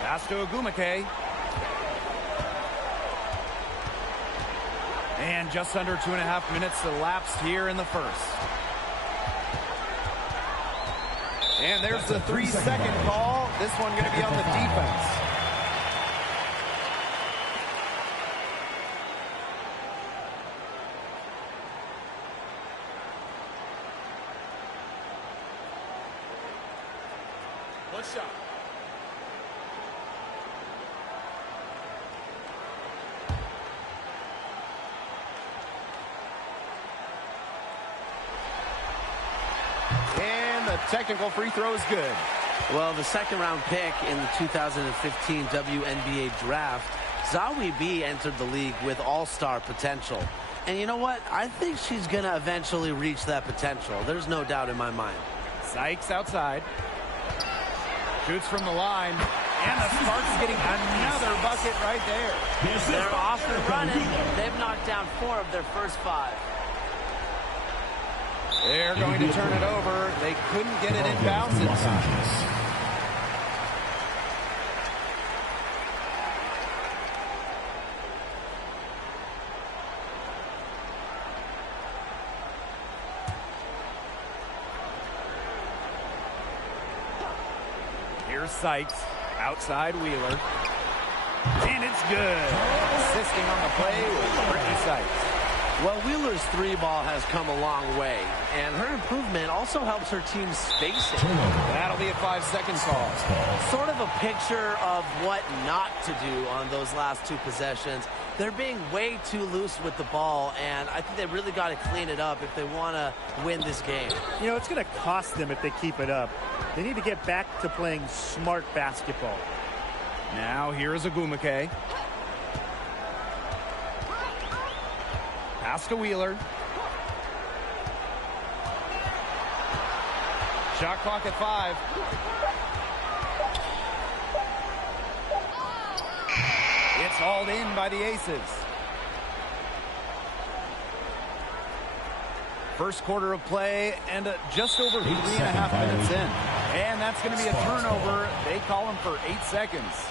Pass to Ogumake. And just under 2.5 minutes elapsed here in the first. And there's the 3-second call. This one going to be on the defense. One shot. Technical free throw is good. Well, the second-round pick in the 2015 WNBA draft, Zawi B entered the league with all-star potential. And you know what? I think she's going to eventually reach that potential. There's no doubt in my mind. Sykes outside. Shoots from the line. And the Sparks getting another bucket right there. They're off and running. They've knocked down 4 of their first 5. They're going to turn it over. They couldn't get it in bounds in time. Here's Sykes. Outside Wheeler. And it's good. Assisting on the play with Brittany Sykes. Well, Wheeler's 3-ball has come a long way, and her improvement also helps her team's spacing. That'll be a 5-second call. Sort of a picture of what not to do on those last 2 possessions. They're being way too loose with the ball, and I think they really got to clean it up if they want to win this game. You know, it's going to cost them if they keep it up. They need to get back to playing smart basketball. Now here's Ogumake. Pass to Wheeler. Shot clock at 5. It's hauled in by the Aces. First quarter of play and just over 3.5 minutes in. And that's going to be a turnover. They call him for 8 seconds.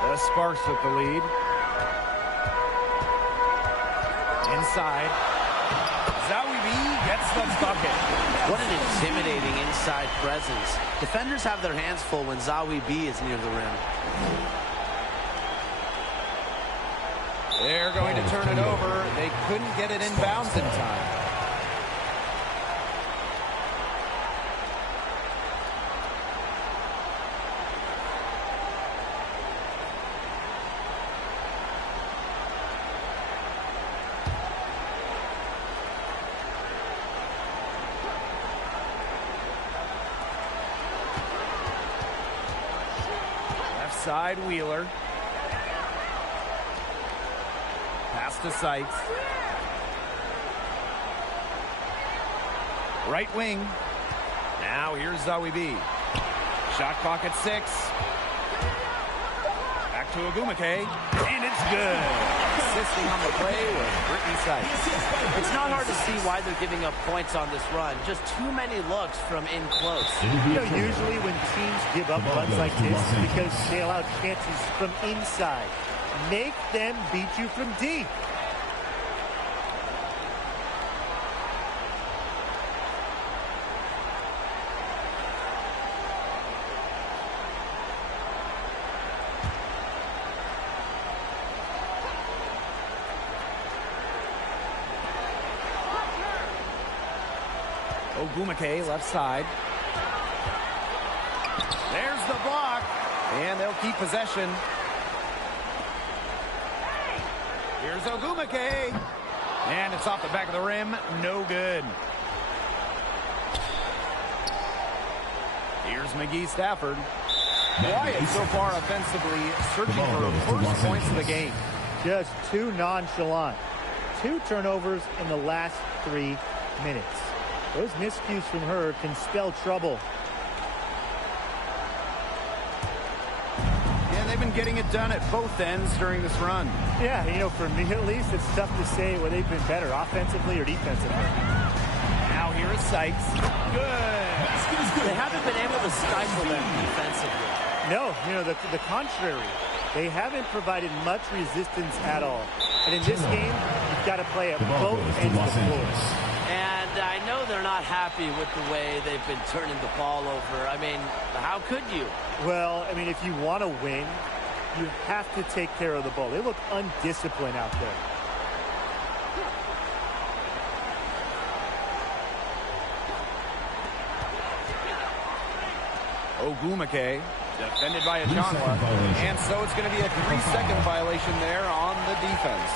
The Sparks with the lead. Inside. Zawi B gets the bucket. What an intimidating inside presence. Defenders have their hands full when Zawi B is near the rim. They're going to turn it over. They couldn't get it in bounds in time. Side Wheeler. Pass to Sykes. Right wing. Now here's Zawi B. Shot clock at 6. Back to Ogumake. And it's good. Assisting on the play with Brittany Sykes. It's not hard to see why they're giving up points on this run. Just too many looks from in close. You know, usually when teams give up runs like this, because they allow chances from inside. Make them beat you from deep. Ogumake left side. There's the block. And they'll keep possession. Here's Ogumake. And it's off the back of the rim. No good. Here's McGee Stafford. Wyatt so far offensively searching for first points of the game. Just too nonchalant. 2 turnovers in the last 3 minutes. Those miscues from her can spell trouble. Yeah, they've been team getting it done at both ends during this run. Yeah, you know, for me at least, it's tough to say whether they've been better offensively or defensively. Now here is Sykes. Good. They haven't been able to stifle them defensively. No, you know, the contrary. They haven't provided much resistance at all. And in this game, you've got to play at both ends of the floor. And I know they're not happy with the way they've been turning the ball over. I mean, how could you? Well, I mean, if you want to win, you have to take care of the ball. They look undisciplined out there. Ogumake, defended by Ajanwa. And so it's going to be a 3-second violation there on the defense.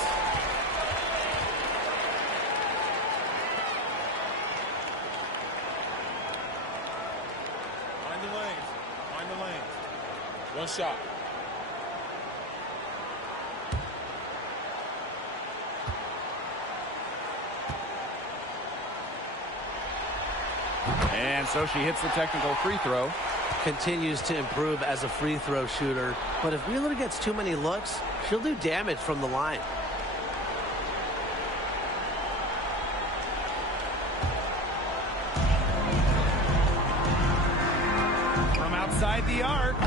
Find the lanes. Find the lanes. One shot. And so she hits the technical free throw. Continues to improve as a free throw shooter. But if Wheeler gets too many looks, she'll do damage from the line. From outside the arc.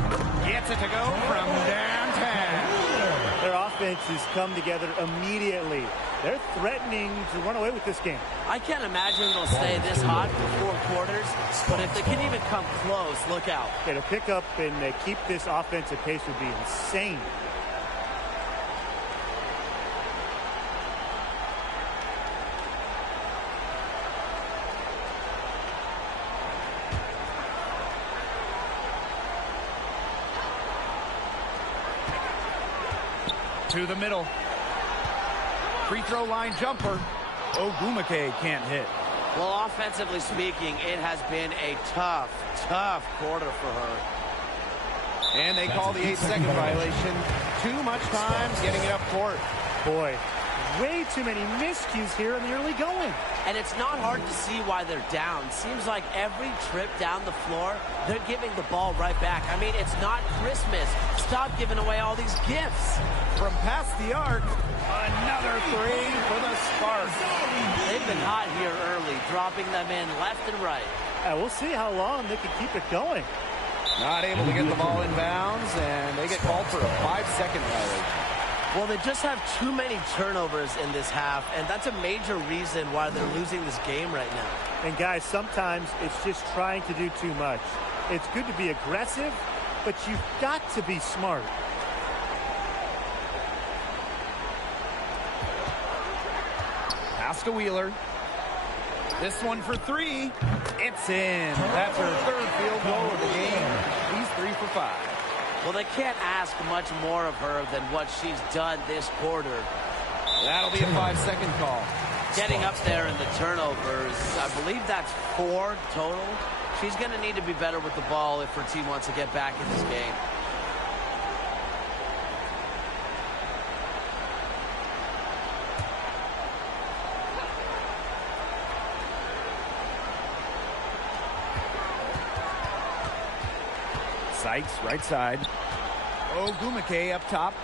Gets it to go from downtown. Their offense has come together immediately. They're threatening to run away with this game. I can't imagine they'll stay this hot for 4 quarters, but if they can even come close, look out. Okay, to pick up and keep this offensive pace would be insane. To the middle. Free throw line jumper. Ogumake can't hit. Well, offensively speaking, it has been a tough quarter for her. And they call the 8-second violation. Too much time getting it up court. Boy, way too many miscues here in the early going. And it's not hard to see why they're down. Seems like every trip down the floor, they're giving the ball right back. I mean, it's not Christmas. Stop giving away all these gifts. From past the arc, another three for the Sparks. They've been hot here early, dropping them in left and right. We'll see how long they can keep it going. Not able to get the ball in bounds, and they get called for a 5-second violation. Well, they just have too many turnovers in this half, and that's a major reason why they're losing this game right now. And guys, sometimes it's just trying to do too much. It's good to be aggressive, but you've got to be smart. Pass to Wheeler. This one for 3. It's in. That's her 3rd field goal of the game. He's 3 for 5. Well, they can't ask much more of her than what she's done this quarter. That'll be a 5-second call. Getting up there in the turnovers, I believe that's 4 total. She's going to need to be better with the ball if her team wants to get back in this game. Sykes, right side. Ogumake up top.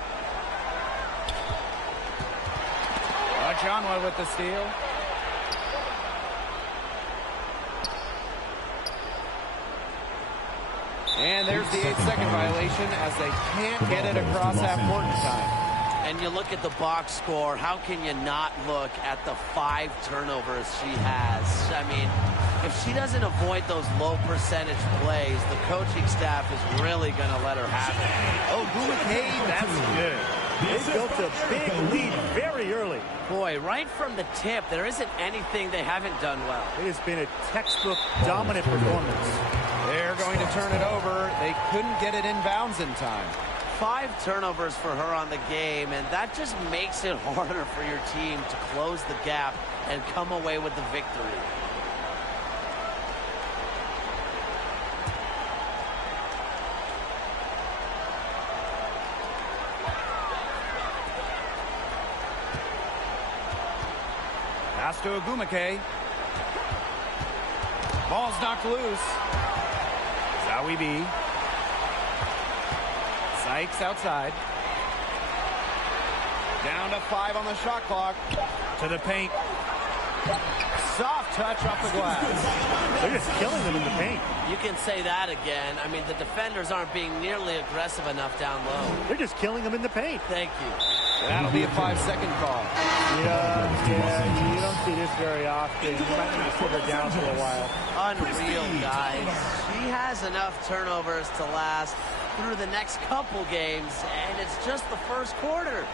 Ajanwa with the steal. And there's the 8-second violation as they can't get it across half court in time. And you look at the box score, how can you not look at the 5 turnovers she has? I mean, if she doesn't avoid those low percentage plays, the coaching staff is really going to let her have it. Ogumake, that's good. They built a big lead very early. Boy, right from the tip, there isn't anything they haven't done well. It has been a textbook dominant performance. They're going to turn it over. They couldn't get it in bounds in time. 5 turnovers for her on the game, and that just makes it harder for your team to close the gap and come away with the victory. Pass to Ogumake. Ball's knocked loose. Zawibi. Hikes outside. Down to 5 on the shot clock. To the paint. Soft touch off the glass. They're just killing them in the paint. You can say that again. I mean, the defenders aren't being nearly aggressive enough down low. They're just killing them in the paint. Thank you. That'll be a 5-second call. Yeah, you don't see this very often. You might need to sit her down for a while. Unreal, guys. She has enough turnovers to last through the next couple games, and it's just the first quarter.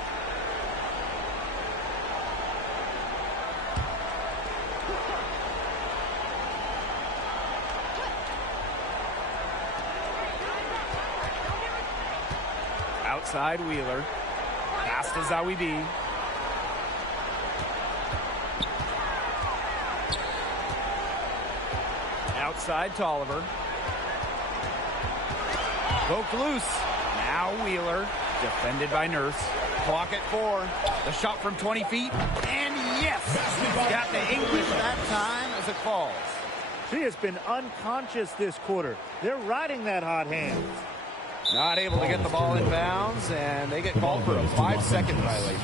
Outside Wheeler. Pass to Zawi B. Outside Tolliver. Poked loose. Now Wheeler. Defended by Nurse. Clock at 4. The shot from 20 feet. And yes! Got the English that time as it falls. She has been unconscious this quarter. They're riding that hot hand. Not able to get the ball in bounds, and they get called for a 5-second violation.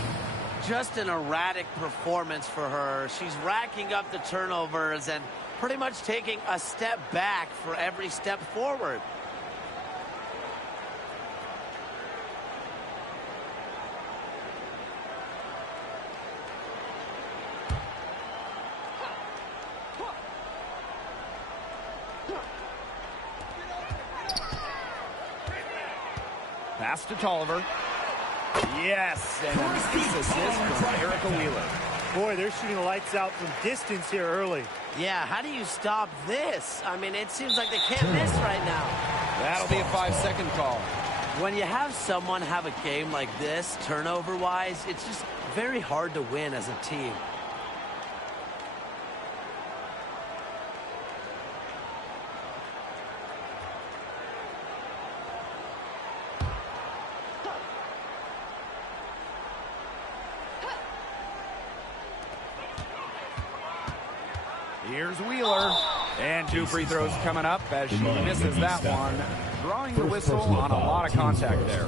Just an erratic performance for her. She's racking up the turnovers and pretty much taking a step back for every step forward. Pass to Tolliver. Yes, and a nice assist from Erica Wheeler. Boy, they're shooting lights out from distance here early. Yeah, how do you stop this? I mean, it seems like they can't miss right now. That'll be a 5-second call. When you have someone have a game like this, turnover-wise, it's just very hard to win as a team. Here's Wheeler. And 2 free throws coming up as she misses that one. Drawing the whistle on a lot of contact there.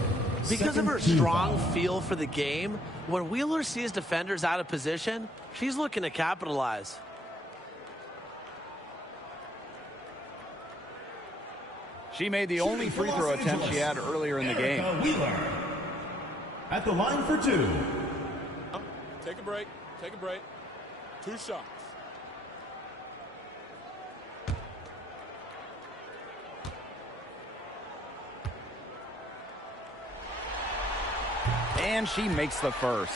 Because of her strong feel for the game, when Wheeler sees defenders out of position, she's looking to capitalize. She made the only free throw attempt she had earlier in the game. Wheeler at the line for 2. Take a break. Take a break. 2 shots. And she makes the first.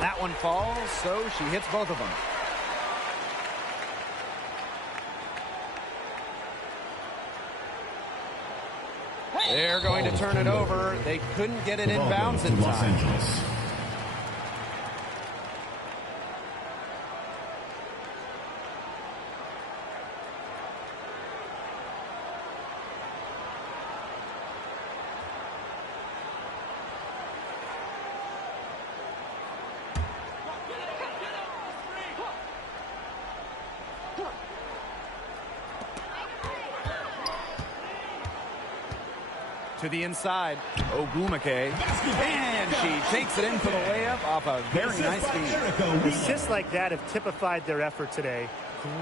That one falls, so she hits both of them. They're going to turn it over. They couldn't get it in bounds in time. To the inside, Ogumake, and she takes it in for the layup off a very nice feed. Assists like that have typified their effort today.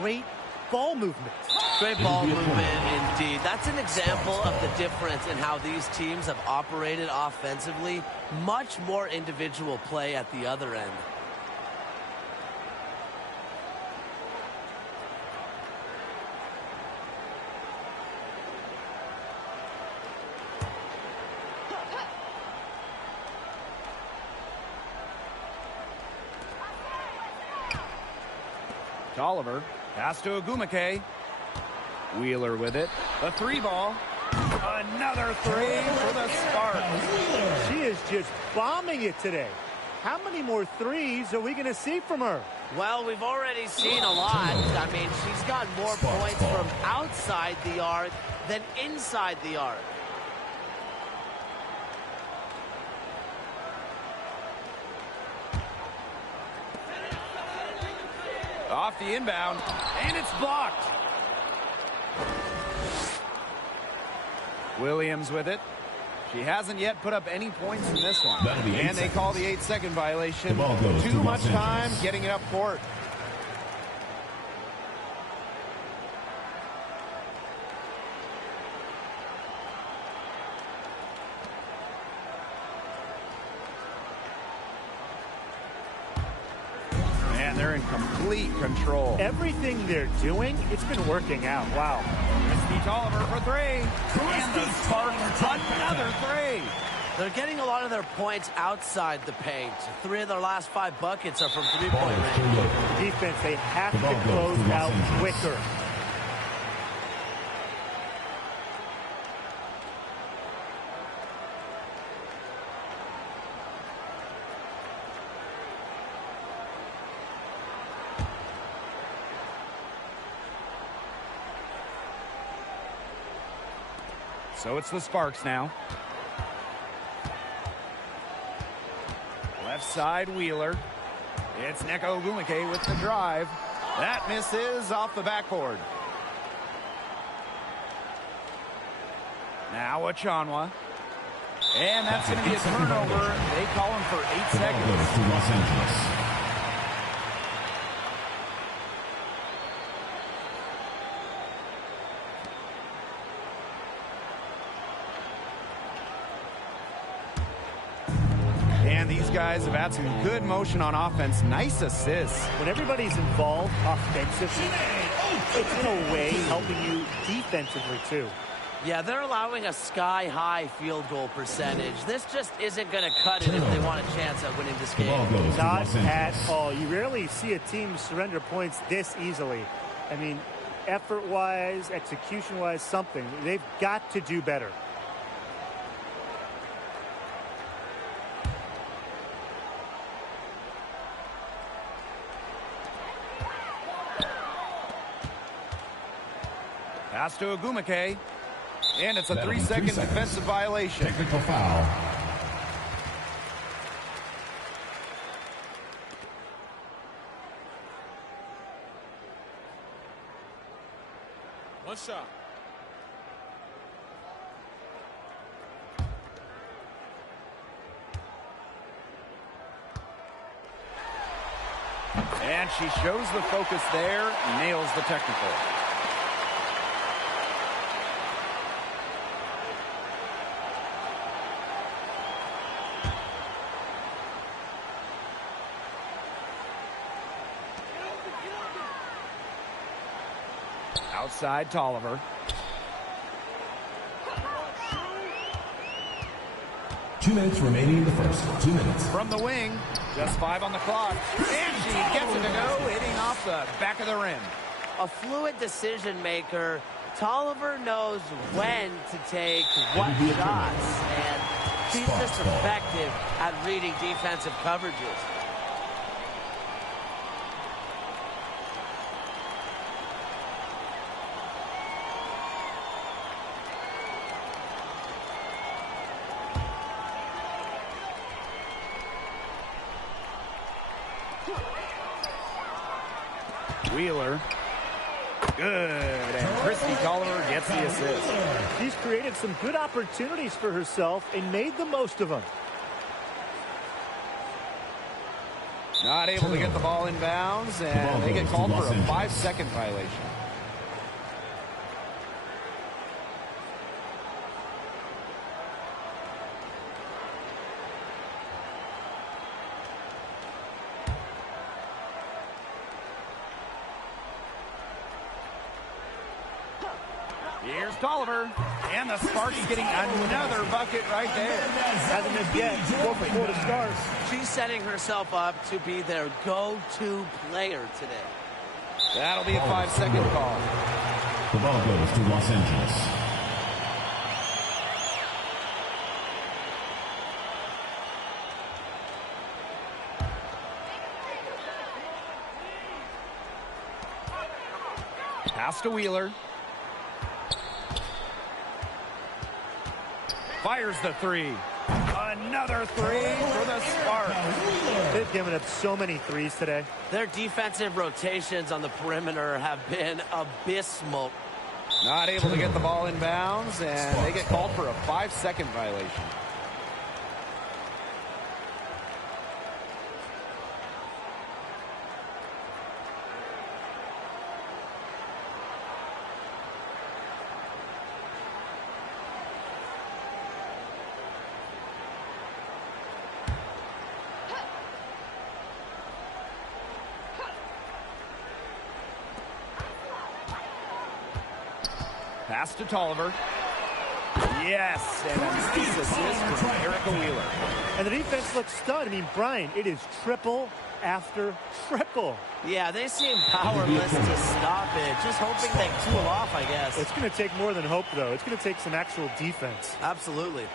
Great ball movement. Great ball movement indeed. That's an example of the difference in how these teams have operated offensively. Much more individual play at the other end. Tolliver, pass to Ogumake. Wheeler with it. The 3 ball. Another 3 for the Sparks. She is just bombing it today. How many more threes are we going to see from her? Well, we've already seen a lot. I mean, she's got more points from outside the arc than inside the arc. Off the inbound, and it's blocked. Williams with it. She hasn't yet put up any points in this one. And they call the 8-second violation. Too much time getting it up court. And they're in complete control. Everything they're doing, it's been working out. Wow. Christy Tolliver for three. And the Sparks, another three. They're getting a lot of their points outside the paint. 3 of their last 5 buckets are from three-point range. Defense, they have to close out quicker. So it's the Sparks now. Left side, Wheeler. It's Neko Ogumike with the drive. That misses off the backboard. Now Achanwa. And that's going to be a turnover. They call him for 8 seconds. To Los Angeles. And these guys have had some good motion on offense. Nice assists. When everybody's involved offensively, it's in a way helping you defensively too. Yeah, they're allowing a sky-high field goal percentage. This just isn't going to cut it if they want a chance at winning this game. Not at all. You rarely see a team surrender points this easily. I mean, effort-wise, execution-wise, something. They've got to do better. Pass to Ogumike. And it's a 3-second defensive violation. Technical foul. One shot. And she shows the focus there, nails the technical. Outside Tolliver. Two minutes remaining in the first. 2 minutes. From the wing, just 5 on the clock. And she gets it to go, hitting off the back of the rim. A fluid decision maker. Tolliver knows when to take what shots, and she's just effective at reading defensive coverages. Wheeler. Good. And Christy Tolliver gets the assist. She's created some good opportunities for herself and made the most of them. Not able to get the ball in bounds, and they get called for a 5-second violation. Here's Tolliver, and the Sparks getting another bucket right there. Hasn't missed yet. 4 for 4 to start. She's setting herself up to be their go-to player today. That'll be a 5-second call. The ball goes to Los Angeles. Pass to Wheeler. Fires the 3. Another 3 for the Sparks. They've giving up so many threes today. Their defensive rotations on the perimeter have been abysmal. Not able to get the ball in bounds, and they get called for a 5-second violation. Pass to Tolliver. Yes, and a nice assist from Erica Wheeler. And the defense looks stunned. I mean, Brian, it is triple after triple. Yeah, they seem powerless to stop it. Just hoping they cool off, I guess. It's going to take more than hope, though. It's going to take some actual defense. Absolutely.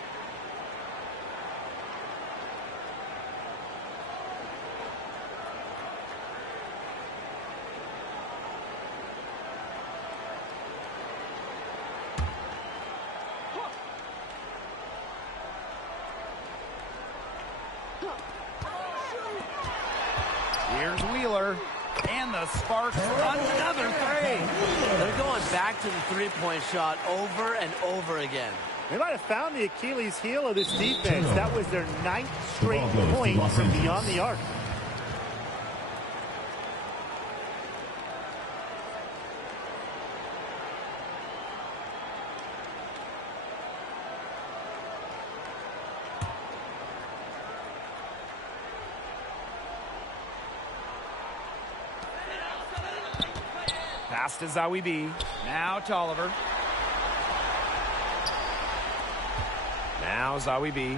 Here's Wheeler, and the Sparks another three. They're going back to the three-point shot over and over again. They might have found the Achilles heel of this defense. That was their 9th straight point from beyond the arc. Pass to Zawi B. Now Tolliver. Now Zawi B.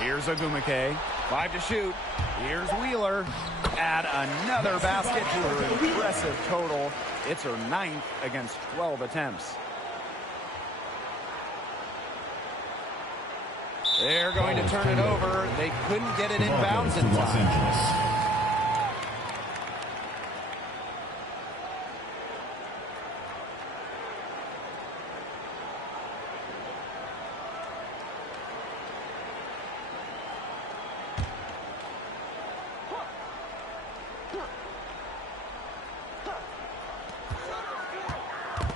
Here's Ogumake. 5 to shoot. Here's Wheeler. Add another basket to her impressive total. It's her 9th against 12 attempts. They're going to turn it over. They couldn't get it in bounds in time.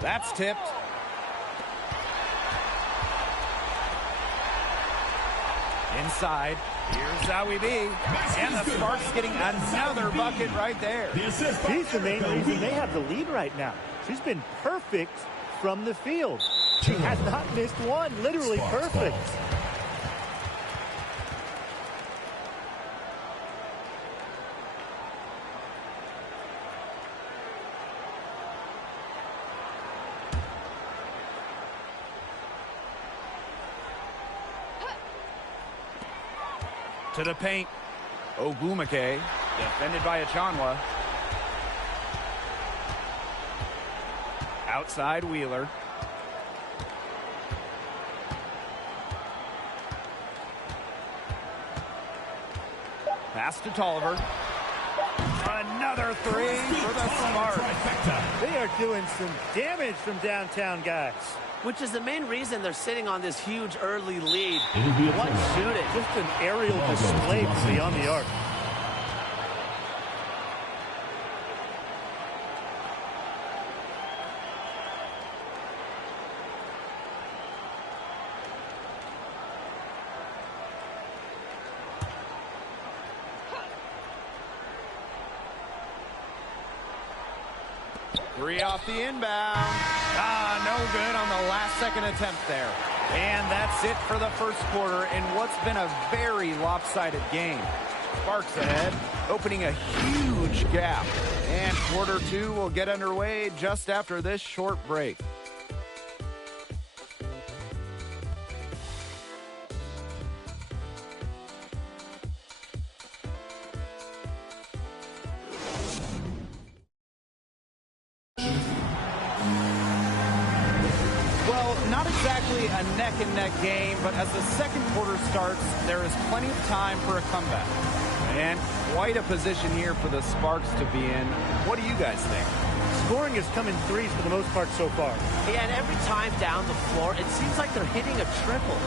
That's tipped. Inside, here's Zawi B. And the Sparks getting another bucket right there. She's the main reason they have the lead right now. She's been perfect from the field. She has not missed one, literally perfect. To the paint. Ogumake, defended by Achanwa. Outside Wheeler. Pass to Tolliver. Another three for the Sparks. They are doing some damage from downtown, guys. Which is the main reason they're sitting on this huge early lead. What shooting? Just an aerial display from beyond the arc. Three off the inbound. No good on the last second attempt there. And that's it for the first quarter in what's been a very lopsided game. Sparks ahead, opening a huge gap. And quarter two will get underway just after this short break. Not exactly a neck-and-neck game, but as the second quarter starts, there is plenty of time for a comeback. And quite a position here for the Sparks to be in. What do you guys think? Scoring has come in threes for the most part so far. Yeah, and every time down the floor, it seems like they're hitting a triple.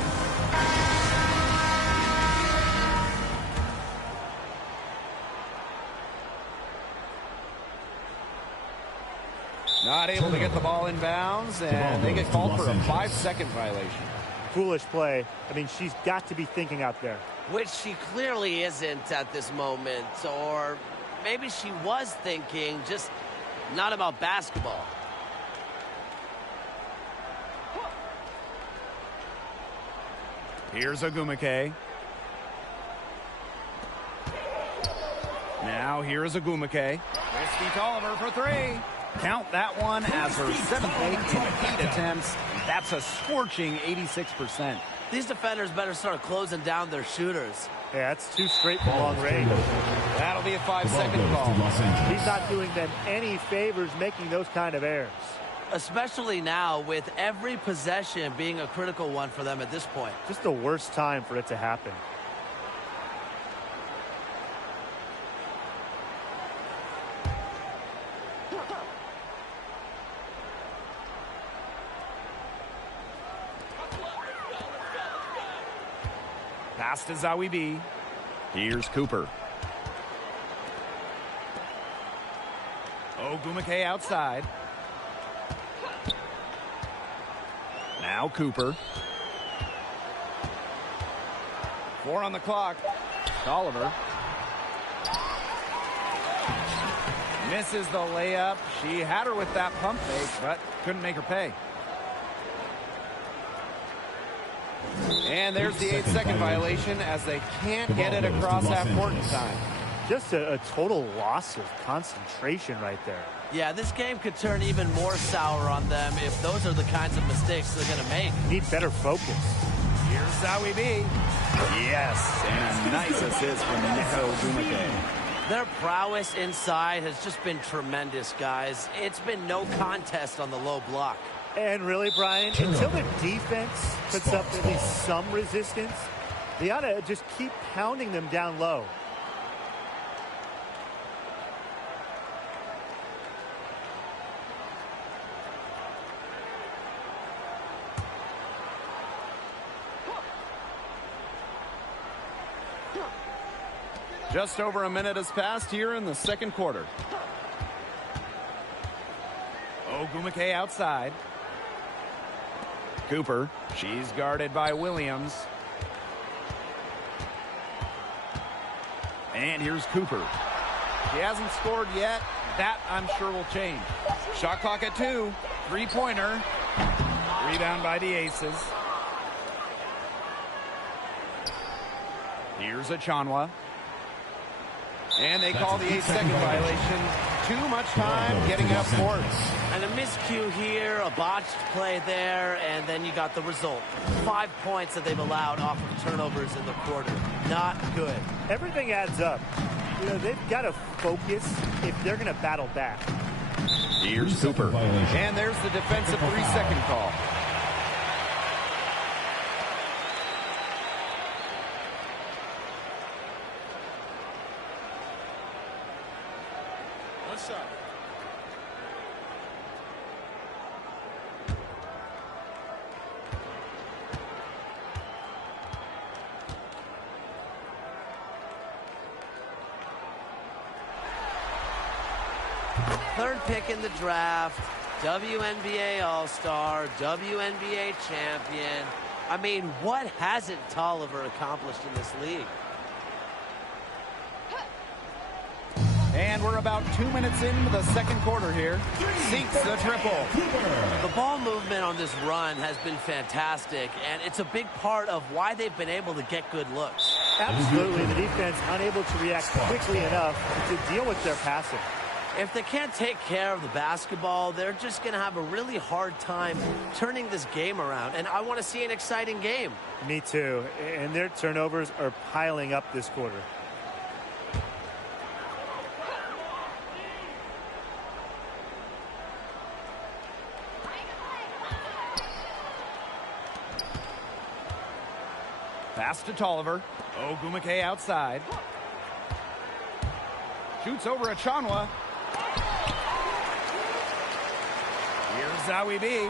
Not able to get the ball in bounds, and they get called for a 5-second violation. Foolish play. I mean, she's got to be thinking out there. Which she clearly isn't at this moment. Or maybe she was thinking, just not about basketball. Here's Ogumake. Now here's Ogumake. Christy Tolliver for three. Count that one as her 7th make in 8 attempts. That's a scorching 86%. These defenders better start closing down their shooters. Yeah, that's 2 straight from long range. That'll be a 5-second call. He's not doing them any favors making those kind of errors. Especially now with every possession being a critical one for them at this point. Just the worst time for it to happen. Pass to Zawi B. Here's Cooper. Ogumake outside. Now Cooper. 4 on the clock. Tolliver. Misses the layup. She had her with that pump fake, but couldn't make her pay. And there's the 8-second violation as they can't get it across half court in time. Just a total loss of concentration right there. Yeah, this game could turn even more sour on them if those are the kinds of mistakes they're going to make. Need better focus. Here's Zawi B. Yes, and a nice assist from Nico Ogumake. Their prowess inside has just been tremendous, guys. It's been no contest on the low block. And really, Brian, until the defense puts up at least some resistance, they ought to just keep pounding them down low. Just over a minute has passed here in the second quarter. Ogumake outside. Cooper. She's guarded by Williams. And here's Cooper. She hasn't scored yet. That, I'm sure, will change. Shot clock at 2. 3-pointer. Rebound by the Aces. Here's Achanwa. And they call the 8-second violation. Too much time getting up court. And a miscue here, a botched play there, and then you got the result. 5 points that they've allowed off of turnovers in the quarter. Not good. Everything adds up. You know, they've got to focus if they're going to battle back. Here's Cooper. And there's the defensive 3-second call. One shot. Third pick in the draft, WNBA All-Star, WNBA champion. I mean, what hasn't Tolliver accomplished in this league? And we're about 2 minutes into the second quarter here. Sinks the triple. The ball movement on this run has been fantastic, and it's a big part of why they've been able to get good looks. Absolutely. The defense unable to react quickly enough to deal with their passing. If they can't take care of the basketball, they're just going to have a really hard time turning this game around. And I want to see an exciting game. Me too. And their turnovers are piling up this quarter. Pass to Tolliver. Ogumake outside. Shoots over Achanwa. Zowie B.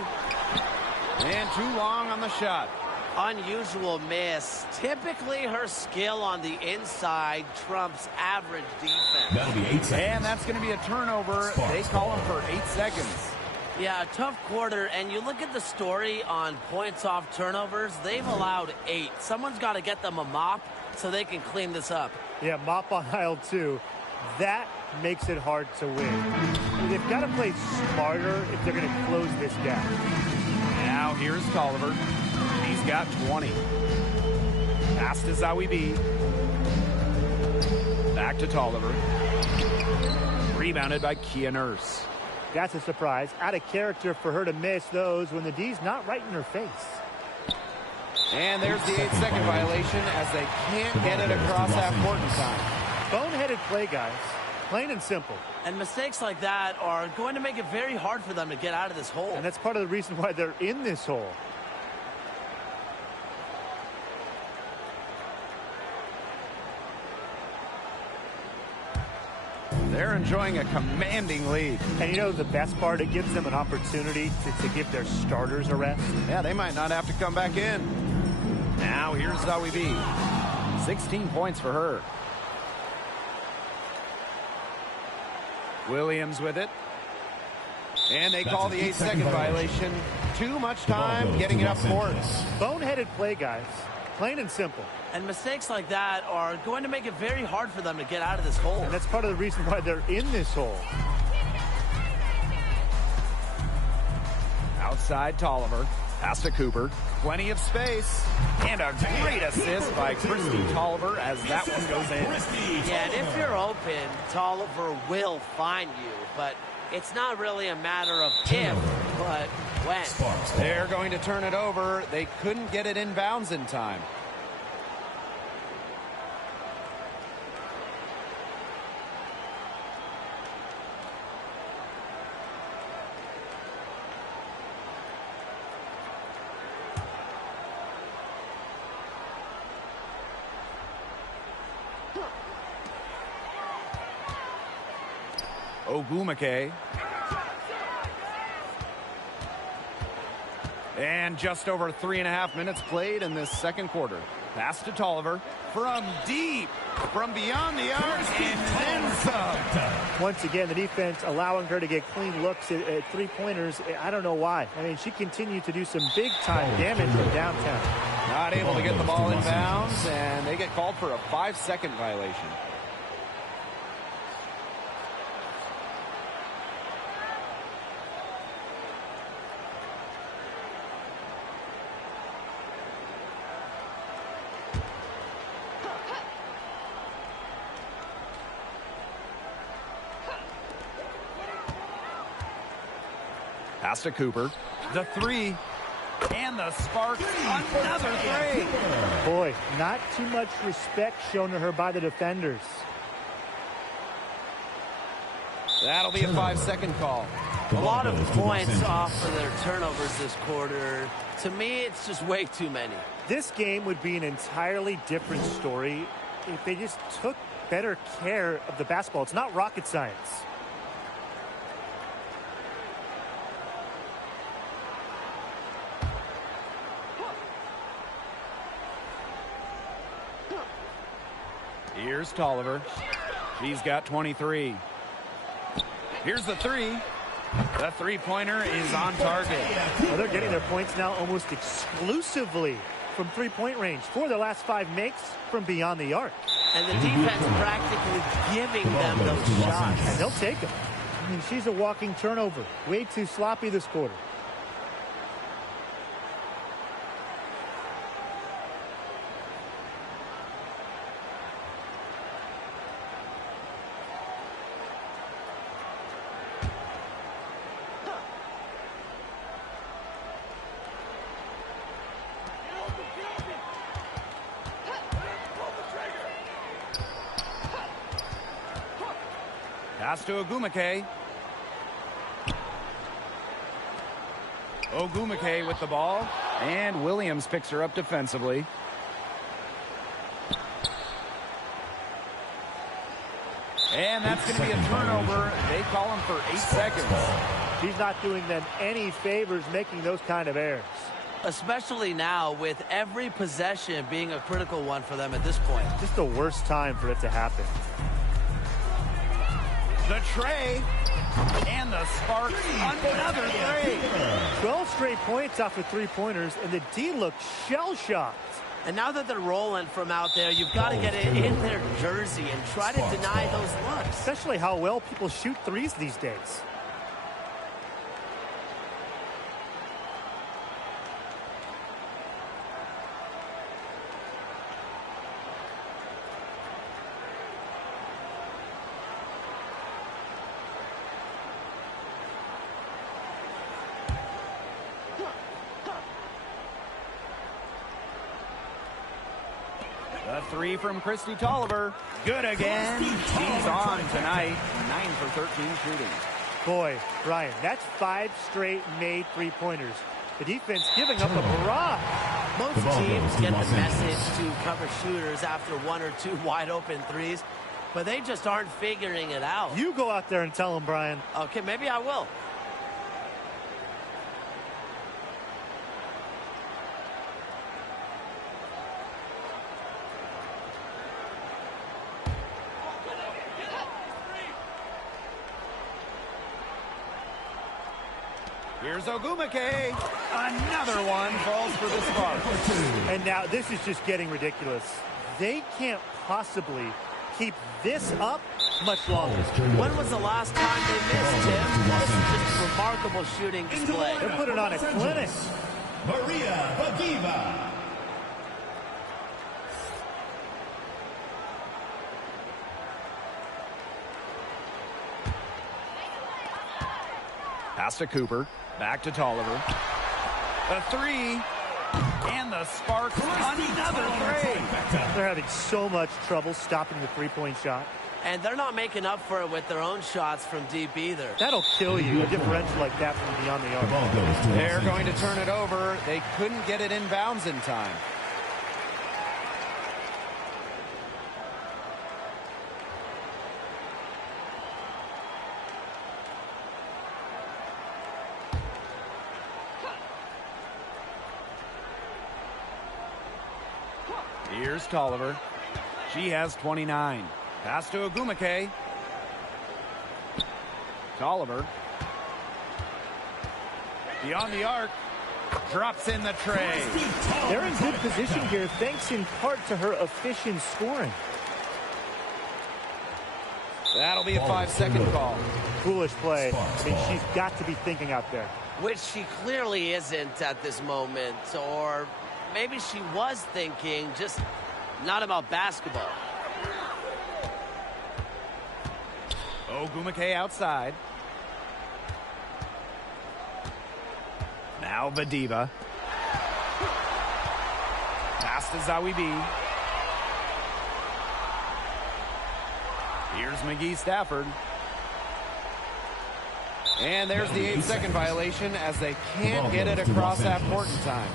And too long on the shot. Unusual miss. Typically, her skill on the inside trumps average defense. That'll be 8 seconds. And that's going to be a turnover. They call him for 8 seconds. Yeah, a tough quarter, and you look at the story on points off turnovers, they've allowed 8. Someone's got to get them a mop so they can clean this up. Yeah, mop on aisle 2. That makes it hard to win. They've got to play smarter if they're going to close this gap. Now here's Tolliver. He's got 20. Pass to Zowie B. Back to Tolliver. Rebounded by Kia Nurse. That's a surprise. Out of character for her to miss those when the D's not right in her face. And there's the 8-second violation as they can't get it across half court in time. Boneheaded play, guys. Plain and simple. And mistakes like that are going to make it very hard for them to get out of this hole. And that's part of the reason why they're in this hole. They're enjoying a commanding lead. And you know the best part? It gives them an opportunity to give their starters a rest. Yeah, they might not have to come back in. Now here's Zowie B. 16 points for her. Williams with it. And they call the 8-second violation. Too much time getting it up court. Boneheaded play, guys. Plain and simple. And mistakes like that are going to make it very hard for them to get out of this hole. And that's part of the reason why they're in this hole. Outside Tolliver. Pass to Cooper. Plenty of space. And a great assist by Christy Tolliver as that one goes in. Yeah, and if you're open, Tolliver will find you. But it's not really a matter of if, but when. They're going to turn it over. They couldn't get it inbounds in time. Ogumake. And just over 3.5 minutes played in this second quarter. Pass to Tolliver from deep, from beyond the arc, and then some. Once again, the defense allowing her to get clean looks at three-pointers. I don't know why. I mean, she continued to do some big-time damage from downtown. Not able to get the ball in bounds, and they get called for a 5-second violation. Pass to Cooper. The three. And the spark. Another three. Boy, not too much respect shown to her by the defenders. That'll be a 5-second call. A lot of points off for their turnovers this quarter. To me, it's just way too many. This game would be an entirely different story if they just took better care of the basketball. It's not rocket science. Here's Tolliver. She's got 23. Here's the three. The three-pointer is on target. Well, they're getting their points now almost exclusively from three-point range. 4 of their last 5 makes from beyond the arc. And the defense practically giving them those shots. And they'll take them. I mean, she's a walking turnover. Way too sloppy this quarter. Pass to Ogumake. Ogumake with the ball. And Williams picks her up defensively. And that's going to be a turnover. They call him for 8 seconds. He's not doing them any favors making those kind of errors. Especially now with every possession being a critical one for them at this point. Just the worst time for it to happen. The tray. And the Sparks, another three. 12 straight points off of three-pointers, and the D looks shell-shocked. And now that they're rolling from out there, you've got to get it in their jersey and try to deny those looks. Especially how well people shoot threes these days. The three from Christy Tolliver. Good again. She's on tonight. 9 for 13 shooting. Boy, Brian, that's 5 straight made three-pointers. The defense giving up a barrage. Most teams get the message to cover shooters after 1 or 2 wide open threes, but they just aren't figuring it out. You go out there and tell them, Brian. Okay, maybe I will. Here's Ogumake. Another one falls for the Sparks. And now this is just getting ridiculous. They can't possibly keep this up much longer. When was the last time they missed, Tim? This is just a remarkable shooting display. They're putting on a clinic. Maria Badiva. Pass to Cooper. Back to Tolliver. The three. And the Sparks. Another three. They're having so much trouble stopping the three-point shot. And they're not making up for it with their own shots from deep either. That'll kill you, a differential like that from beyond the arc. Ball goes to They're going to turn it over. They couldn't get it inbounds in time. Here's Tolliver. She has 29. Pass to Ogumake. Tolliver. Beyond the arc. Drops in the tray. They're in good position here thanks in part to her efficient scoring. That'll be a 5-second call. Foolish play. I mean, she's got to be thinking out there. Which she clearly isn't at this moment. Or maybe she was thinking, just not about basketball. Ogumake outside. Now Badiva. Pass to Zawi B. Here's McGee Stafford. And there's the 8-second violation as they can't get it across that court in time.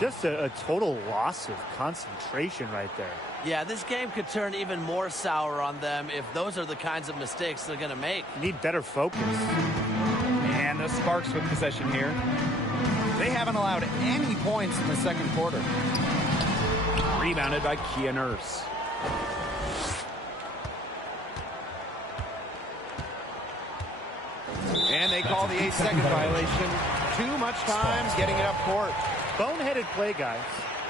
Just a total loss of concentration right there. Yeah, this game could turn even more sour on them if those are the kinds of mistakes they're going to make. Need better focus. And the Sparks with possession here. They haven't allowed any points in the second quarter. Rebounded by Kia Nurse. And they call the 8-second violation. Too much time getting it up court. Boneheaded play, guys.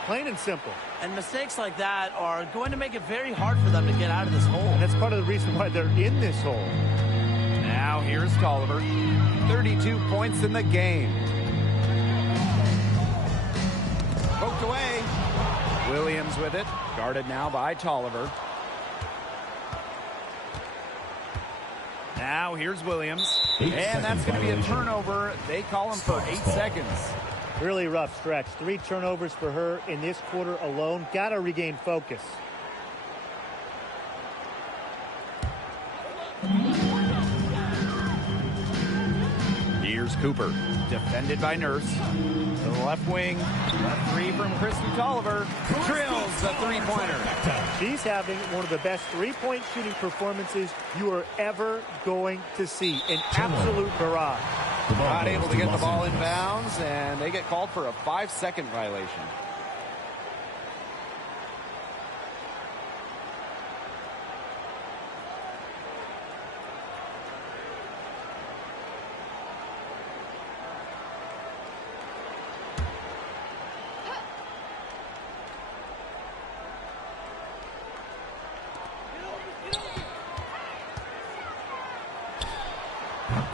Plain and simple. And mistakes like that are going to make it very hard for them to get out of this hole. And that's part of the reason why they're in this hole. Now here's Tolliver. 32 points in the game. Poked away. Williams with it. Guarded now by Tolliver. Now here's Williams. And that's going to be a turnover. They call him for 8 seconds. Really rough stretch. 3 turnovers for her in this quarter alone. Got to regain focus. Here's Cooper. Defended by Nurse. To the left wing. Left three from Christy Tolliver. Drills the three-pointer. She's having one of the best three-point shooting performances you are ever going to see. An absolute barrage. Not able to get the ball in bounds, and they get called for a 5-second violation.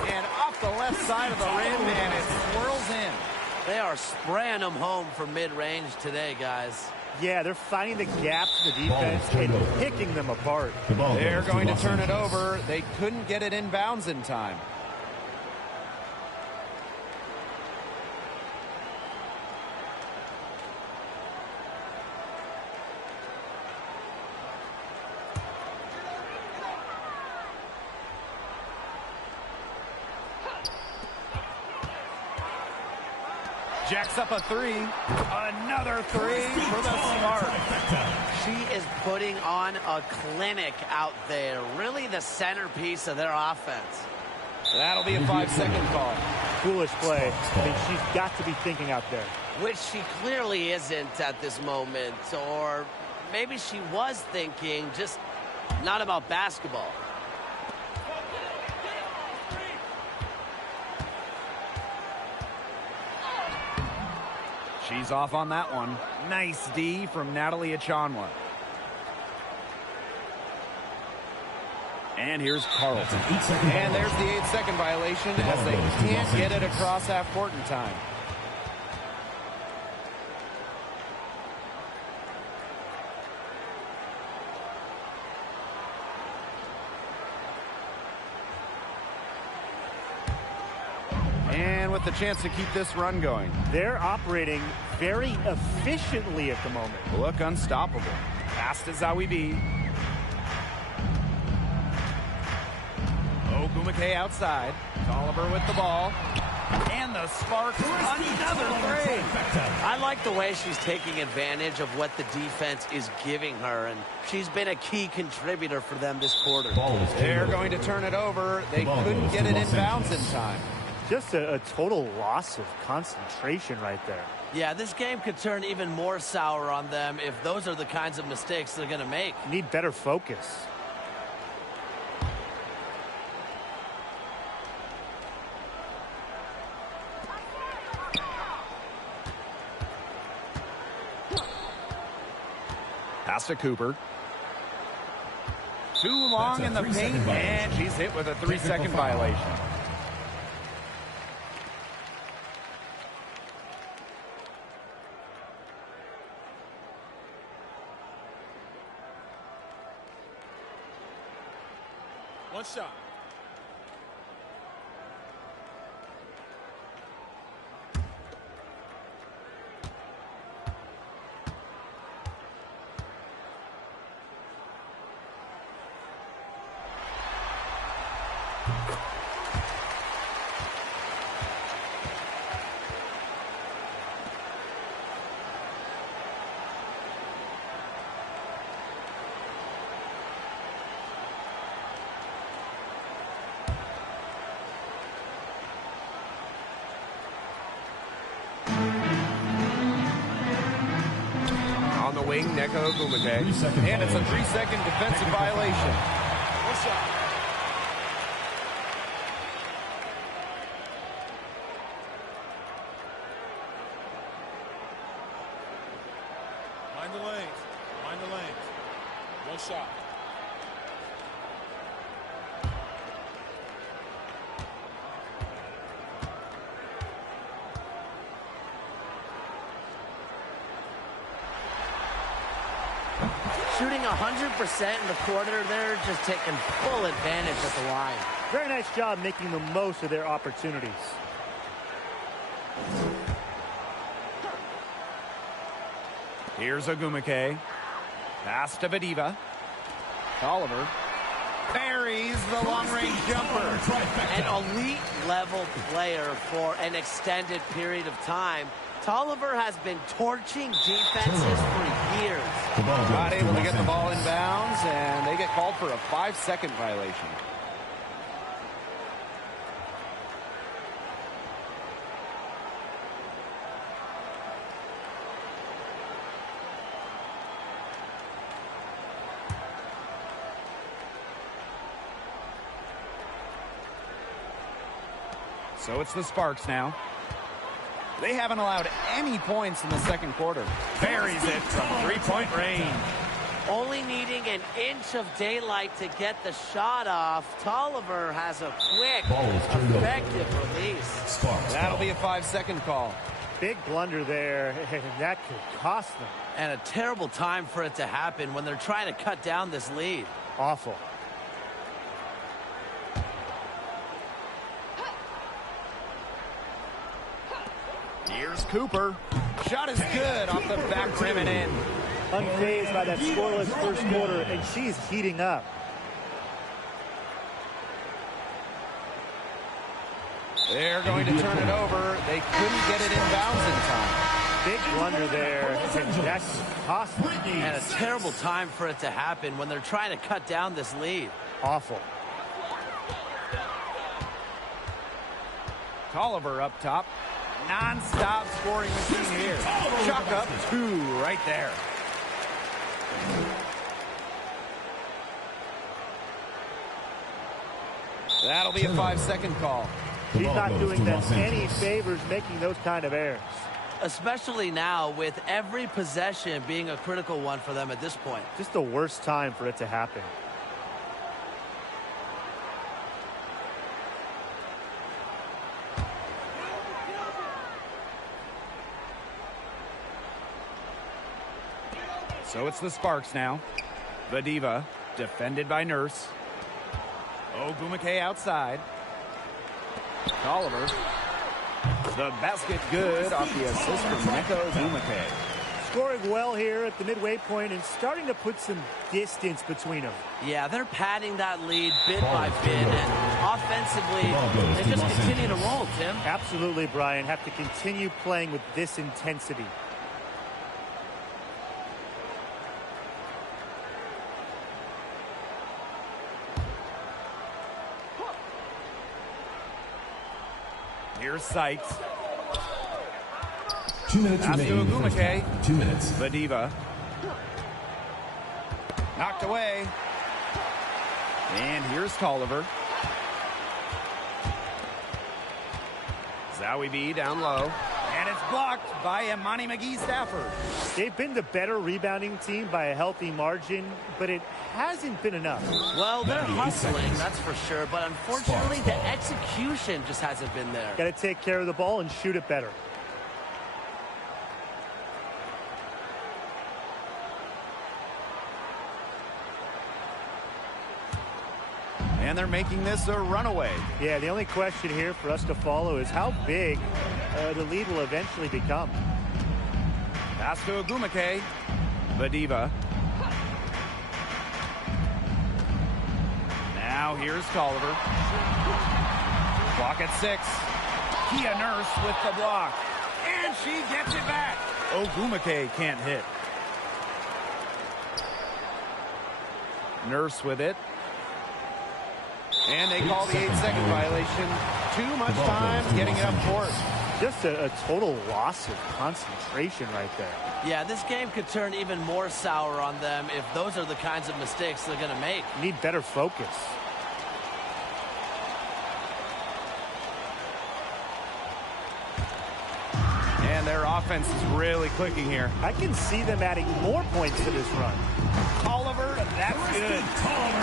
And off the left side of the rim, and it swirls in. They are spraying them home from mid-range today, guys. Yeah, they're finding the gaps in the defense and picking them apart. They're going to turn it over. They couldn't get it in bounds in time. Jacks up a three. Another three for the Sparks. She is putting on a clinic out there. Really the centerpiece of their offense. That'll be a 5-second call. Foolish play. I mean, she's got to be thinking out there. Which she clearly isn't at this moment. Or maybe she was thinking, just not about basketball. She's off on that one. Nice D from Natalie Achanwa. And here's Carlton. And there's the 8-second violation as they can't get it across half court in time. And with the chance to keep this run going. They're operating very efficiently at the moment. Look unstoppable. Pass to Zawibi. Ogumake outside. Oliver with the ball. And the Sparks another three. I like the way she's taking advantage of what the defense is giving her, and she's been a key contributor for them this quarter. They're going to turn it over. They couldn't get it in bounds in time. Just a total loss of concentration right there. Yeah, this game could turn even more sour on them if those are the kinds of mistakes they're going to make. Need better focus. Pass to Cooper. Too long in the paint, and she's hit with a 3-second violation. One shot. On the wing, Neko Ogumake. And it's a 3-second defensive violation. One shot. Mind the lanes. Mind the lanes. One shot. Shooting 100% in the quarter, they're just taking full advantage of the line. Very nice job making the most of their opportunities. Here's Ogumake. Pass to Vadiva. Oliver buries the long-range jumper. An elite-level player for an extended period of time. Tolliver has been torching defenses for years. Not able to get the ball in bounds, and they get called for a 5-second violation. So it's the Sparks now. They haven't allowed any points in the second quarter. Buries it from three-point range. Only needing an inch of daylight to get the shot off. Tolliver has a quick, effective release. That'll be a 5-second call. Big blunder there, and that could cost them. And a terrible time for it to happen when they're trying to cut down this lead. Awful. Here's Cooper. Shot is good off the back rim and in. Unfazed by that scoreless first quarter, and she's heating up. They're going to turn it over. They couldn't get it inbounds in time. Big blunder there, and that could cost them. And a terrible time for it to happen when they're trying to cut down this lead. Awful. Tolliver up top. Non-stop scoring machine here. Chuck up two right there. That'll be a 5-second call. She's not doing them any favors making those kind of errors. Especially now with every possession being a critical one for them at this point. Just the worst time for it to happen. So it's the Sparks now. Vadiva, defended by Nurse. Ogumake outside. Tolliver. The basket good off the assist from Neko Ogumake. Scoring well here at the midway point and starting to put some distance between them. Yeah, they're padding that lead bit by bit, and offensively, they just continue to roll, Tim. Absolutely, Brian. Have to continue playing with this intensity. Here's Sykes. 2 minutes Pass to remaining. Ogumake. 2 minutes. Vadiva. Knocked away. And here's Tolliver. Zowie B down low. And it's blocked by Imani McGee-Stafford. They've been the better rebounding team by a healthy margin, but it hasn't been enough. Well, they're hustling, that's for sure, but unfortunately, the execution just hasn't been there. Got to take care of the ball and shoot it better. And they're making this a runaway. Yeah, the only question here for us to follow is how big the lead will eventually become. Pass to Ogumake. Vadiva. Now here's Tolliver. Clock at 6. Kia Nurse with the block. And she gets it back. Ogumake can't hit. Nurse with it. And they call the 8-second violation. Too much time getting it up court. Just a total loss of concentration right there. Yeah, this game could turn even more sour on them if those are the kinds of mistakes they're going to make. Need better focus. And their offense is really clicking here. I can see them adding more points to this run. Tolliver, that's good.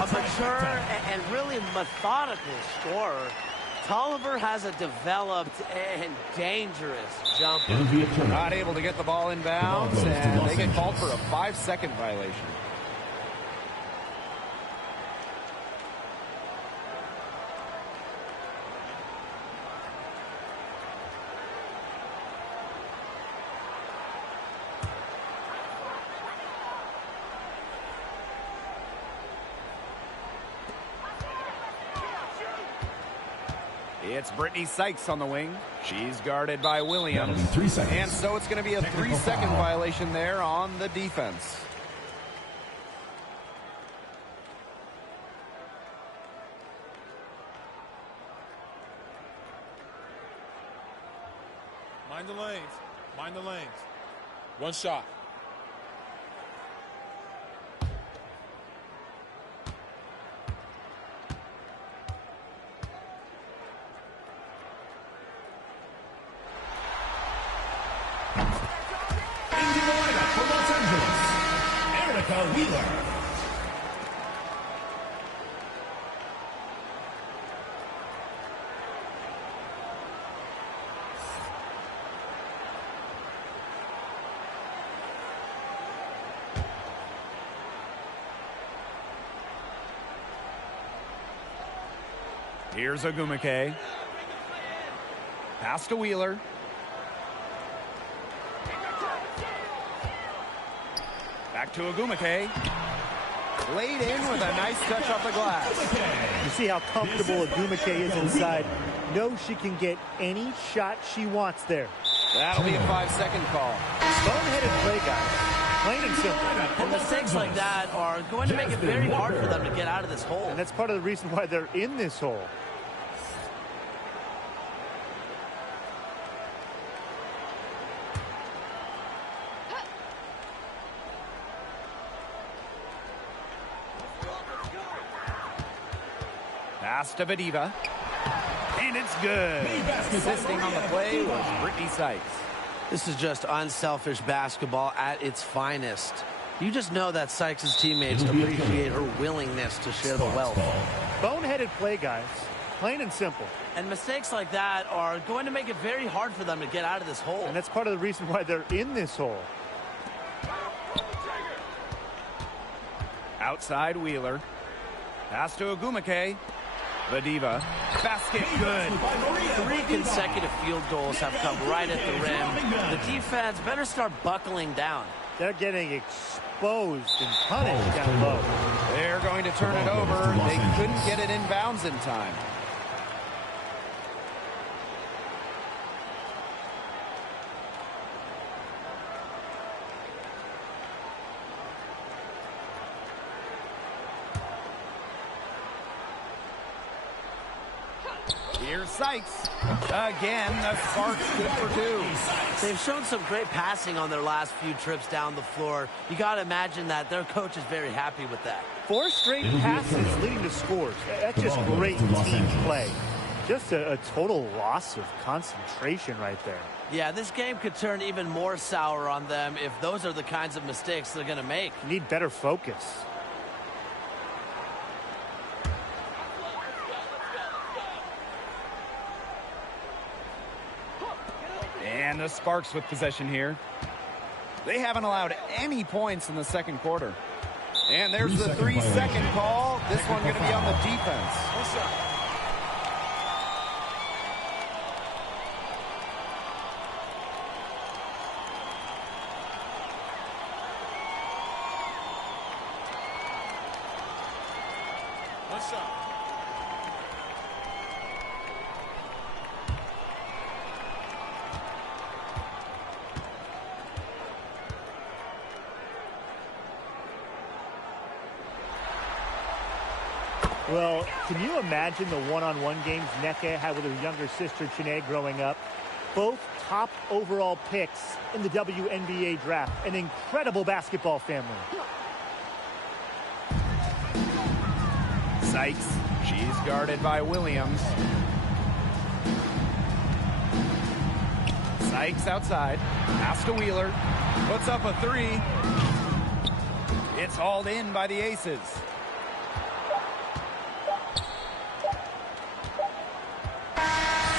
A mature and really methodical scorer. Tolliver has a developed and dangerous jumper. It'll be a turnover. Not able to get the ball inbounds, goes to and Los they get called Angeles. for a 5-second violation. It's Brittany Sykes on the wing. She's guarded by Williams. That'll be 3 seconds. And so it's going to be a Technical 3-second foul. violation there on the defense. Mind the lanes. Mind the lanes. One shot. Erica Wheeler. Here's Ogumake. Pass to Wheeler. Back to Ogumake. Laid in with a nice touch off the glass. You see how comfortable Ogumake is inside. Knows she can get any shot she wants there. That'll be a 5-second call. Boneheaded play, guys. Plain and simple. And mistakes like that are going to make it very hard for them to get out of this hole. And that's part of the reason why they're in this hole. Pass to Vadiva. And it's good. Assisting on the play was Brittany Sykes. This is just unselfish basketball at its finest. You just know that Sykes' teammates appreciate her willingness to share the wealth. Boneheaded play, guys. Plain and simple. And mistakes like that are going to make it very hard for them to get out of this hole. And that's part of the reason why they're in this hole. Outside Wheeler. Pass to Ogumake. Vadiva. Basket good. 3 consecutive field goals have come right at the rim. The defense better start buckling down. They're getting exposed and punished down low. They're going to turn it over. They couldn't get it inbounds in time. Here's Sykes. Again, the Sparks good for 2. They've shown some great passing on their last few trips down the floor. You got to imagine that their coach is very happy with that. 4 straight passes leading to scores. That's just great team play. Just a total loss of concentration right there. Yeah, this game could turn even more sour on them if those are the kinds of mistakes they're going to make. Need better focus. And the Sparks with possession here. They haven't allowed any points in the second quarter. And there's the 3-second call. This one going to be on the defense. One shot. Well, can you imagine the one-on-one games Nneka had with her younger sister Chiney growing up? Both top overall picks in the WNBA draft. An incredible basketball family. Sykes. She's guarded by Williams. Sykes outside. Pass to Wheeler. Puts up a 3. It's hauled in by the Aces.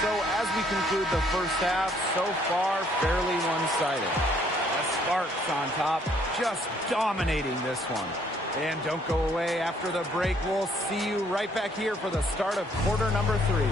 So as we conclude the first half, so far fairly one-sided. The Sparks on top, just dominating this one. And don't go away after the break. We'll see you right back here for the start of quarter number 3.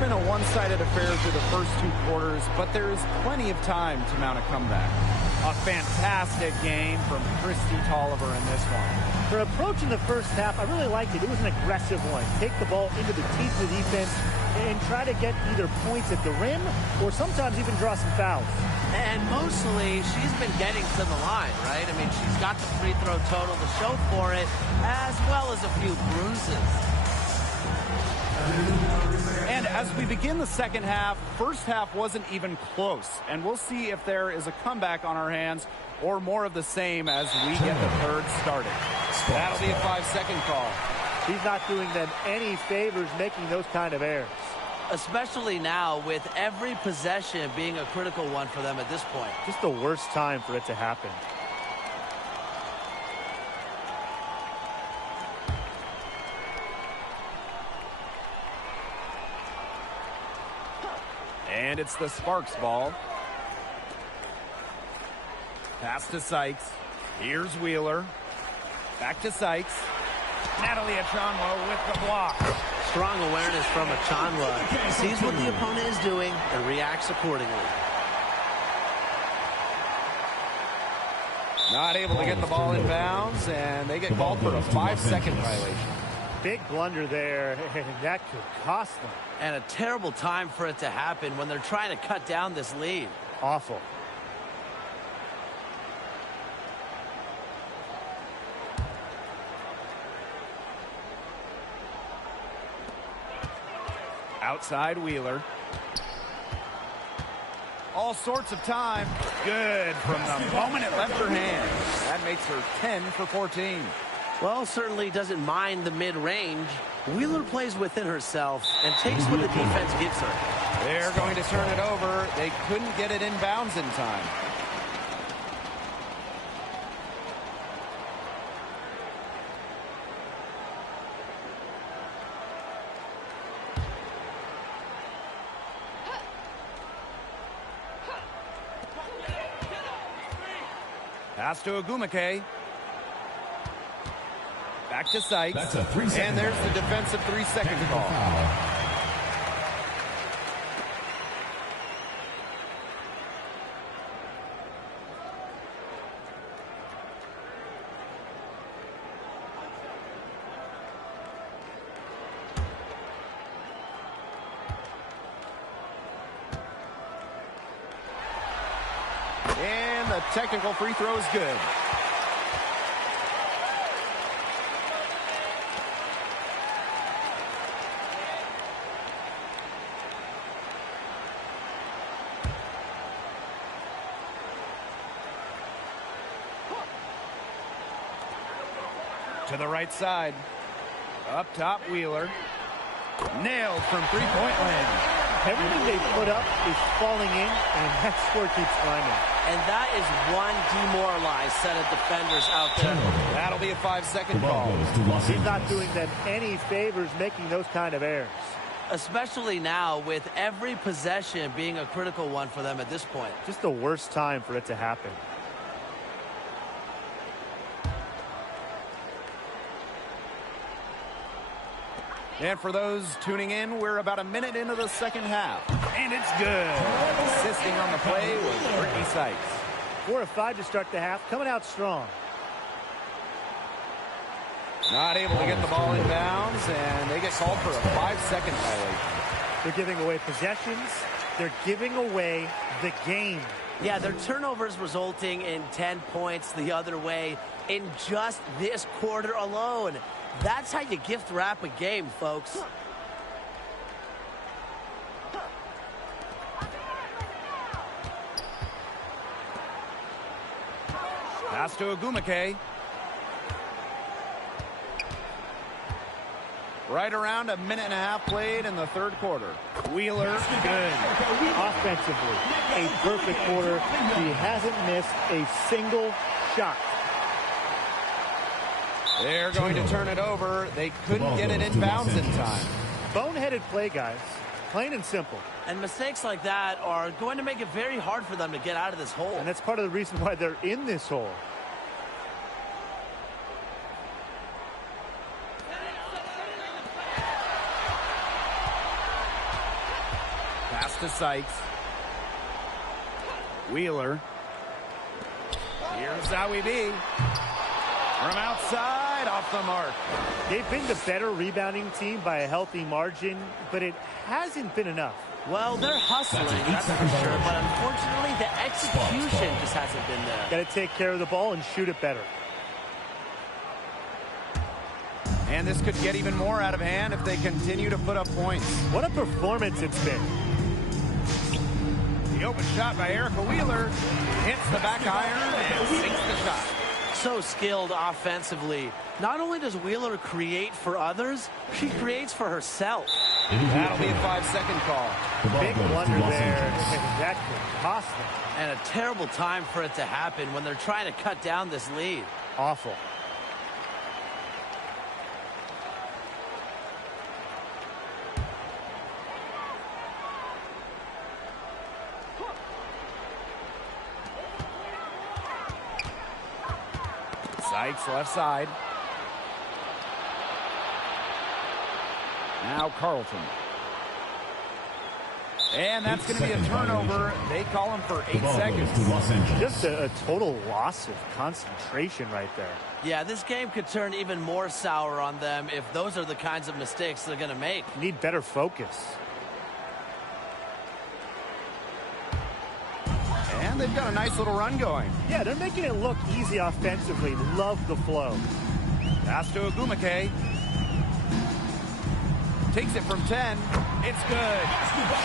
been a one-sided affair through the first 2 quarters, but there is plenty of time to mount a comeback. A fantastic game from Christy Tolliver in this one. Her approach in the first half, I really liked it. It was an aggressive one. Take the ball into the teeth of the defense and try to get either points at the rim or sometimes even draw some fouls. And mostly, she's been getting to the line, right? I mean, she's got the free throw total to show for it, as well as a few bruises. And as we begin the second half, first half wasn't even close. And we'll see if there is a comeback on our hands or more of the same as we get the third started. That'll be a 5-second call. She's not doing them any favors making those kind of errors. Especially now with every possession being a critical one for them at this point. Just the worst time for it to happen. And it's the Sparks ball. Pass to Sykes. Here's Wheeler. Back to Sykes. Natalie Achonwa with the block. Strong awareness from Achonwa. Sees what the opponent is doing and reacts accordingly. Not able to get the ball in bounds, and they get called for a 5-second violation. Big blunder there, and that could cost them. And a terrible time for it to happen when they're trying to cut down this lead. Awful. Outside Wheeler. All sorts of time. Good from the moment it left her hand. That makes her 10 for 14. Well, certainly doesn't mind the mid-range. Wheeler plays within herself and takes what the defense gives her. They're going to turn it over. They couldn't get it in bounds in time. Pass to Agumake. Back to Sykes. That's a 3-second and there's the defensive 3-second call. And the technical free throw is good. To the right side. Up top, Wheeler. Nailed from three-point land. Everything they put up is falling in, and that score keeps climbing. And that is one demoralized set of defenders out there. That'll be a 5-second call. He's not doing them any favors making those kind of errors. Especially now with every possession being a critical one for them at this point. Just the worst time for it to happen. And for those tuning in, we're about a minute into the second half. And it's good. Assisting on the play was Brittany Sykes. 4 of 5 to start the half, coming out strong. Not able to get the ball in bounds, and they get called for a 5-second violation. They're giving away possessions. They're giving away the game. Yeah, their turnovers resulting in 10 points the other way in just this quarter alone. That's how you gift wrap a game, folks. Pass to Agumake. Right around a minute and a half played in the third quarter. Wheeler, good. Offensively, a perfect quarter. He hasn't missed a single shot. They're going to turn it over. They couldn't get it in bounds in time. Boneheaded play, guys. Plain and simple. And mistakes like that are going to make it very hard for them to get out of this hole. And that's part of the reason why they're in this hole. to Sykes. Wheeler. Here's Zowie B. From outside, off the mark. They've been the better rebounding team by a healthy margin, but it hasn't been enough. Well, they're hustling, that's for sure, but unfortunately the execution just hasn't been there. Got to take care of the ball and shoot it better. And this could get even more out of hand if they continue to put up points. What a performance it's been. The open shot by Erica Wheeler hits the back iron and sinks the shot. So skilled offensively. Not only does Wheeler create for others, she creates for herself. That'll be a 5-second call. Big blunder there. That could cost them. And a terrible time for it to happen when they're trying to cut down this lead. Awful. Sykes left side. Now Carlton. And that's going to be a turnover. They call him for 8 seconds. Just a total loss of concentration right there. Yeah, this game could turn even more sour on them if those are the kinds of mistakes they're going to make. Need better focus. And they've got a nice little run going. Yeah, they're making it look easy offensively. Love the flow. Pass to Ogumake. Takes it from 10. It's good.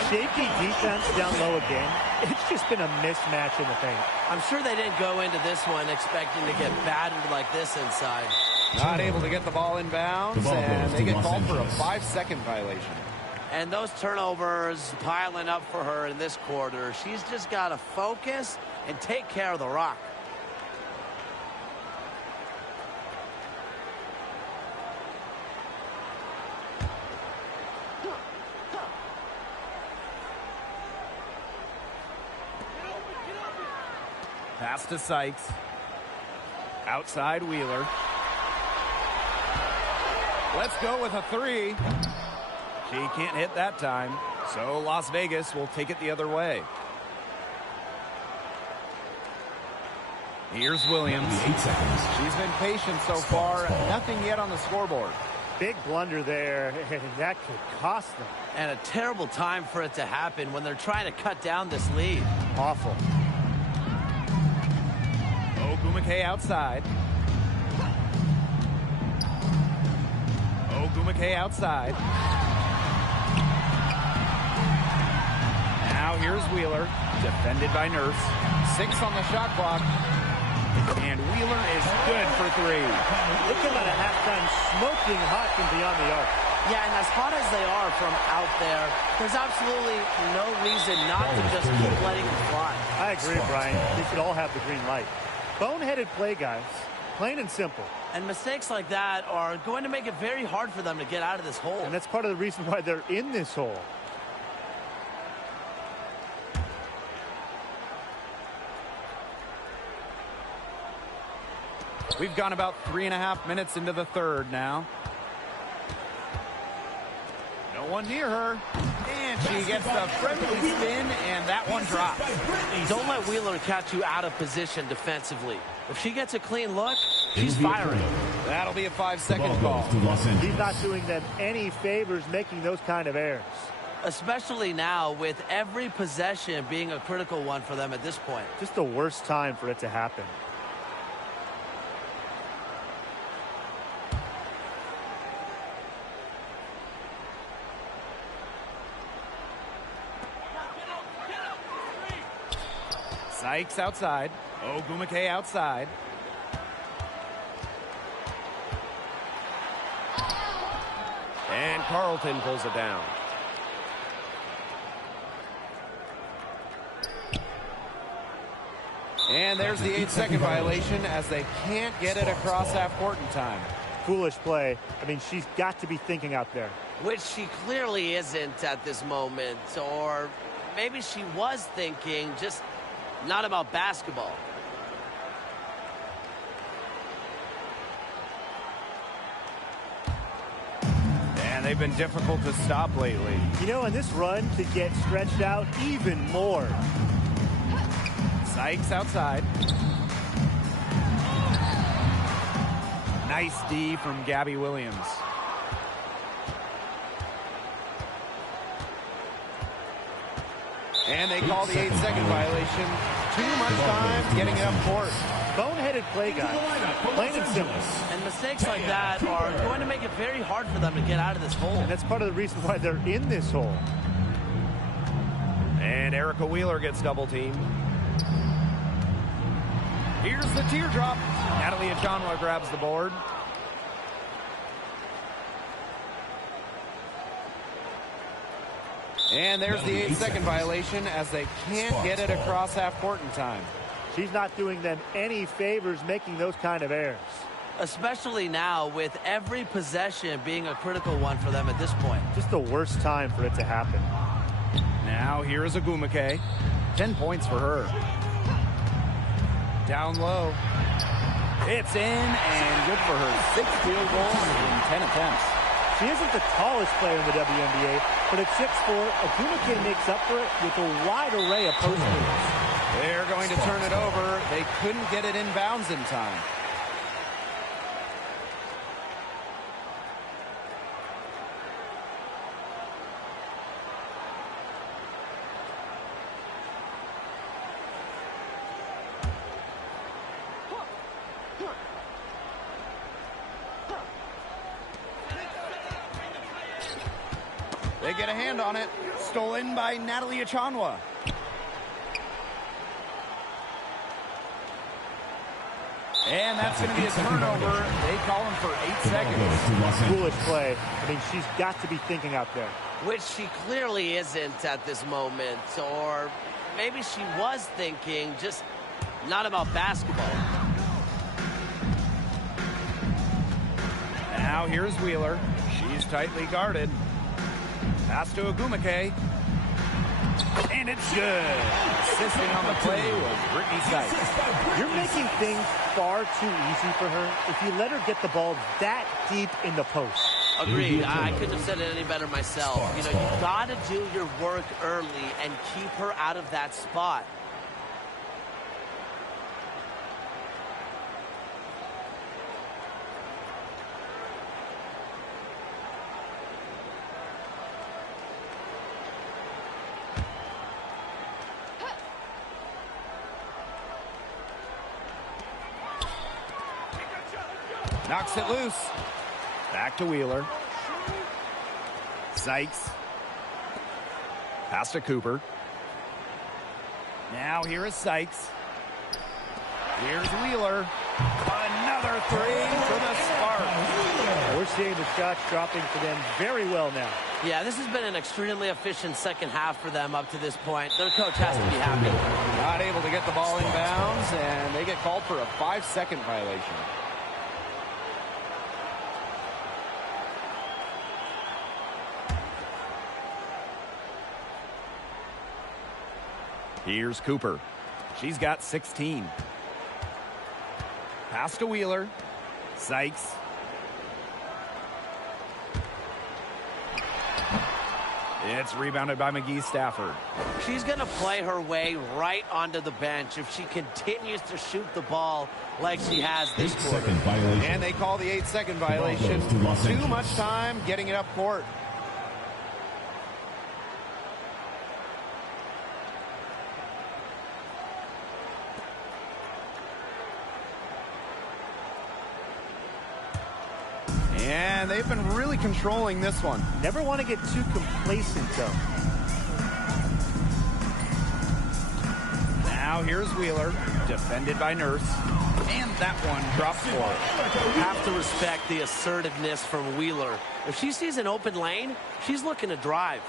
Shaky defense down low again. It's just been a mismatch in the paint. I'm sure they didn't go into this one expecting to get battered like this inside. Not able to get the ball in bounds, and they get called for a 5-second violation. And those turnovers piling up for her in this quarter. She's just got to focus and take care of the rock. Pass to Sykes. Outside Wheeler. Let's go with a 3. She can't hit that time, so Las Vegas will take it the other way. Here's Williams. 8 seconds. She's been patient so far. Nothing yet on the scoreboard. Big blunder there. That could cost them. And a terrible time for it to happen when they're trying to cut down this lead. Awful. Ogumake outside. Ogumake outside. Now here's Wheeler, defended by Nurse. 6 on the shot clock. And Wheeler is good for 3. Looking at a halftime smoking hot from beyond the arc. Yeah, and as hot as they are from out there, there's absolutely no reason not to just keep letting them fly. I agree, Brian. They should all have the green light. Boneheaded play, guys. Plain and simple. And mistakes like that are going to make it very hard for them to get out of this hole. And that's part of the reason why they're in this hole. We've gone about 3.5 minutes into the third now. No one near her. And she gets the friendly spin, and that one drops. Don't let Wheeler catch you out of position defensively. If she gets a clean look, she's firing. That'll be a 5-second call. He's not doing them any favors making those kind of errors. Especially now with every possession being a critical one for them at this point. Just the worst time for it to happen. Sykes outside. Ogumake outside. And Carlton pulls it down. And there's the 8-second violation as they can't get it across half court in time. Foolish play. I mean, she's got to be thinking out there. Which she clearly isn't at this moment. Or maybe she was thinking, just not about basketball. And And they've been difficult to stop lately. You know, and this run could get stretched out even more. Sykes outside. Nice D from Gabby Williams. And they call the 8-second violation. Too much time getting it up court. Boneheaded play, guys. Plain and simple. And mistakes like that are going to make it very hard for them to get out of this hole. And that's part of the reason why they're in this hole. And Erica Wheeler gets double teamed. Here's the teardrop. Natalie Achanwa grabs the board. And there's the 8-second violation as they can't get it across half court in time. She's not doing them any favors making those kind of errors. Especially now with every possession being a critical one for them at this point. Just the worst time for it to happen. Now here is Agumake. 10 points for her. Down low. It's in and good for her. 6 field goals in 10 attempts. She isn't the tallest player in the WNBA, but at 6'4", Agumake makes up for it with a wide array of post moves. They're going to turn it over. They couldn't get it inbounds in time. They get a hand on it. Stolen by Natalie Achanwa. And that's going to be a turnover. They call him for 8 seconds. Foolish play. I mean, she's got to be thinking out there. Which she clearly isn't at this moment. Or maybe she was thinking, just not about basketball. Now here's Wheeler. She's tightly guarded. Pass to Agumake. And it's good. Assisting on the play was Brittany Sykes. You're making things far too easy for her if you let her get the ball that deep in the post. Agreed. I couldn't have said it any better myself. You know, you got to do your work early and keep her out of that spot. Knocks it loose. Back to Wheeler. Sykes. Pass to Cooper. Now here is Sykes. Here's Wheeler. Another three for the Sparks. We're seeing the shots dropping for them very well now. Yeah, this has been an extremely efficient second half for them up to this point. Their coach has to be happy. Not able to get the ball in bounds, and they get called for a 5-second violation. Here's Cooper. She's got 16. Pass to Wheeler. Sykes. It's rebounded by McGee Stafford. She's going to play her way right onto the bench if she continues to shoot the ball like she has this quarter. And they call the 8-second violation. Too much time getting it up court. And they've been really controlling this one. Never want to get too complacent, though. Now here's Wheeler, defended by Nurse. And that one drops for her. Have to respect the assertiveness from Wheeler. If she sees an open lane, she's looking to drive.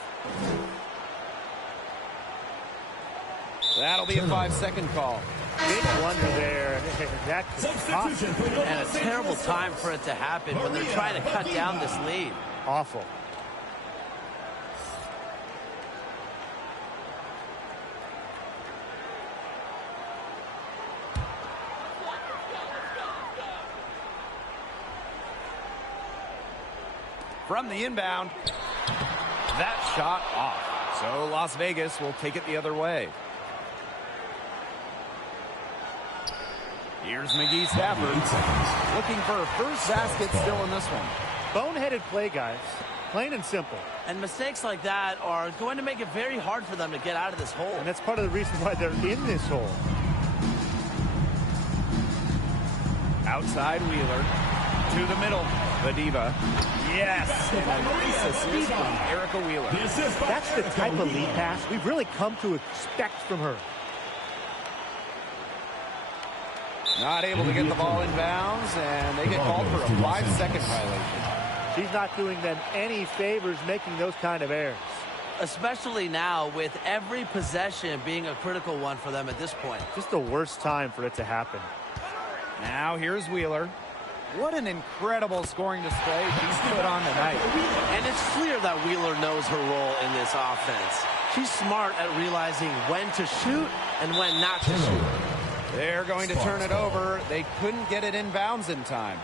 That'll be a 5-second call. Big blunder there. That's And a terrible time for it to happen when they're trying to cut down this lead. awful. From the inbound, that shot off. So Las Vegas will take it the other way. Here's McGee Stafford looking for a first basket still in this one. Boneheaded play, guys. Plain and simple. And mistakes like that are going to make it very hard for them to get out of this hole. And that's part of the reason why they're in this hole. Outside Wheeler. To the middle. Badiva. Yes. And a nice assist from Erica Wheeler. That's the type of lead pass we've really come to expect from her. Not able to get the ball in bounds, and they get called for a 5-second violation. She's not doing them any favors making those kind of errors. Especially now with every possession being a critical one for them at this point. Just the worst time for it to happen. Now here's Wheeler. What an incredible scoring display she's put on tonight. And it's clear that Wheeler knows her role in this offense. She's smart at realizing when to shoot and when not to shoot. They're going to turn it over. They couldn't get it in bounds in time.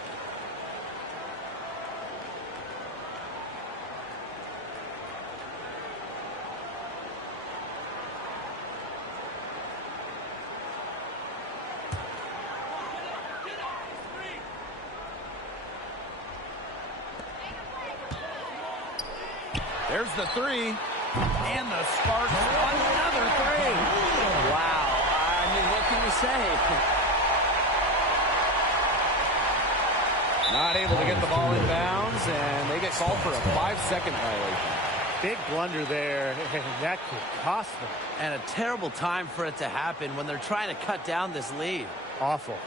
There's the three. And the Sparks, another three. Wow. I mean, what can you say? Not able to get the ball in bounds, and they get called for a 5-second violation. Big blunder there, and that could cost them. And a terrible time for it to happen when they're trying to cut down this lead. Awful.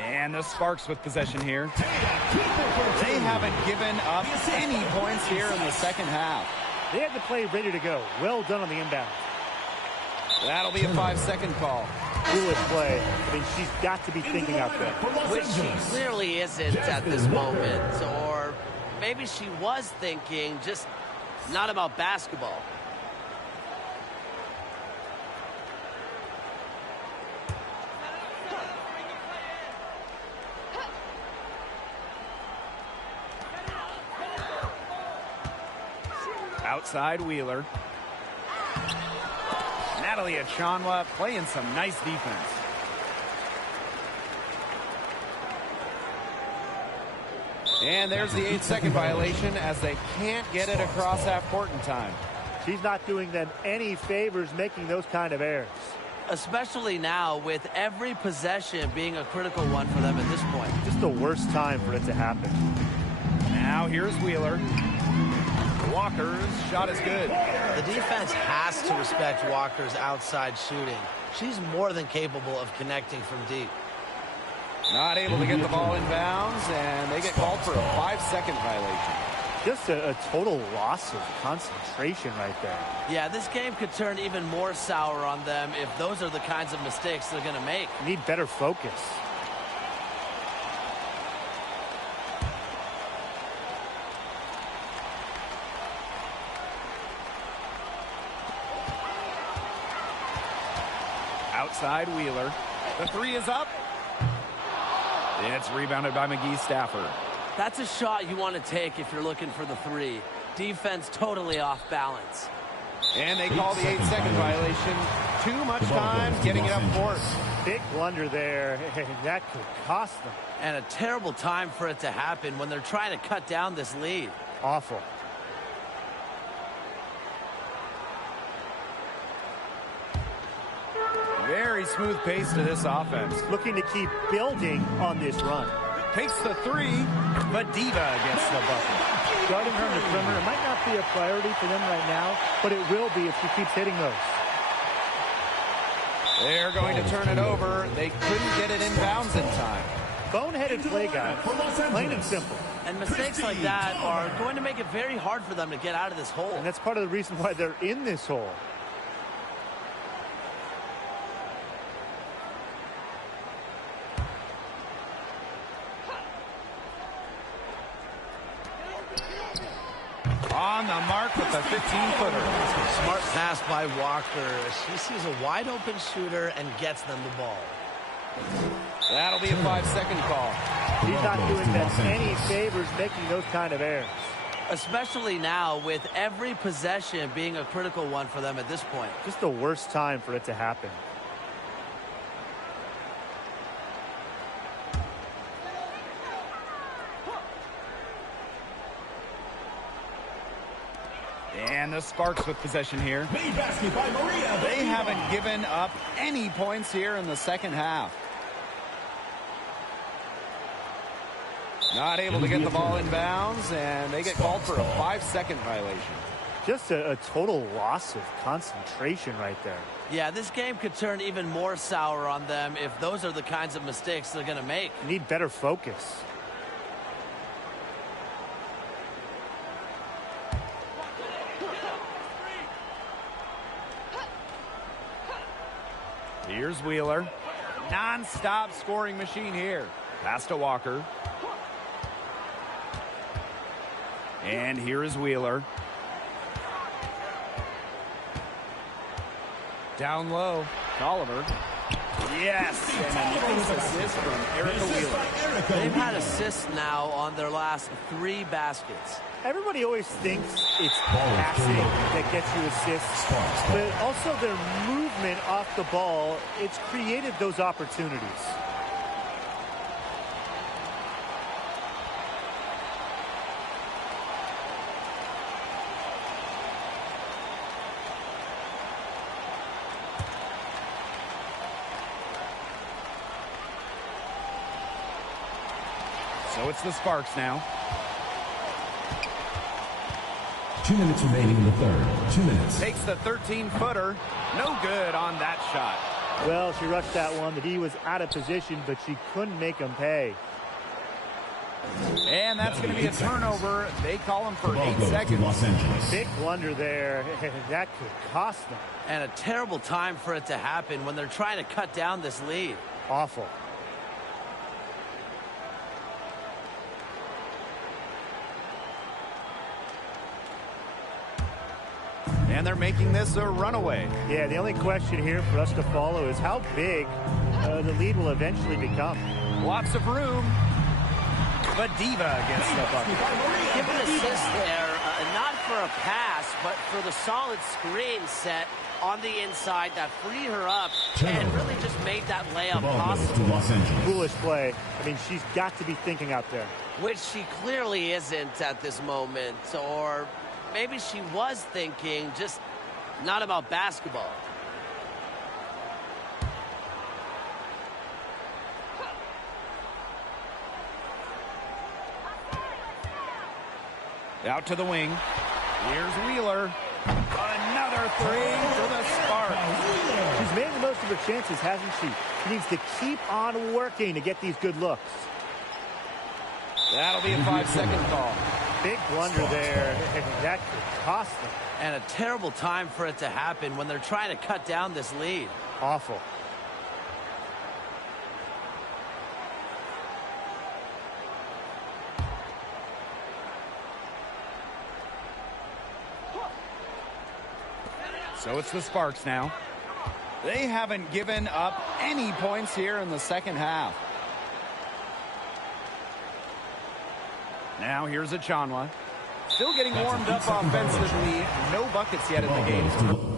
And the Sparks with possession here. They haven't given up any points here in the second half. They had the play ready to go. Well done on the inbound. That'll be a 5-second call. Foolish play. I mean, she's got to be thinking out there. Which she clearly isn't at this moment. Or maybe she was thinking, just not about basketball. Outside Wheeler. Natalie Achanwa playing some nice defense. And there's the 8-second violation as they can't get it across half court in time. She's not doing them any favors making those kind of errors. Especially now with every possession being a critical one for them at this point. Just the worst time for it to happen. Now here's Wheeler. Walker's shot is good. The defense has to respect Walker's outside shooting. She's more than capable of connecting from deep. Not able to get the ball in bounds, and they get called for a 5-second violation. Just a total loss of concentration right there. Yeah, this game could turn even more sour on them if those are the kinds of mistakes they're going to make. Need better focus. Outside Wheeler. The three is up. It's rebounded by McGee Stafford. That's a shot you want to take if you're looking for the three. Defense totally off balance. And they call the 8-second violation. Too much time getting it up court. Big blunder there, and that could cost them. And a terrible time for it to happen when they're trying to cut down this lead. Awful. Very smooth pace to this offense. Looking to keep building on this run. Takes the three, but Diva gets the bucket. Guarding her in the perimeter might not be a priority for them right now, but it will be if she keeps hitting those. They're going to turn it over. They couldn't get it in bounds in time. Boneheaded play, guys. Plain and simple. And mistakes like that are going to make it very hard for them to get out of this hole. And that's part of the reason why they're in this hole. On the mark with the 15-footer. Smart pass by Walker. She sees a wide-open shooter and gets them the ball. That'll be a 5-second call. He's not doing them any favors making those kind of errors. Especially now with every possession being a critical one for them at this point. Just the worst time for it to happen. And the Sparks with possession here. Made basket by Maria. They haven't given up any points here in the second half. Not able to get the ball in bounds, and they get called for a 5-second violation. Just a total loss of concentration right there. Yeah, this game could turn even more sour on them if those are the kinds of mistakes they're going to make. Need better focus. Here's Wheeler. Non-stop scoring machine here. Pass to Walker. And here is Wheeler. Down low. Oliver. Yes, and a nice assist from Erica Wheeler. They've had assists now on their last 3 baskets. Everybody always thinks it's passing that gets you assists, but also their movement off the ball, it's created those opportunities. So it's the Sparks now. 2 minutes remaining in the third. 2 minutes. Takes the 13-footer. No good on that shot. Well, she rushed that one. The D was out of position, but she couldn't make them pay. And that's going to be a turnover. They call him for 8 To seconds. Los Angeles. Big blunder there. That could cost them. And a terrible time for it to happen when they're trying to cut down this lead. Awful. And they're making this a runaway. Yeah, the only question here for us to follow is how big the lead will eventually become. Lots of room. But Diva gets the bucket. Give an assist there, not for a pass, but for the solid screen set on the inside that freed her up and really just made that layup To possible. Los Angeles. Foolish play. I mean, she's got to be thinking out there. Which she clearly isn't at this moment, or maybe she was thinking, just not about basketball. Out to the wing. Here's Wheeler. Another three for the Sparks. She's made the most of her chances, hasn't she? She needs to keep on working to get these good looks. That'll be a 5-second call. Big blunder there. That could cost them. And a terrible time for it to happen when they're trying to cut down this lead. Awful. So it's the Sparks now. They haven't given up any points here in the second half. Now here's Achanwa. Still getting warmed up offensively. No buckets yet in the game.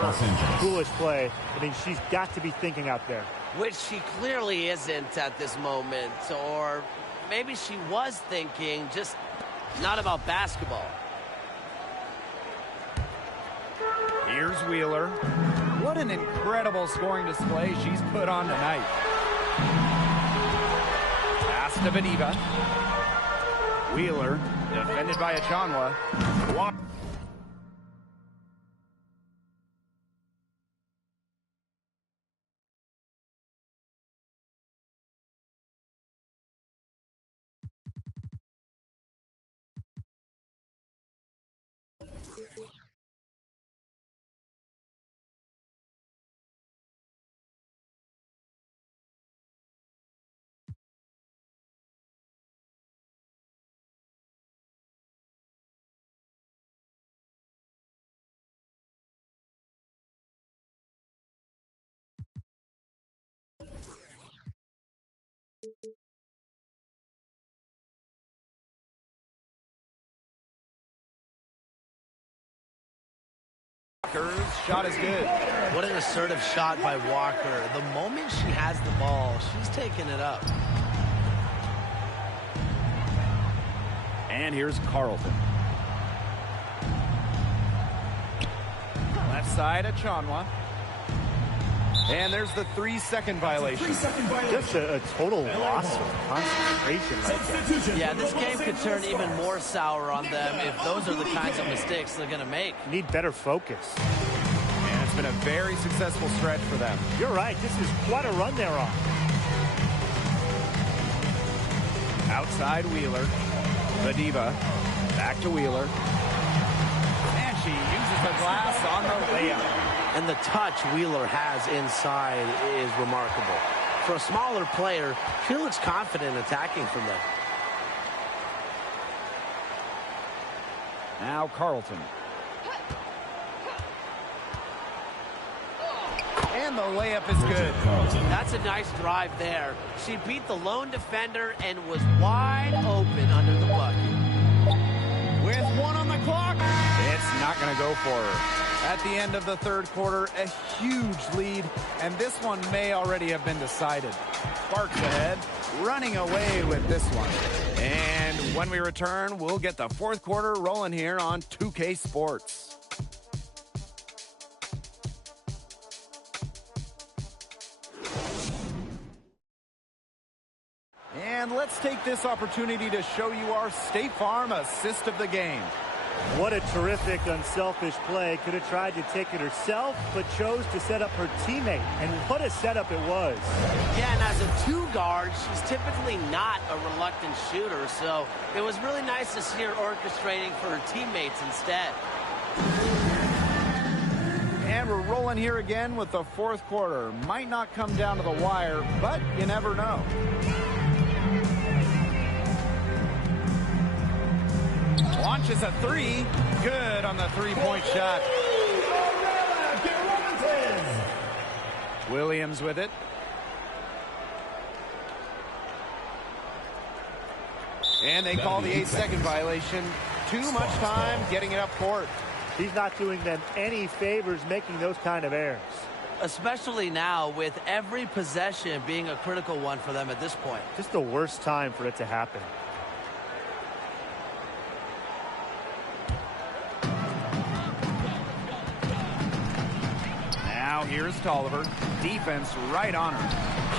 Los Angeles. Foolish play. I mean, she's got to be thinking out there. Which she clearly isn't at this moment. Or maybe she was thinking, just not about basketball. Here's Wheeler. What an incredible scoring display she's put on tonight. Pass to Bediva. Wheeler, defended by Achanwa. Walker's shot is good. What an assertive shot by Walker. The moment she has the ball, she's taking it up. And here's Carlton. Left side, Achanwa. And there's the 3-second violation. Just a total loss of concentration right there. Yeah, this game could turn even more sour on them if those are the kinds of mistakes they're going to make. Need better focus. And it's been a very successful stretch for them. You're right. This is quite a run they're on. Outside Wheeler. Bediva. Back to Wheeler. And she uses the glass on the layup. And the touch Wheeler has inside is remarkable. For a smaller player, she looks confident attacking from there. Now Carlton. And the layup is good. That's a nice drive there. She beat the lone defender and was wide open under the bucket. With 1 on the clock, it's not going to go for her. At the end of the third quarter, a huge lead, and this one may already have been decided. Sparks ahead, running away with this one. And when we return, we'll get the fourth quarter rolling here on 2K Sports. And let's take this opportunity to show you our State Farm assist of the game. What a terrific, unselfish play. Could have tried to take it herself, but chose to set up her teammate. And what a setup it was. Yeah, and as a two-guard, she's typically not a reluctant shooter, so it was really nice to see her orchestrating for her teammates instead. And we're rolling here again with the fourth quarter. Might not come down to the wire, but you never know. Launches a 3. Good on the three-point shot. Williams with it. And they call the 8-second violation. Too much time getting it up court. He's not doing them any favors making those kind of errors. Especially now with every possession being a critical one for them at this point. Just the worst time for it to happen. Now here's Tolliver. Defense right on her.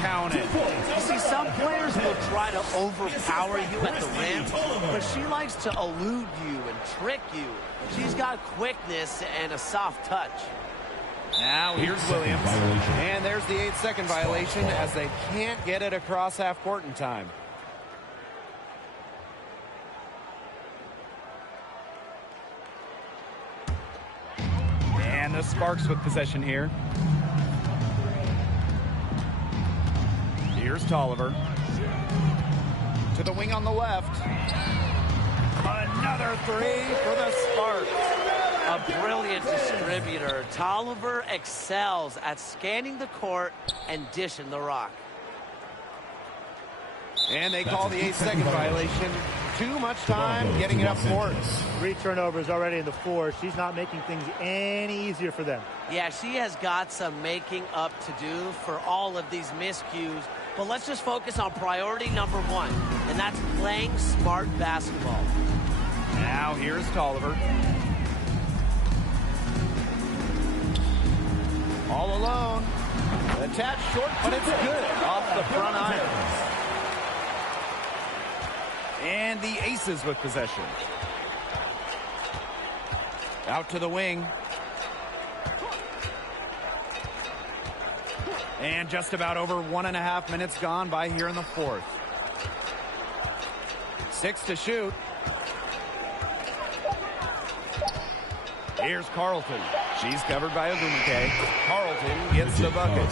Count it. You see, some players will try to overpower you at the rim, but she likes to elude you and trick you. She's got quickness and a soft touch. Now here's Williams. And there's the 8-second violation as they can't get it across half court in time. And the Sparks with possession here. Here's Tolliver. To the wing on the left. Another 3 for the Sparks. A brilliant distributor. Tolliver excels at scanning the court and dishing the rock. And they call the 8-second violation. Too much time getting it up court. 3 turnovers already in the fourth. She's not making things any easier for them. Yeah, she has got some making up to do for all of these miscues. But let's just focus on priority number one, and that's playing smart basketball. Now here's Tolliver. All alone. Attached short, but it's good off the front iron. And the Aces with possession. Out to the wing. And just about over 1.5 minutes gone by here in the fourth. 6 to shoot. Here's Carlton. She's covered by Ogumake. Carlton gets the bucket.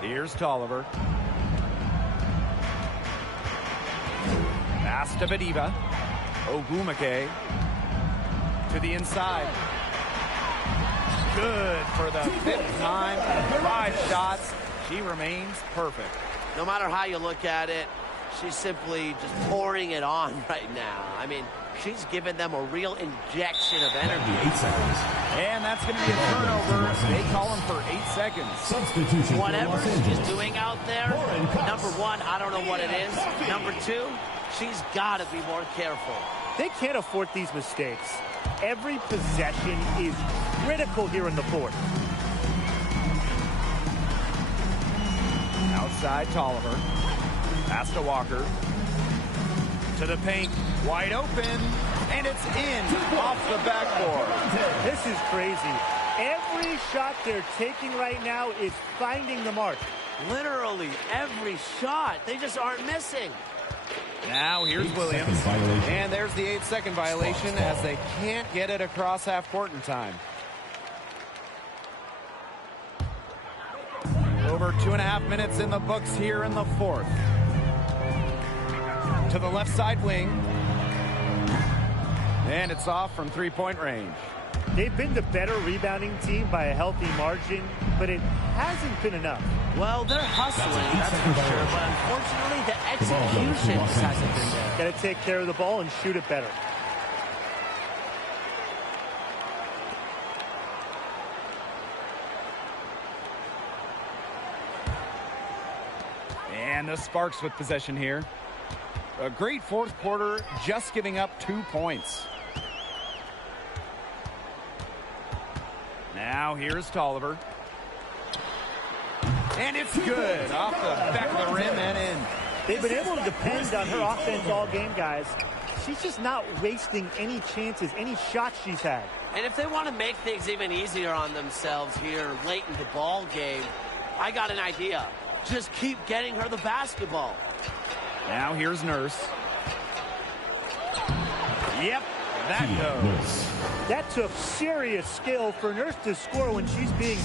Here's Tolliver. Pass to Bediva. Ogumake to the inside. Good for the 5th time. 5 shots. She remains perfect. No matter how you look at it, she's simply just pouring it on right now. I mean, she's given them a real injection of energy. 8 seconds. And that's going to be a turnover. They call him for 8 seconds. Substitution. Whatever she's doing out there, number one, I don't know what it is. Number two, she's got to be more careful. They can't afford these mistakes. Every possession is critical here in the fourth. Outside Tolliver. Pass to Walker. To the paint. Wide open. And it's in off the backboard. This is crazy. Every shot they're taking right now is finding the mark. Literally every shot. They just aren't missing. Now here's Williams. And there's the 8-second violation as they can't get it across half court in time. Over 2.5 minutes in the books here in the fourth. To the left side wing. And it's off from 3-point range. They've been the better rebounding team by a healthy margin, but it hasn't been enough. Well, they're hustling, that's for sure, but unfortunately the execution just hasn't been there. Got to take care of the ball and shoot it better. And the Sparks with possession here. A great fourth quarter, just giving up 2 points. Now here's Tolliver. And it's good off the back of the rim and in. They've been able to depend on her offense all game, guys. She's just not wasting any chances, any shots she's had. And if they want to make things even easier on themselves here late in the ball game, I got an idea. Just keep getting her the basketball. Now here's Nurse. Yep, that goes. That took serious skill for Nurse to score when she's being,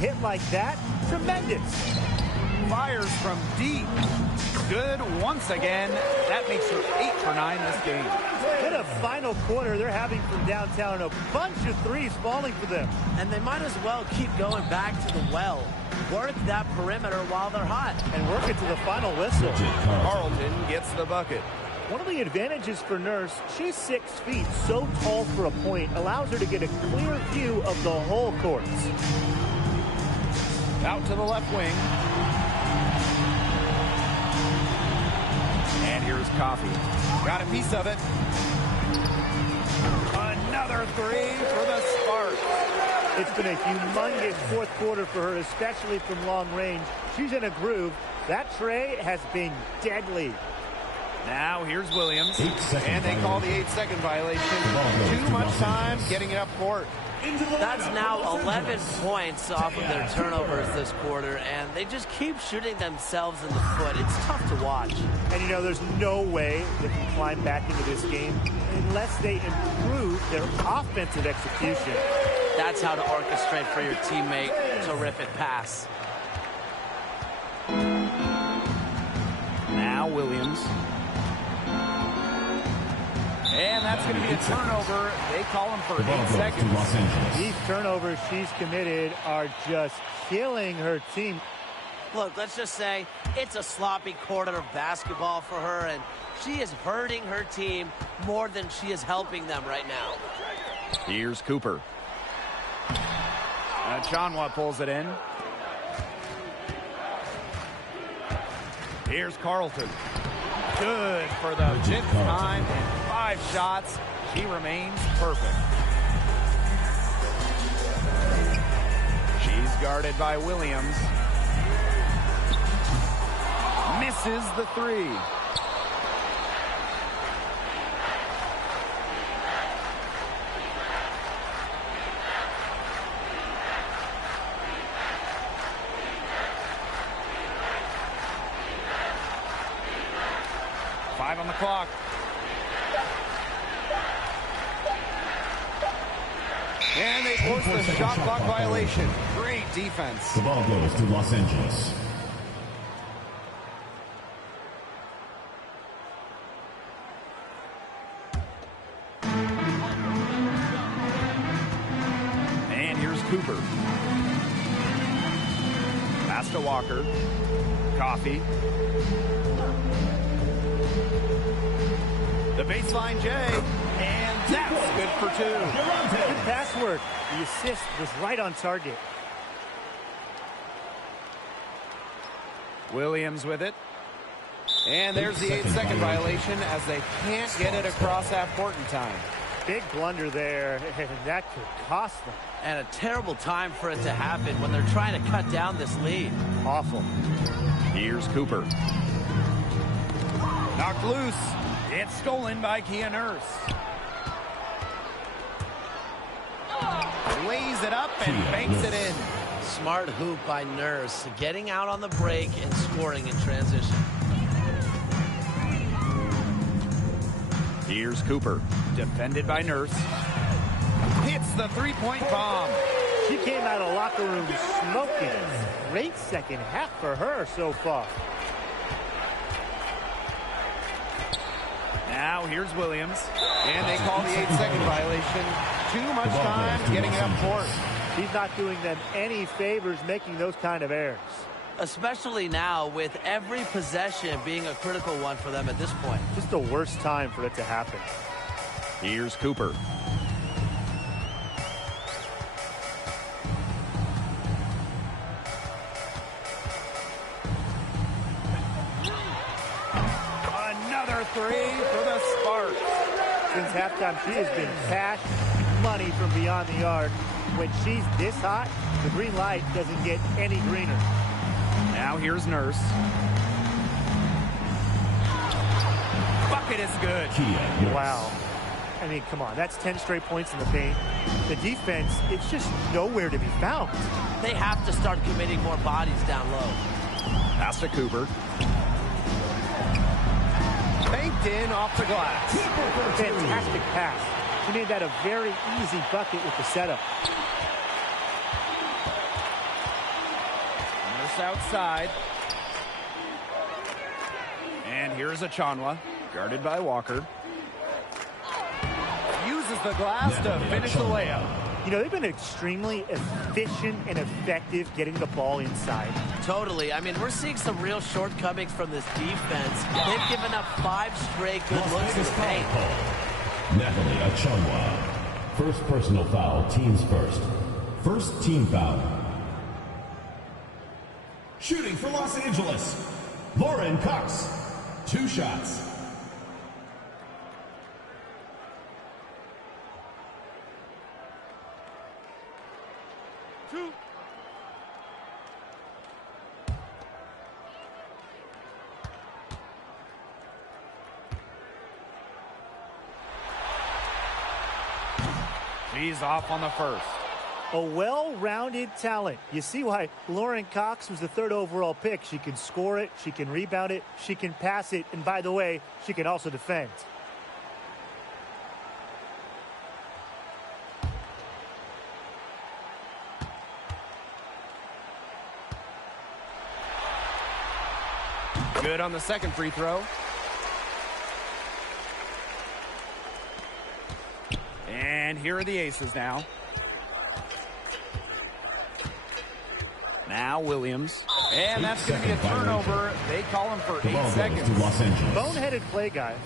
hit like that. Tremendous. Fires from deep. Good once again. That makes her 8 for 9 this game. In a final quarter, they're having from downtown a bunch of threes falling for them. And they might as well keep going back to the well. Work that perimeter while they're hot. And work it to the final whistle. Carlton gets the bucket. One of the advantages for Nurse, she's 6 feet, so tall for a point, allows her to get a clear view of the whole court. Out to the left wing. And here's Coffey. Got a piece of it. Another 3 for the Sparks. It's been a humongous fourth quarter for her, especially from long range. She's in a groove. That tray has been deadly. Now here's Williams. And they call the 8-second violation. Too much time getting it up court. That's now 11 points off of their turnovers this quarter, and they just keep shooting themselves in the foot. It's tough to watch. And there's no way they can climb back into this game unless they improve their offensive execution. That's how to orchestrate for your teammate. Terrific pass. Now Williams. And that's going to be a turnover. They call him for 8 seconds. These turnovers she's committed are just killing her team. Look, let's just say it's a sloppy quarter of basketball for her, and she is hurting her team more than she is helping them right now. Here's Cooper. Chanwa pulls it in. Here's Carlton. Good for the 5th time in 5 shots. She remains perfect. She's guarded by Williams. Misses the 3. On the clock. And they force the shot clock violation. Great defense. The ball goes to Los Angeles. And here's Cooper. Pass to Walker. Coffee. The baseline J, and that's good for 2. Good pass work. The assist was right on target. Williams with it. And there's the 8-second violation as they can't get it across half-court in time. Big blunder there, and that could cost them. And a terrible time for it to happen when they're trying to cut down this lead. Awful. Here's Cooper. Knocked loose. It's stolen by Kia Nurse. Lays it up and banks it in. Smart hoop by Nurse, getting out on the break and scoring in transition. Here's Cooper, defended by Nurse. Hits the 3-point bomb. She came out of the locker room smoking. Great second half for her so far. Now here's Williams, and they call the 8-second violation. Too much time getting it up court. He's not doing them any favors making those kind of errors. Especially now with every possession being a critical one for them at this point. Just the worst time for it to happen. Here's Cooper. Another 3 for the Sparks. Since halftime, she has been cash money from beyond the arc. When she's this hot, the green light doesn't get any greener. Now here's Nurse. Bucket is good. Wow. I mean, come on. That's 10 straight points in the paint. The defense, it's just nowhere to be found. They have to start committing more bodies down low. Pass to Cooper. Banked in off the glass. Fantastic pass. She made that a very easy bucket with the setup. Nurse outside. And here's a Chanwa, guarded by Walker. Uses the glass to finish the layup. You know, they've been extremely efficient and effective getting the ball inside. Totally. I mean, we're seeing some real shortcomings from this defense. They've given up 5 straight good looks in the paint. Natalie Achonwa. First personal foul, teams first. First team foul. Shooting for Los Angeles, Lauren Cox. 2 shots. She's off on the first. A well-rounded talent. You see why Lauren Cox was the 3rd overall pick. She can score it, she can rebound it, she can pass it, and by the way, she can also defend. Good on the second free throw. And here are the aces now. Now Williams. And that's going to be a turnover. They call him for 8 seconds. Boneheaded play, guys.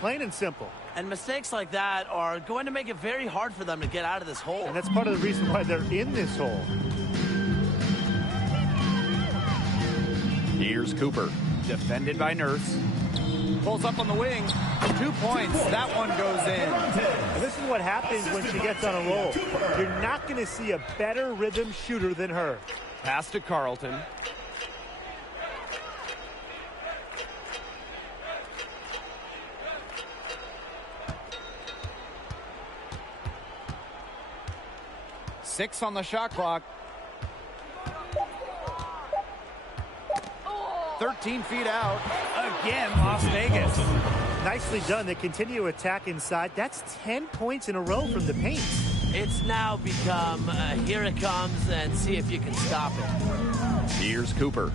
Plain and simple. And mistakes like that are going to make it very hard for them to get out of this hole. And that's part of the reason why they're in this hole. Here's Cooper, defended by Nurse. Pulls up on the wing. 2 points. That one goes in. And this is what happens when she gets on a roll. You're not going to see a better rhythm shooter than her. Pass to Carlton. Six on the shot clock. 13 feet out. Again, Las Vegas. Nicely done. They continue to attack inside. That's 10 points in a row from the paint. It's now become, here it comes, and see if you can stop it. Here's Cooper.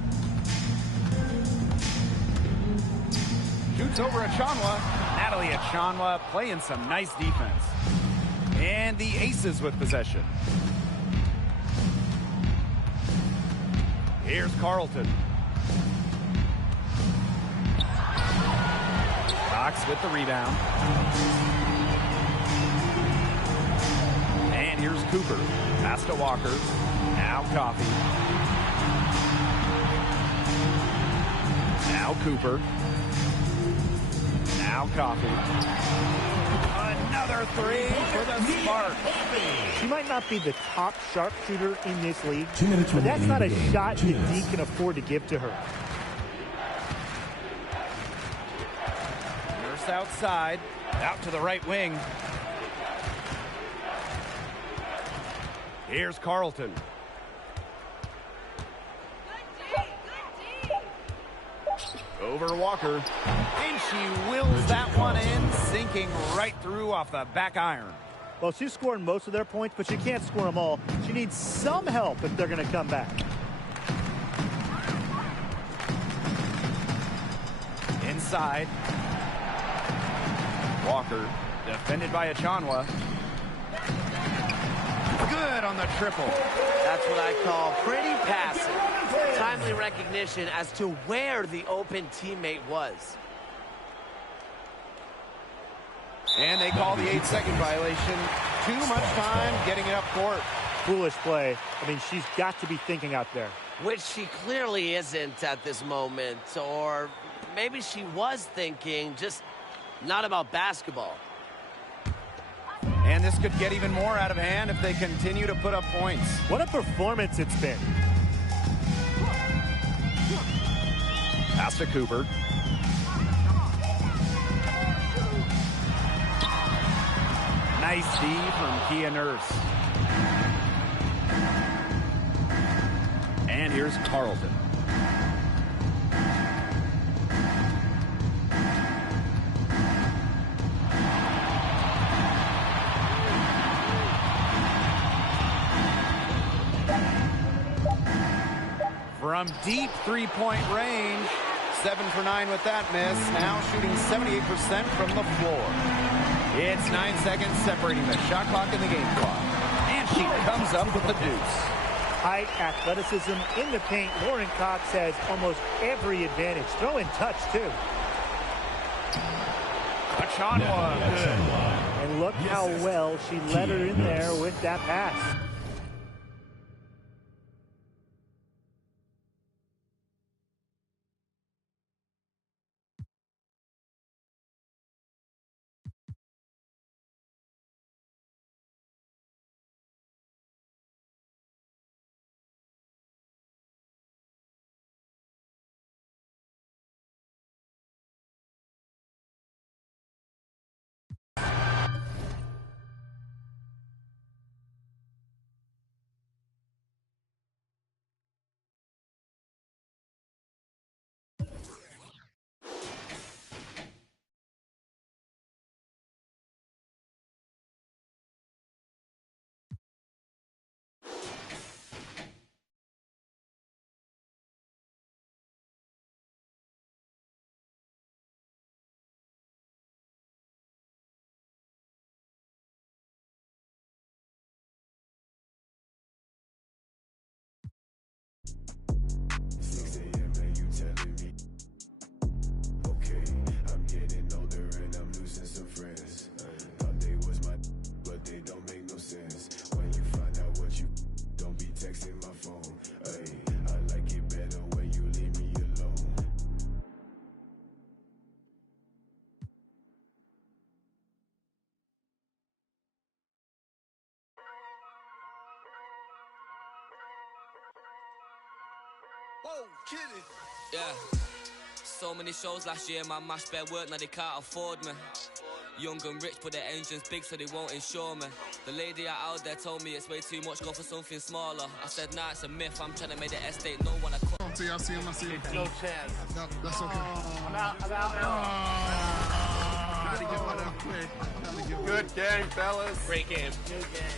Shoots over Achanwa. Natalie Achanwa playing some nice defense. And the Aces with possession. Here's Carlton. Cox with the rebound. And here's Cooper. Pass to Walker. Now Coffey. Now Cooper. Now Coffey. Another three for the Sparks. She might not be the top sharpshooter in this league, 2 minutes but that's not a remaining in the game. shot that 2 D minutes. can afford to give to her. Nurse outside. Out to the right wing. Here's Carlton. Over Walker. And she wills that one in, sinking right through off the back iron. Well, she's scoring most of their points, but she can't score them all. She needs some help if they're going to come back. Inside. Walker, defended by Achanwa. Good on the triple. That's what I call pretty passive. Timely recognition as to where the open teammate was. And they call the 8-second violation. Too much time getting it up court. Foolish play. I mean, she's got to be thinking out there. Which she clearly isn't at this moment. Or maybe she was thinking, just not about basketball. And this could get even more out of hand if they continue to put up points. What a performance it's been. Pass to Cooper. Nice D from Kia Nurse. And here's Carlton. From deep three-point range, 7 for 9 with that miss. Now shooting 78% from the floor. It's 9 seconds separating the shot clock and the game clock. And she comes up with the deuce. High athleticism in the paint. Lauren Cox has almost every advantage. Throw in touch, too. Achanwa, good. And look how well she let her in there with that pass. Whoa, kidding. Yeah. So many shows last year, man, mashed bare work, now they can't afford me. Young and rich, but their engine's big, so they won't insure me. The lady out there told me it's way too much, go for something smaller. I said, nah, it's a myth, I'm trying to make the estate, no one I cut. I see him. No chance. No, that's okay. I'm out. Gotta give her that play. Good game, fellas. Great game.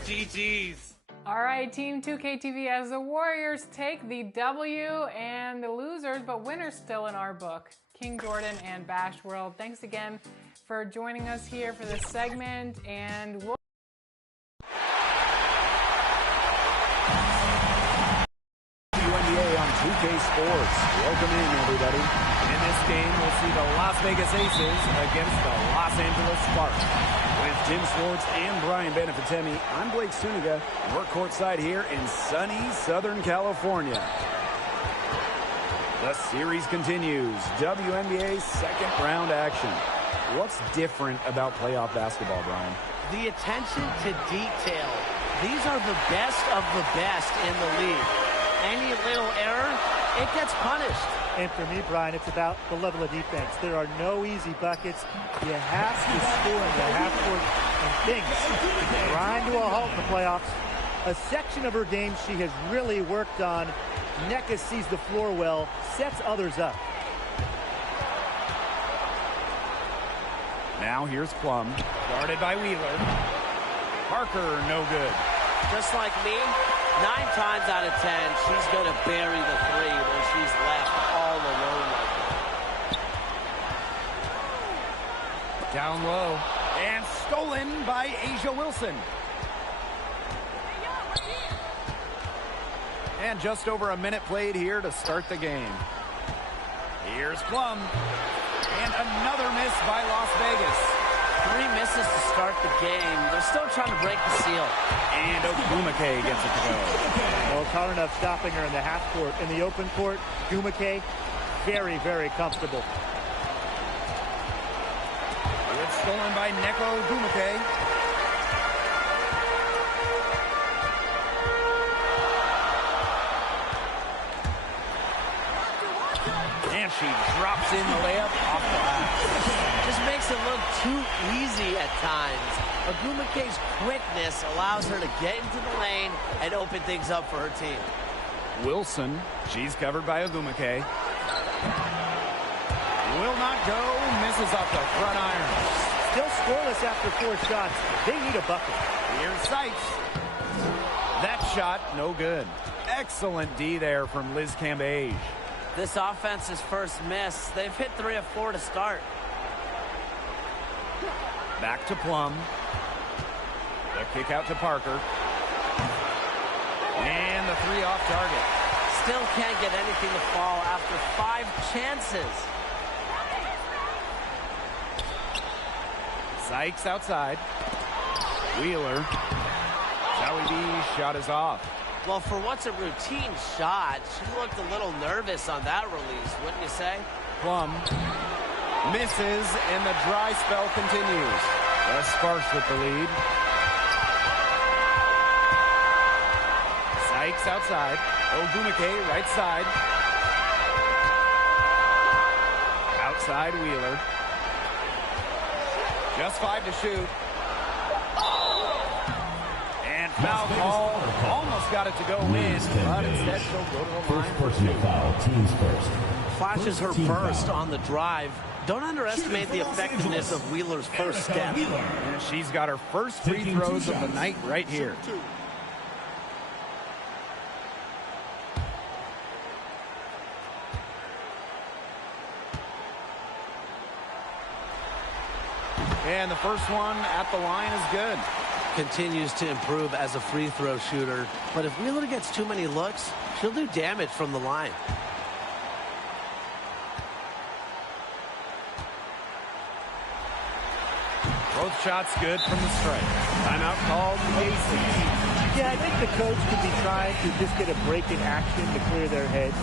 GG's. All right, Team 2KTV as the Warriors take the W and the losers, but winners still in our book. King Jordan and Bash World. Thanks again for joining us here for this segment, and we'll WNBA on 2K Sports. Welcome in, everybody. In this game, we'll see the Las Vegas Aces against the Los Angeles Sparks. With Tim Schwartz and Brian Benefitemi, I'm Blake Suniga. We're courtside here in sunny Southern California. The series continues. WNBA second round action. What's different about playoff basketball, Brian? The attention to detail. These are the best of the best in the league. Any little error, it gets punished. And for me, Brian, it's about the level of defense. There are no easy buckets. You have to score in the half court, and things grind to a halt in the playoffs. A section of her game she has really worked on. Nneka sees the floor well, sets others up. Now here's Plum, guarded by Wheeler. Parker, no good. Just like me, 9 times out of 10, she's going to bury the three when she's left all alone like that. Down low, and stolen by Asia Wilson. And just over a minute played here to start the game. Here's Plum. And another miss by Las Vegas. 3 misses to start the game. They're still trying to break the seal. And Ogumake gets it to go. Well, it's hard enough stopping her in the half court. In the open court, Ogumake, very, very comfortable. It's stolen by Nneka Ogumake. And she drops in the layup off the glass. Just makes it look too easy at times. Ogumake's quickness allows her to get into the lane and open things up for her team. Wilson, she's covered by Ogumake. Will not go, misses off the front iron. Still scoreless after 4 shots. They need a bucket. Here's Sykes. That shot, no good. Excellent D there from Liz Cambage. This offense's first miss. They've hit 3 of 4 to start. Back to Plum. The kick out to Parker. And the 3 off target. Still can't get anything to fall after 5 chances. Sykes outside. Wheeler. Zowie B's shot is off. Well, for what's a routine shot, she looked a little nervous on that release, wouldn't you say? Plum misses, and the dry spell continues. The Sparks with the lead. Sykes outside. Ogumake right side. Outside Wheeler. Just 5 to shoot. And foul call. Almost got it to go in, but instead she'll go to the line. First personal foul, teams first. Flashes her Team burst foul. on the drive. Don't underestimate the effectiveness of Wheeler's first step. And she's got her first free throws of the night right here. And the first one at the line is good. Continues to improve as a free throw shooter, but if Wheeler gets too many looks, she'll do damage from the line. Both shots good from the stripe. Timeout called. Yeah, I think the coach could be trying to just get a break in action to clear their heads.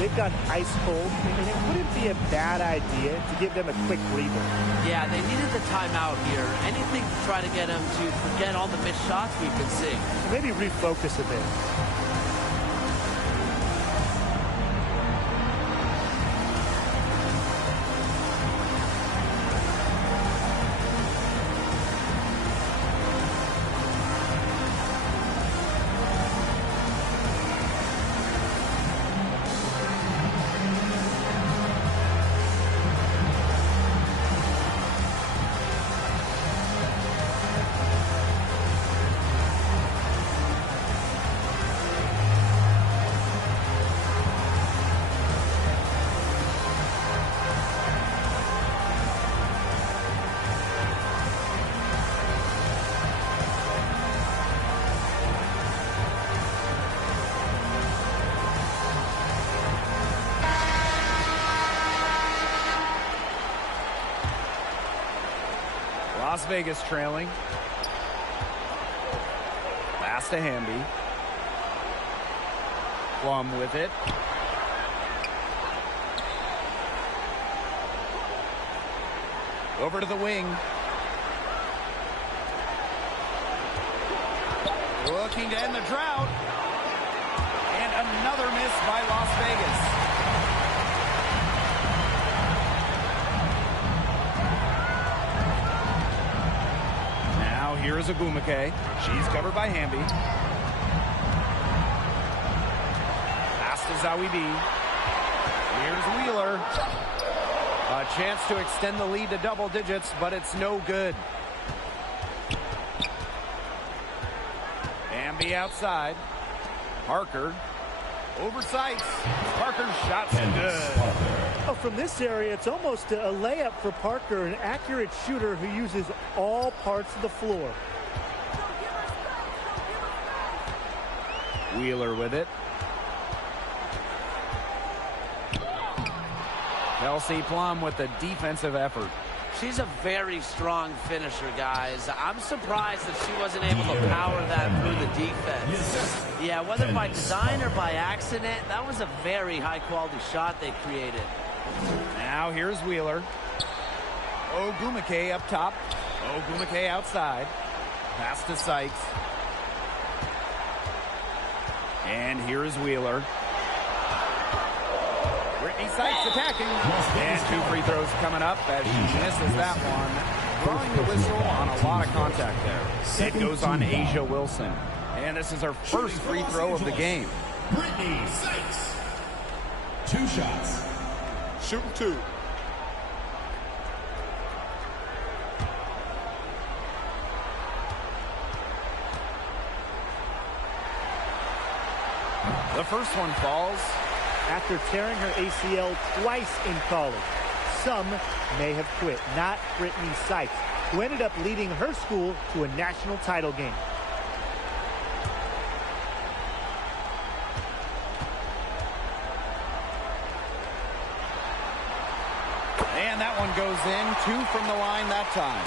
They've got ice cold, and it wouldn't be a bad idea to give them a quick breather. Yeah, they needed the timeout here. Anything to try to get them to forget all the missed shots we've been seeing. Maybe refocus a bit. Las Vegas trailing. Pass to Hamby. Plum with it. Over to the wing. Looking to end the drought. And another miss by Las Vegas. Now here is Agumake. She's covered by Hamby. Pass to Zawi B. Here's Wheeler. A chance to extend the lead to double digits, but it's no good. Hamby outside. Parker. Oversights. Parker's shot's good. Oh, from this area, it's almost a layup for Parker, an accurate shooter who uses all parts of the floor. Wheeler with it. Kelsey Plum with the defensive effort. She's a very strong finisher, guys. I'm surprised that she wasn't able to power that through the defense. Yeah, whether by design or by accident, that was a very high-quality shot they created. Now here's Wheeler. Ogumake up top. Ogumake outside. Pass to Sykes. And here's Wheeler. Brittany Sykes attacking. And 2 free throws coming up as she misses that one. Throwing the whistle on a lot of contact there. It goes on Asia Wilson. And this is her first free throw of the game. Brittany Sykes. 2 shots. Shooting 2. The first one falls. After tearing her ACL twice in college, some may have quit. Not Brittany Sykes, who ended up leading her school to a national title game. And that one goes in. 2 from the line that time.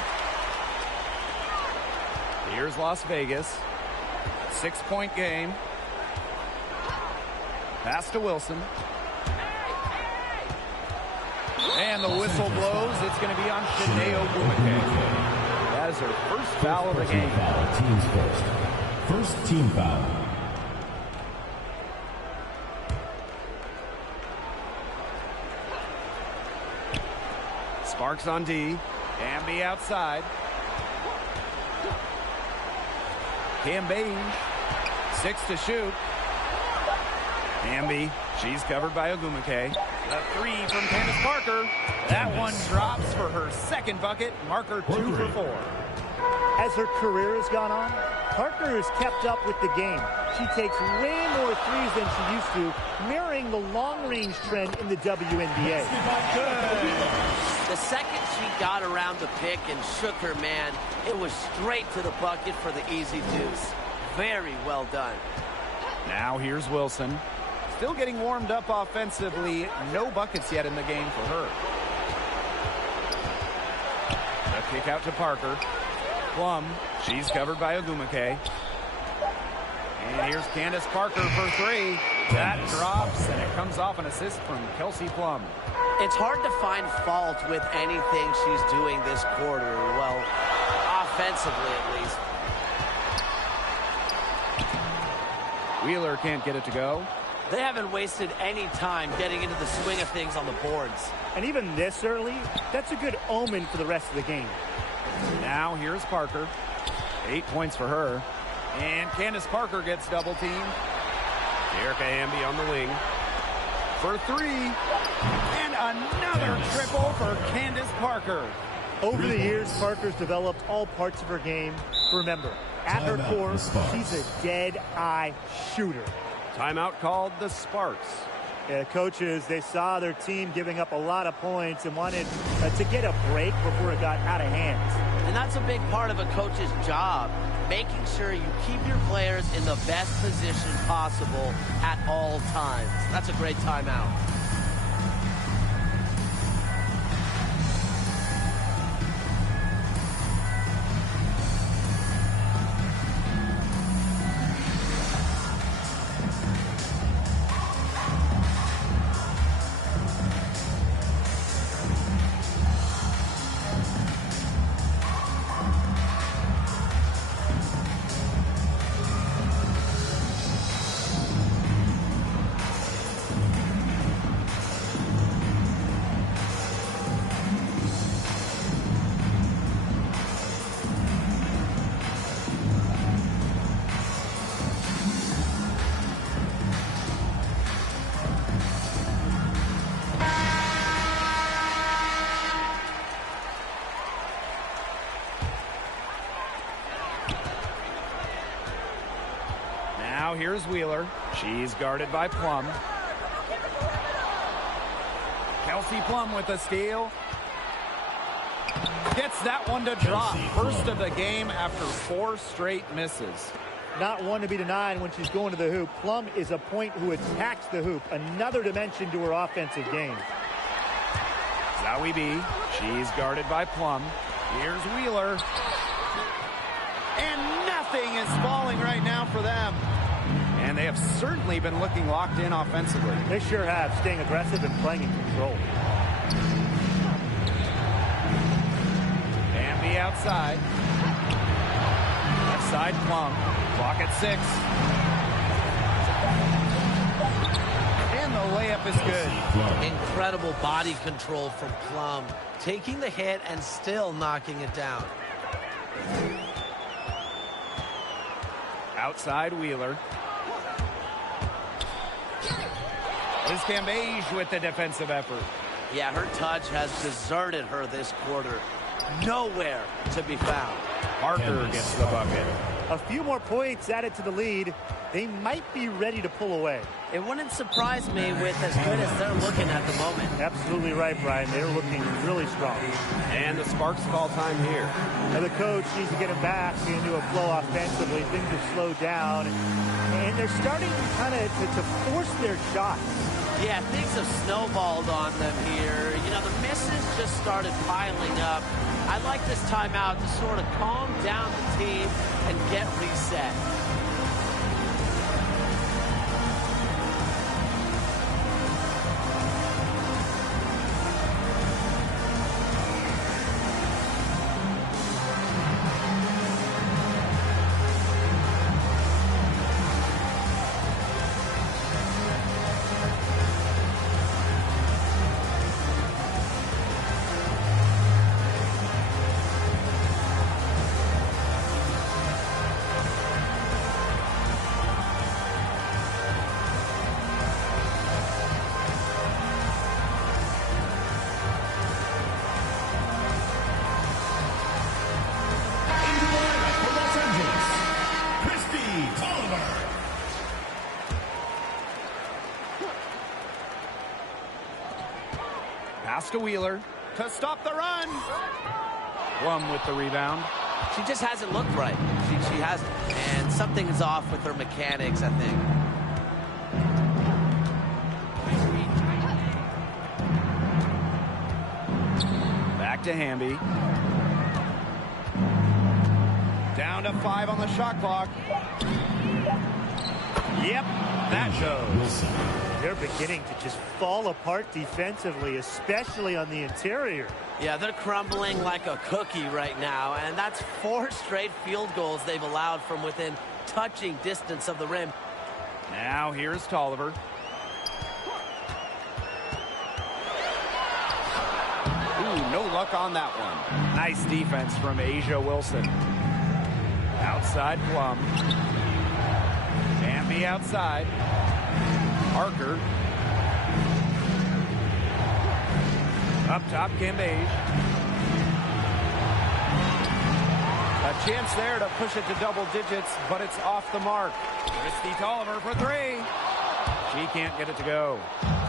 Here's Las Vegas. 6-point game. Pass to Wilson. And the whistle blows. It's going to be on Shanae Ogumake. That is her first foul of the game. Teams first. First team foul. Sparks on D. Hamby outside. Cam Beige. 6 to shoot. Hamby, she's covered by Ogumake. A 3 from Candace Parker. That one drops for her second bucket. Marker 2 for 4. As her career has gone on, Parker has kept up with the game. She takes way more threes than she used to, mirroring the long-range trend in the WNBA. The second she got around the pick and shook her man, it was straight to the bucket for the easy deuce. Very well done. Now here's Wilson. Still getting warmed up offensively. No buckets yet in the game for her. The kick out to Parker. Plum. She's covered by Ogumake. And here's Candace Parker for 3. That drops, and it comes off an assist from Kelsey Plum. It's hard to find fault with anything she's doing this quarter. Well, offensively at least. Wheeler can't get it to go. They haven't wasted any time getting into the swing of things on the boards. And even this early, that's a good omen for the rest of the game. Now here's Parker. 8 points for her. And Candace Parker gets double teamed. Erica Hamby on the wing. For 3. And another triple for Candace Parker. Over the years, Parker's developed all parts of her game. Remember, at her core, she's a dead-eye shooter. Timeout called the Sparks. Yeah, coaches, they saw their team giving up a lot of points and wanted to get a break before it got out of hand. And that's a big part of a coach's job, making sure you keep your players in the best position possible at all times. That's a great timeout. Wheeler. She's guarded by Plum. Kelsey Plum with a steal. Gets that one to drop. First of the game after 4 straight misses. Not one to be denied when she's going to the hoop. Plum is a point who attacks the hoop. Another dimension to her offensive game. Zowie B. She's guarded by Plum. Here's Wheeler. And nothing is falling right now for them. And they have certainly been looking locked in offensively. They sure have, staying aggressive and playing in control. Bambi outside. Left side Plum. Clock at 6. And the layup is good. Incredible body control from Plum. Taking the hit and still knocking it down. Outside Wheeler. Is Cambage with the defensive effort. Yeah, her touch has deserted her this quarter. Nowhere to be found. Parker gets the bucket. A few more points added to the lead. They might be ready to pull away. It wouldn't surprise me with as good as they're looking at the moment. Absolutely right, Brian. They're looking really strong. And the Sparks call time here. And the coach needs to get them back into a flow offensively. Things have slowed down. And they're starting kind of to force their shots. Yeah, things have snowballed on them here. You know, the misses just started piling up. I'd like this timeout to sort of calm down the team and get reset. Pass to Wheeler to stop the run. Plum with the rebound. She just hasn't looked right. She hasn't. And something's off with her mechanics, I think. Back to Hamby. Down to 5 on the shot clock. Yep, that goes. They're beginning to just fall apart defensively, especially on the interior. Yeah, they're crumbling like a cookie right now, and that's 4 straight field goals they've allowed from within touching distance of the rim. Now here's Tolliver. Ooh, no luck on that one. Nice defense from Asia Wilson. Outside Plum. Bambi outside. Parker. Up top, Cambage. A chance there to push it to double digits, but it's off the mark. Christy Tolliver for 3. She can't get it to go.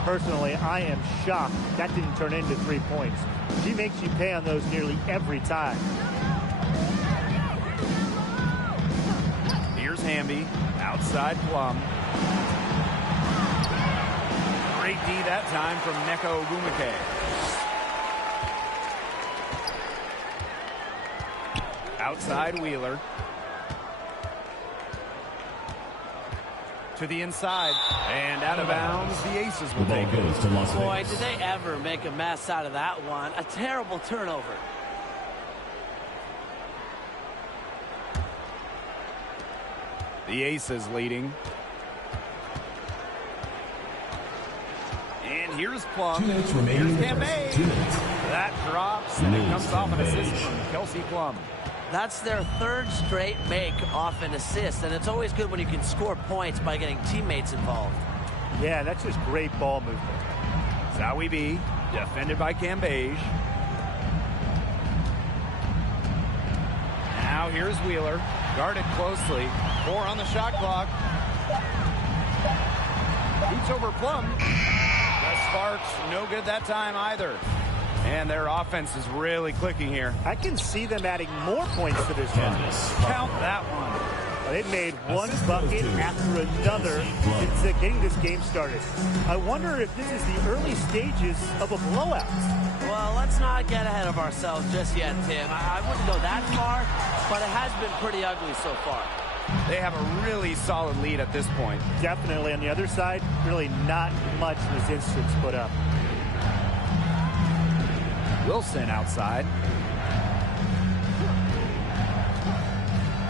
Personally, I am shocked that didn't turn into 3 points. She makes you pay on those nearly every time. Here's Hamby. Outside Plum. Great D that time from Neko Ogumike. Outside Wheeler. To the inside. And out of bounds, the Aces will take it. Goes to Las Boy, Vegas. did they ever make a mess out of that one. A terrible turnover. The Aces leading. And here's Plum. 2 minutes remaining. Here's Cambage. 2 minutes. That drops, and it Lose comes off an assist Cambage. from Kelsey Plum. That's their 3rd straight make off an assist, and it's always good when you can score points by getting teammates involved. Yeah, that's just great ball movement. Zowie B, defended by Cambage. Now here's Wheeler, guarded closely. 4 on the shot clock. Shoots over Plum. The Sparks, no good that time either. And their offense is really clicking here. I can see them adding more points to this run. Count that one. They've made one bucket after another since getting this game started. I wonder if this is the early stages of a blowout. Well, let's not get ahead of ourselves just yet, Tim. I wouldn't go that far, but it has been pretty ugly so far. They have a really solid lead at this point. Definitely on the other side, really not much resistance put up. Wilson outside.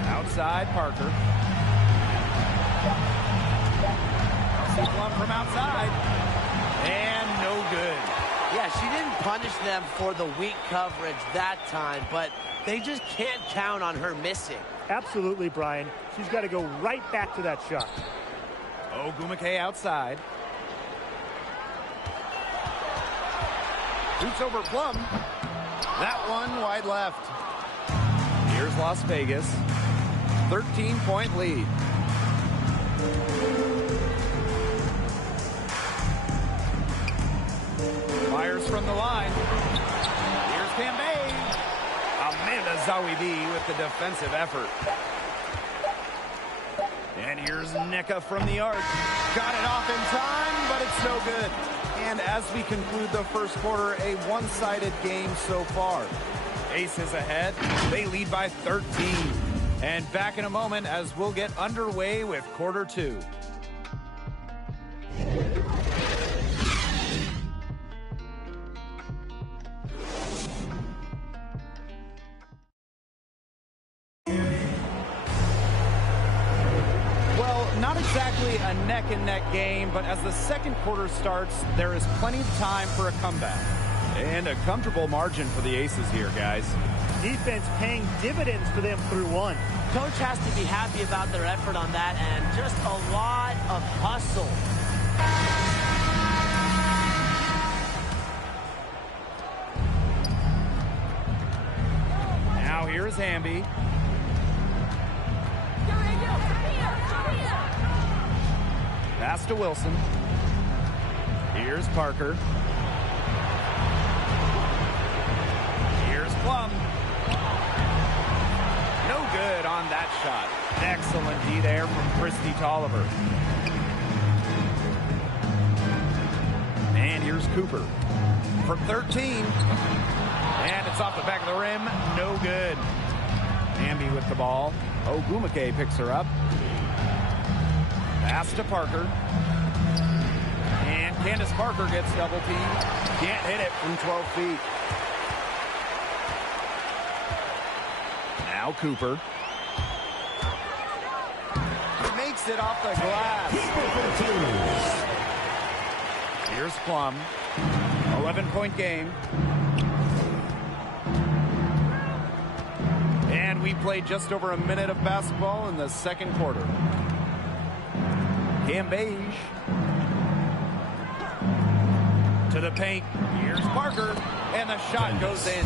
Outside, Parker. See Plum from outside. And no good. Yeah, she didn't punish them for the weak coverage that time, but they just can't count on her missing. Absolutely, Brian. She's got to go right back to that shot. Ogumake outside. Shoots over Plum. That one wide left. Here's Las Vegas. 13-point lead. Fires from the line. Here's Cambay. Amanda Zawibi with the defensive effort. And here's NECA from the arc. Got it off in time, but it's no good. And as we conclude the first quarter, a one-sided game so far. Aces ahead. They lead by 13. And back in a moment as we'll get underway with quarter two. Not exactly a neck-and-neck game, but as the second quarter starts, there is plenty of time for a comeback. And a comfortable margin for the Aces here, guys. Defense paying dividends for them through one. Coach has to be happy about their effort on that and just a lot of hustle. Now here's Hamby. Pass to Wilson. Here's Parker. Here's Plum. No good on that shot. Excellent D there from Christy Tolliver. And here's Cooper from 13. And it's off the back of the rim. No good. Hamby with the ball. Ogumake picks her up. Pass to Parker. And Candace Parker gets double teamed. Can't hit it from 12 feet. Now Cooper. Makes it off the glass. Here's Plum. 11-point game. And we played just over a minute of basketball in the second quarter. Cambage to the paint. Here's Parker, and the shot goes in.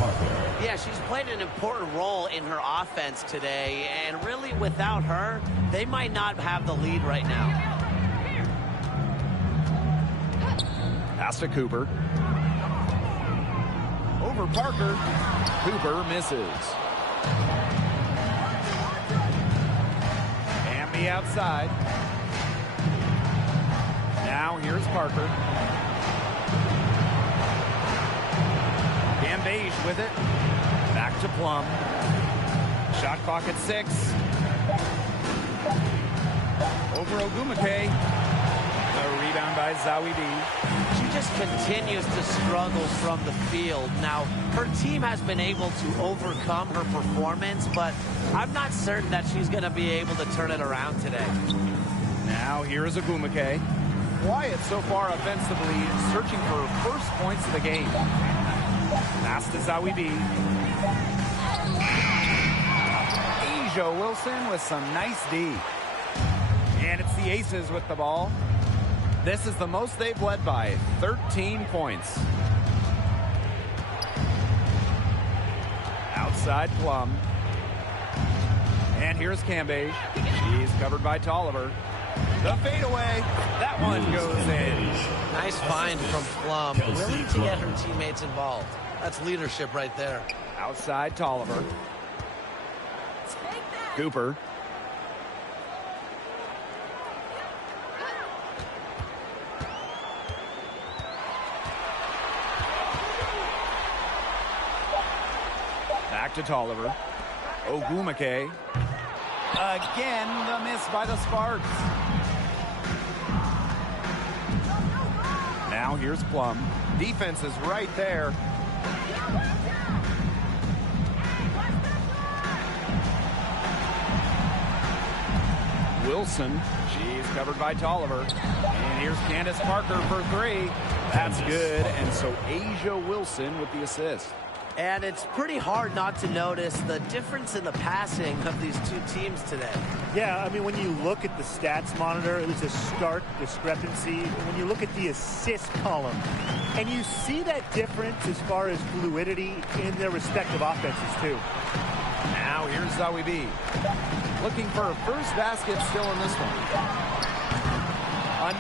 Yeah, she's played an important role in her offense today, and really without her, they might not have the lead right now. Pass to Cooper. Over Parker. Cooper misses. Hamby outside. Now here's Parker. Cambage with it. Back to Plum. Shot clock at 6. Over Ogumake. A rebound by Zawibi. She just continues to struggle from the field. Now, her team has been able to overcome her performance, but I'm not certain that she's going to be able to turn it around today. Now here is Ogumake. Quiet so far offensively, searching for first points of the game. Pass to Zawibi. Asia Wilson with some nice D. And it's the Aces with the ball. This is the most they've led by, 13 points. Outside Plum. And here's Cambage. She's covered by Tolliver. The fadeaway. That one goes in. Nice find from Plum. Willing to get her teammates involved. That's leadership right there. Outside Tolliver. Cooper. Back to Tolliver. Ogumake. Again, the miss by the Sparks. Now here's Plum. Defense is right there. Wilson. She's covered by Tolliver. And here's Candace Parker for three. That's good. And so Asia Wilson with the assist. And it's pretty hard not to notice the difference in the passing of these two teams today. Yeah, I mean, when you look at the stats monitor, there's a stark discrepancy. When you look at the assist column, and you see that difference as far as fluidity in their respective offenses, too. Now here's Zawi B. Looking for a first basket still in this one.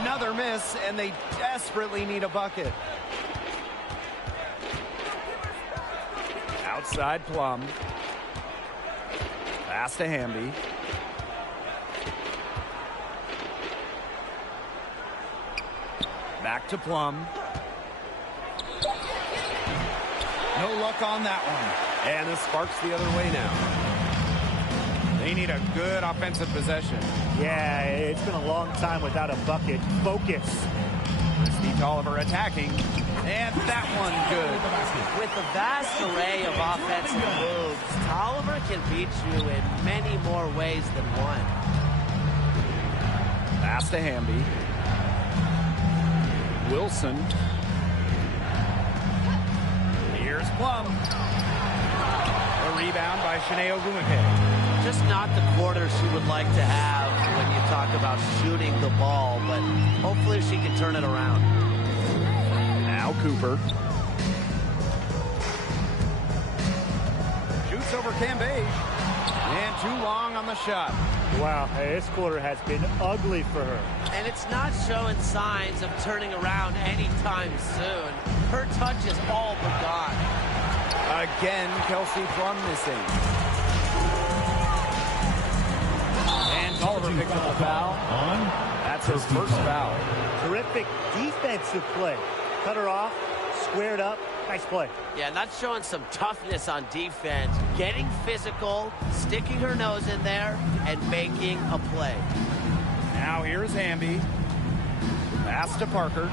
Another miss, and they desperately need a bucket. Outside Plum. Pass to Hamby. Back to Plum. No luck on that one. And the Sparks the other way now. They need a good offensive possession. Yeah, it's been a long time without a bucket. Focus. Christy Tolliver attacking. And that one good. With a vast array of offensive moves, Tolliver can beat you in many more ways than one. Pass to Hamby. Wilson. Here's Plum. A rebound by Shanae Ogumake. Just not the quarter she would like to have when you talk about shooting the ball, but hopefully she can turn it around. Now Cooper. Shoots over Cambage. And too long on the shot. Wow, this quarter has been ugly for her. And it's not showing signs of turning around anytime soon. Her touch is all but gone. Again, Kelsey Plum missing. And Tolliver picks up the foul. That's her first foul. Terrific defensive play. Cut her off, squared up. Nice play. Yeah, not showing some toughness on defense. Getting physical, sticking her nose in there, and making a play. Now here's Hamby. Pass to Parker.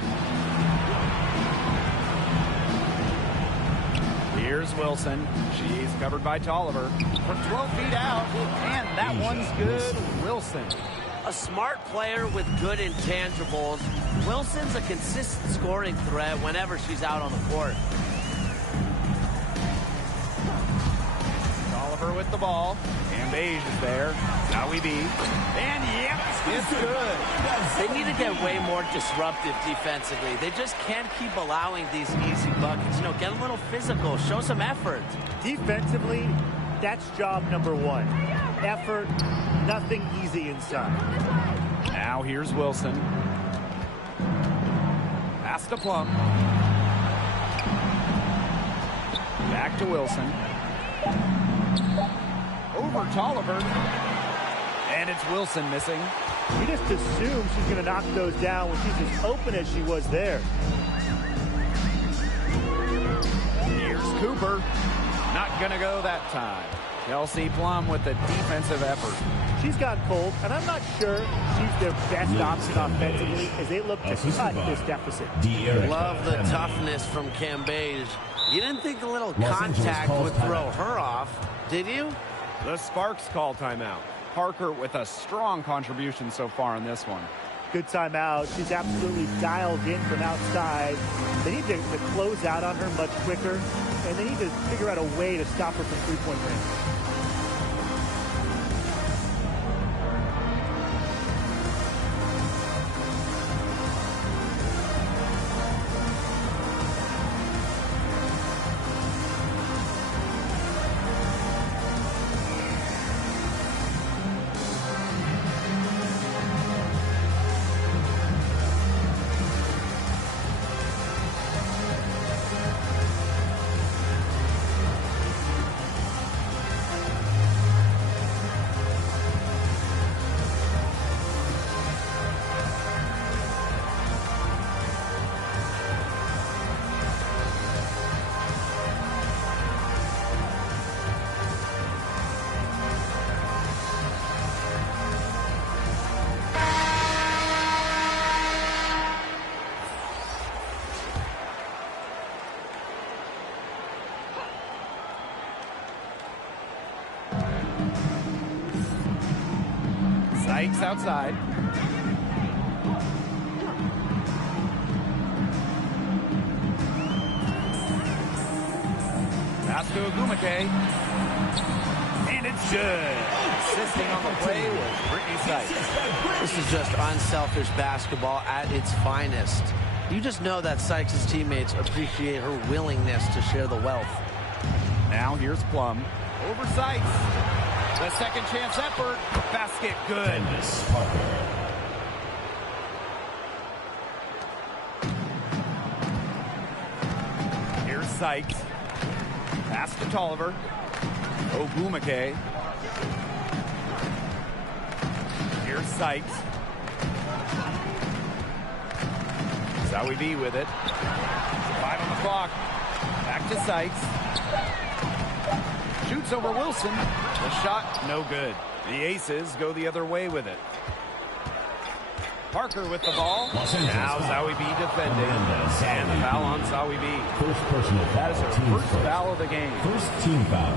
Here's Wilson. She's covered by Tolliver. From 12 feet out, and that one's good. Wilson. A smart player with good intangibles. Wilson's a consistent scoring threat whenever she's out on the court. Tolliver with the ball. And Beige is there. Zawi B. And yep, it's good. They need to get way more disruptive defensively. They just can't keep allowing these easy buckets. You know, get a little physical. Show some effort. Defensively, that's job number one. Effort, nothing easy inside. Now here's Wilson. Pass to Plum. Back to Wilson. Over Tolliver. And it's Wilson missing. You just assume she's going to knock those down when she's as open as she was there. Here's Cooper. Not going to go that time. Kelsey Plum with the defensive effort. She's gotten cold, and I'm not sure she's their best option offensively as they look to cut this deficit. Love the toughness from Cambage. You didn't think a little contact would throw her off, did you? The Sparks call timeout. Parker with a strong contribution so far in this one. Good timeout. She's absolutely dialed in from outside. They need to close out on her much quicker, and they need to figure out a way to stop her from three-point range. Sykes outside. Pass to Ogumake. And it's good. Assisting on the play was Brittany Sykes. This is just unselfish basketball at its finest. You just know that Sykes' teammates appreciate her willingness to share the wealth. Now here's Plum. Over Sykes. The second chance effort. Basket good. Here's Sykes. Pass to Tolliver. Ogumake. Here's Sykes. Zowie B with it. 5 on the clock. Back to Sykes. Shoots over Wilson. The shot, no good. The Aces go the other way with it. Parker with the ball. Now Zowie B defending. And the foul on Zowie B. First personal foul. That is her first foul of the game. First team foul.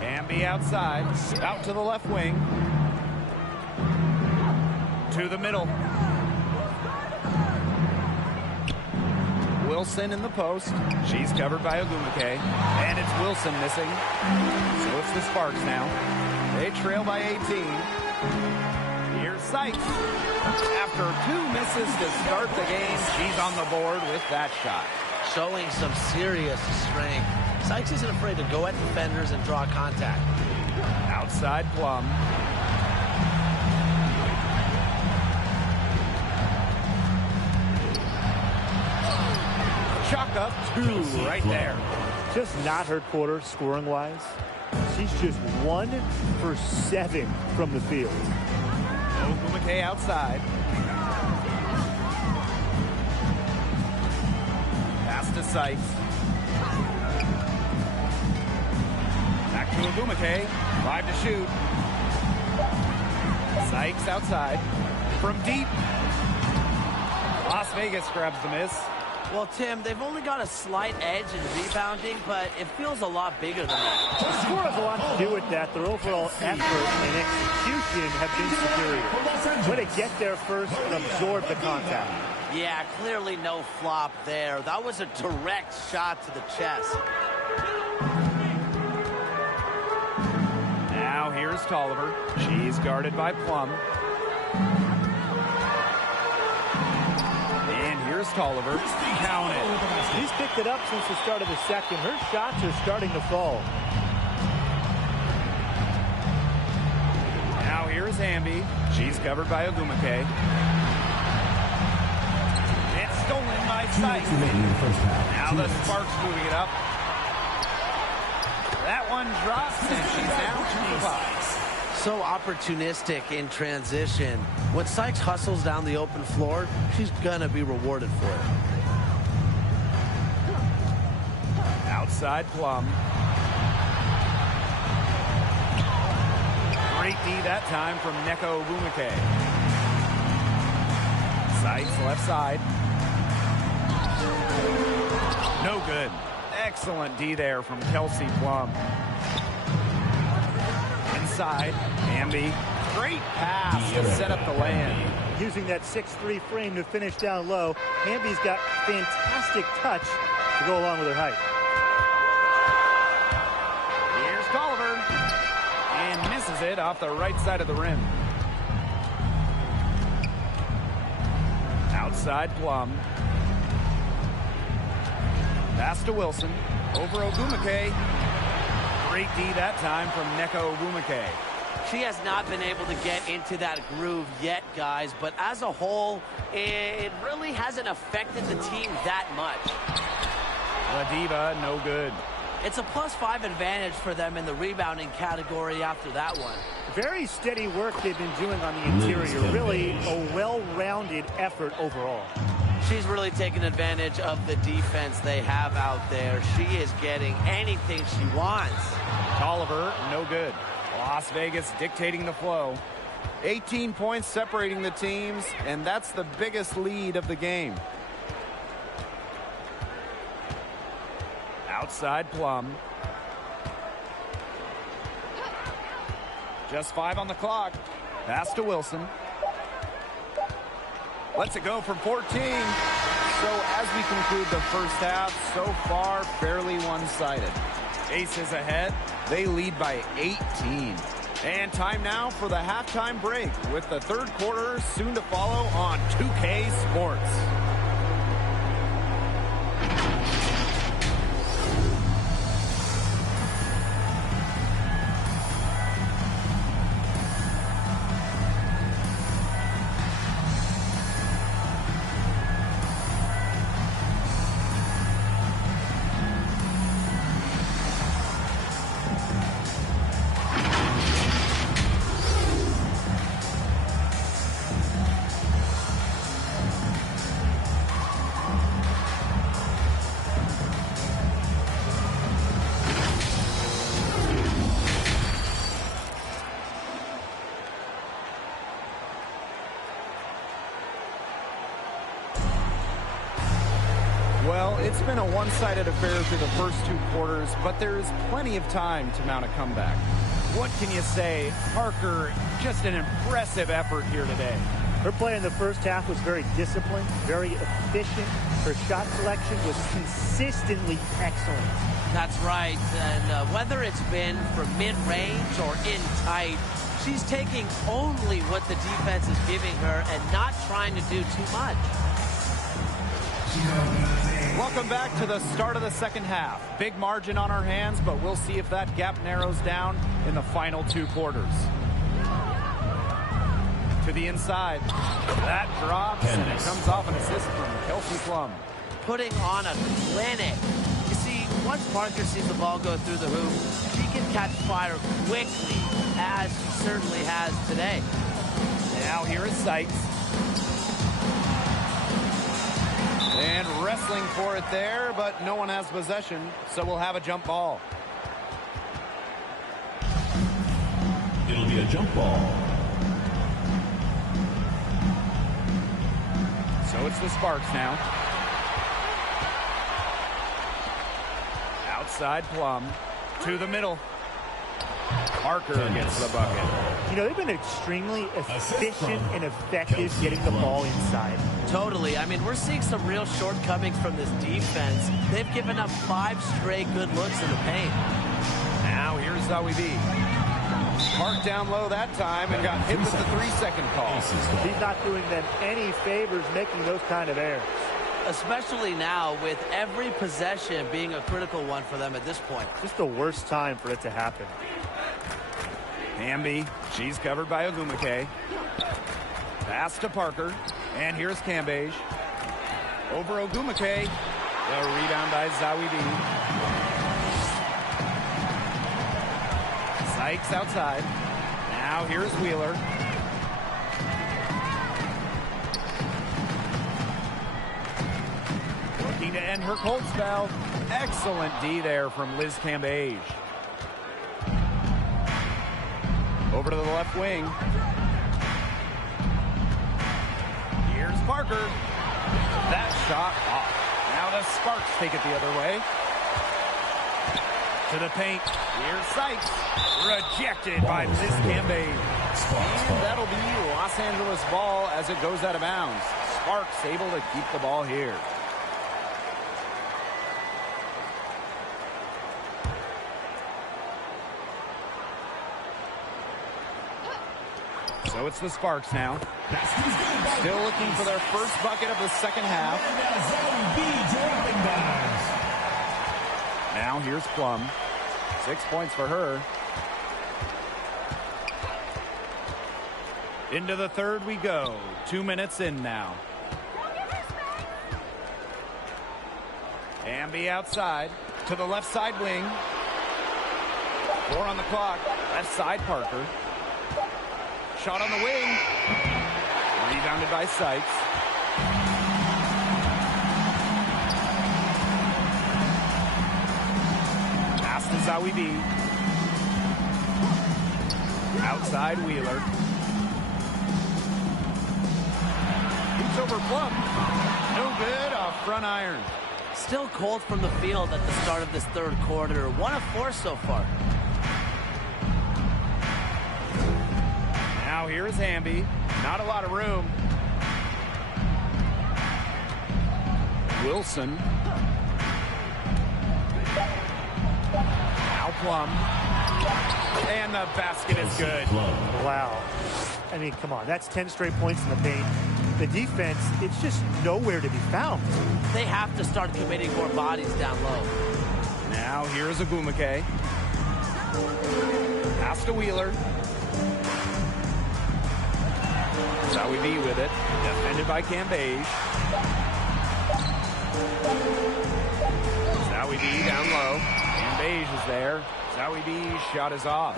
Amby outside. Out to the left wing. To the middle. Wilson in the post. She's covered by Ogumake. And it's Wilson missing. So it's the Sparks now. They trail by 18. Here's Sykes. After 2 misses to start the game, she's on the board with that shot. Showing some serious strength. Sykes isn't afraid to go at defenders and draw contact. Outside Plum. Chuck up 2 right there. Just not her quarter scoring-wise. She's just 1 for 7 from the field. Ogumake outside. Pass to Sykes. Back to Ogumake. 5 to shoot. Sykes outside. From deep. Las Vegas grabs the miss. Well, Tim, they've only got a slight edge in rebounding, but it feels a lot bigger than that. The score has a lot to do with that. Their overall effort and execution have been superior. Way to get there first and absorb the contact. Yeah, clearly no flop there. That was a direct shot to the chest. Now here's Tolliver. She's guarded by Plum. And here's Tolliver. Count it. She's picked it up since the start of the second. Her shots are starting to fall. Now here's Amby. She's covered by Ogumake. It's stolen by Sykes. Now the Sparks moving it up. That one drops, and she's down 2-5. So opportunistic in transition. When Sykes hustles down the open floor, she's gonna be rewarded for it. Outside Plum. Great D that time from Neko Ogumake. Sykes left side. No good. Excellent D there from Kelsey Plum. Inside, Amby. Great pass to set up the land. Using that 6'3" frame to finish down low, Amby's got fantastic touch to go along with her height. Here's Tolliver. And misses it off the right side of the rim. Outside Plum. Pass to Wilson. Over Ogumake. Great D that time from Neko Ogumake. She has not been able to get into that groove yet, guys, but as a whole, it really hasn't affected the team that much. Ladiva, no good. It's a +5 advantage for them in the rebounding category after that one. Very steady work they've been doing on the interior. Really a well-rounded effort overall. She's really taken advantage of the defense they have out there. She is getting anything she wants. Tolliver, no good. Las Vegas dictating the flow. 18 points separating the teams, and that's the biggest lead of the game. Outside Plum. Just 5 on the clock. Pass to Wilson. Lets it go from 14. So as we conclude the first half, so far fairly one-sided. Aces ahead. They lead by 18. And time now for the halftime break with the third quarter soon to follow on 2K Sports. Well, it's been a one-sided affair through the first 2 quarters, but there is plenty of time to mount a comeback. What can you say? Parker, just an impressive effort here today. Her play in the first half was very disciplined, very efficient. Her shot selection was consistently excellent. That's right. And whether it's been from mid-range or in tight, she's taking only what the defense is giving her and not trying to do too much. Welcome back to the start of the second half. Big margin on our hands, but we'll see if that gap narrows down in the final 2 quarters. To the inside. That drops, and it comes off an assist from Kelsey Plum. Putting on a clinic. You see, once Parker sees the ball go through the hoop, she can catch fire quickly, as she certainly has today. Now here is Sykes. And wrestling for it there, but no one has possession, so we'll have a jump ball. It'll be a jump ball. So it's the Sparks now. Outside Plum to the middle. Parker gets the bucket. You know, they've been extremely efficient and effective getting the ball inside. Totally. I mean, we're seeing some real shortcomings from this defense. They've given up 5 straight good looks in the paint. Now here's Zoe B. Park down low that time and got hit with the 3-second call. He's not doing them any favors making those kind of errors. Especially now with every possession being a critical one for them at this point. Just the worst time for it to happen. Hamby, she's covered by Ogumake. Pass to Parker, and here's Cambage. Over Ogumake. The rebound by Zoe B. Sykes outside. Now here's Wheeler. Looking to end her cold spell. Excellent D there from Liz Cambage. Over to the left wing. Here's Parker. That shot off. Now the Sparks take it the other way. To the paint. Here's Sykes. Rejected by Liz Cambage. And that'll be Los Angeles ball as it goes out of bounds. Sparks able to keep the ball here. So it's the Sparks now. Still looking for their first bucket of the second half. Now here's Plum. 6 points for her. Into the third we go. 2 minutes in now. Hamby outside to the left side wing. 4 on the clock. Left side Parker. Shot on the wing. Rebounded by Sykes. Pass to Zoe B. Outside Wheeler. Shoots over Plum. No good, a front iron. Still cold from the field at the start of this third quarter. 1 of 4 so far. Now here's Hamby. Not a lot of room. Wilson. Now Plum. And the basket is good. Wow. I mean, come on. That's 10 straight points in the paint. The defense, it's just nowhere to be found. They have to start committing more bodies down low. Now here's Ogumake. Pass to Wheeler. Zowie B with it. Defended by Cambage. Zowie B down low. Cambage is there. Zowie B's shot is off.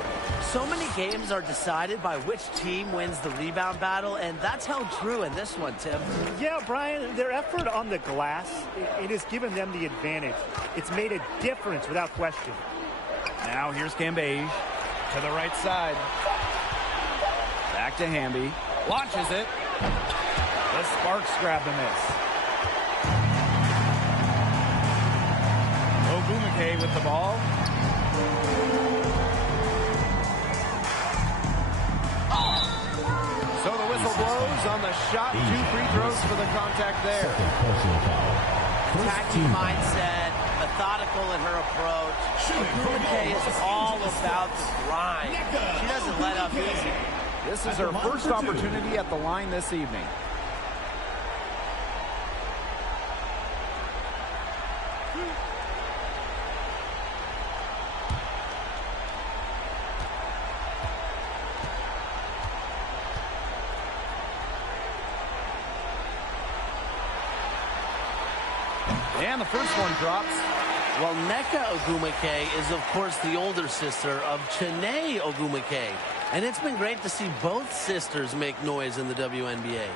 So many games are decided by which team wins the rebound battle, and that's held true in this one, Tim. Yeah, Brian, their effort on the glass, it has given them the advantage. It's made a difference without question. Now here's Cambage to the right side. Back to Hamby. Launches it. The Sparks grab the miss. Ogumake with the ball. So the whistle blows on the shot. 2 free throws for the contact there. Attacking mindset, methodical in her approach. Ogumake is all about the grind. She doesn't let up easy. This is her first opportunity at the line this evening. And the first one drops. Well, Nneka Ogumake is, of course, the older sister of Chiney Ogumake. And it's been great to see both sisters make noise in the WNBA.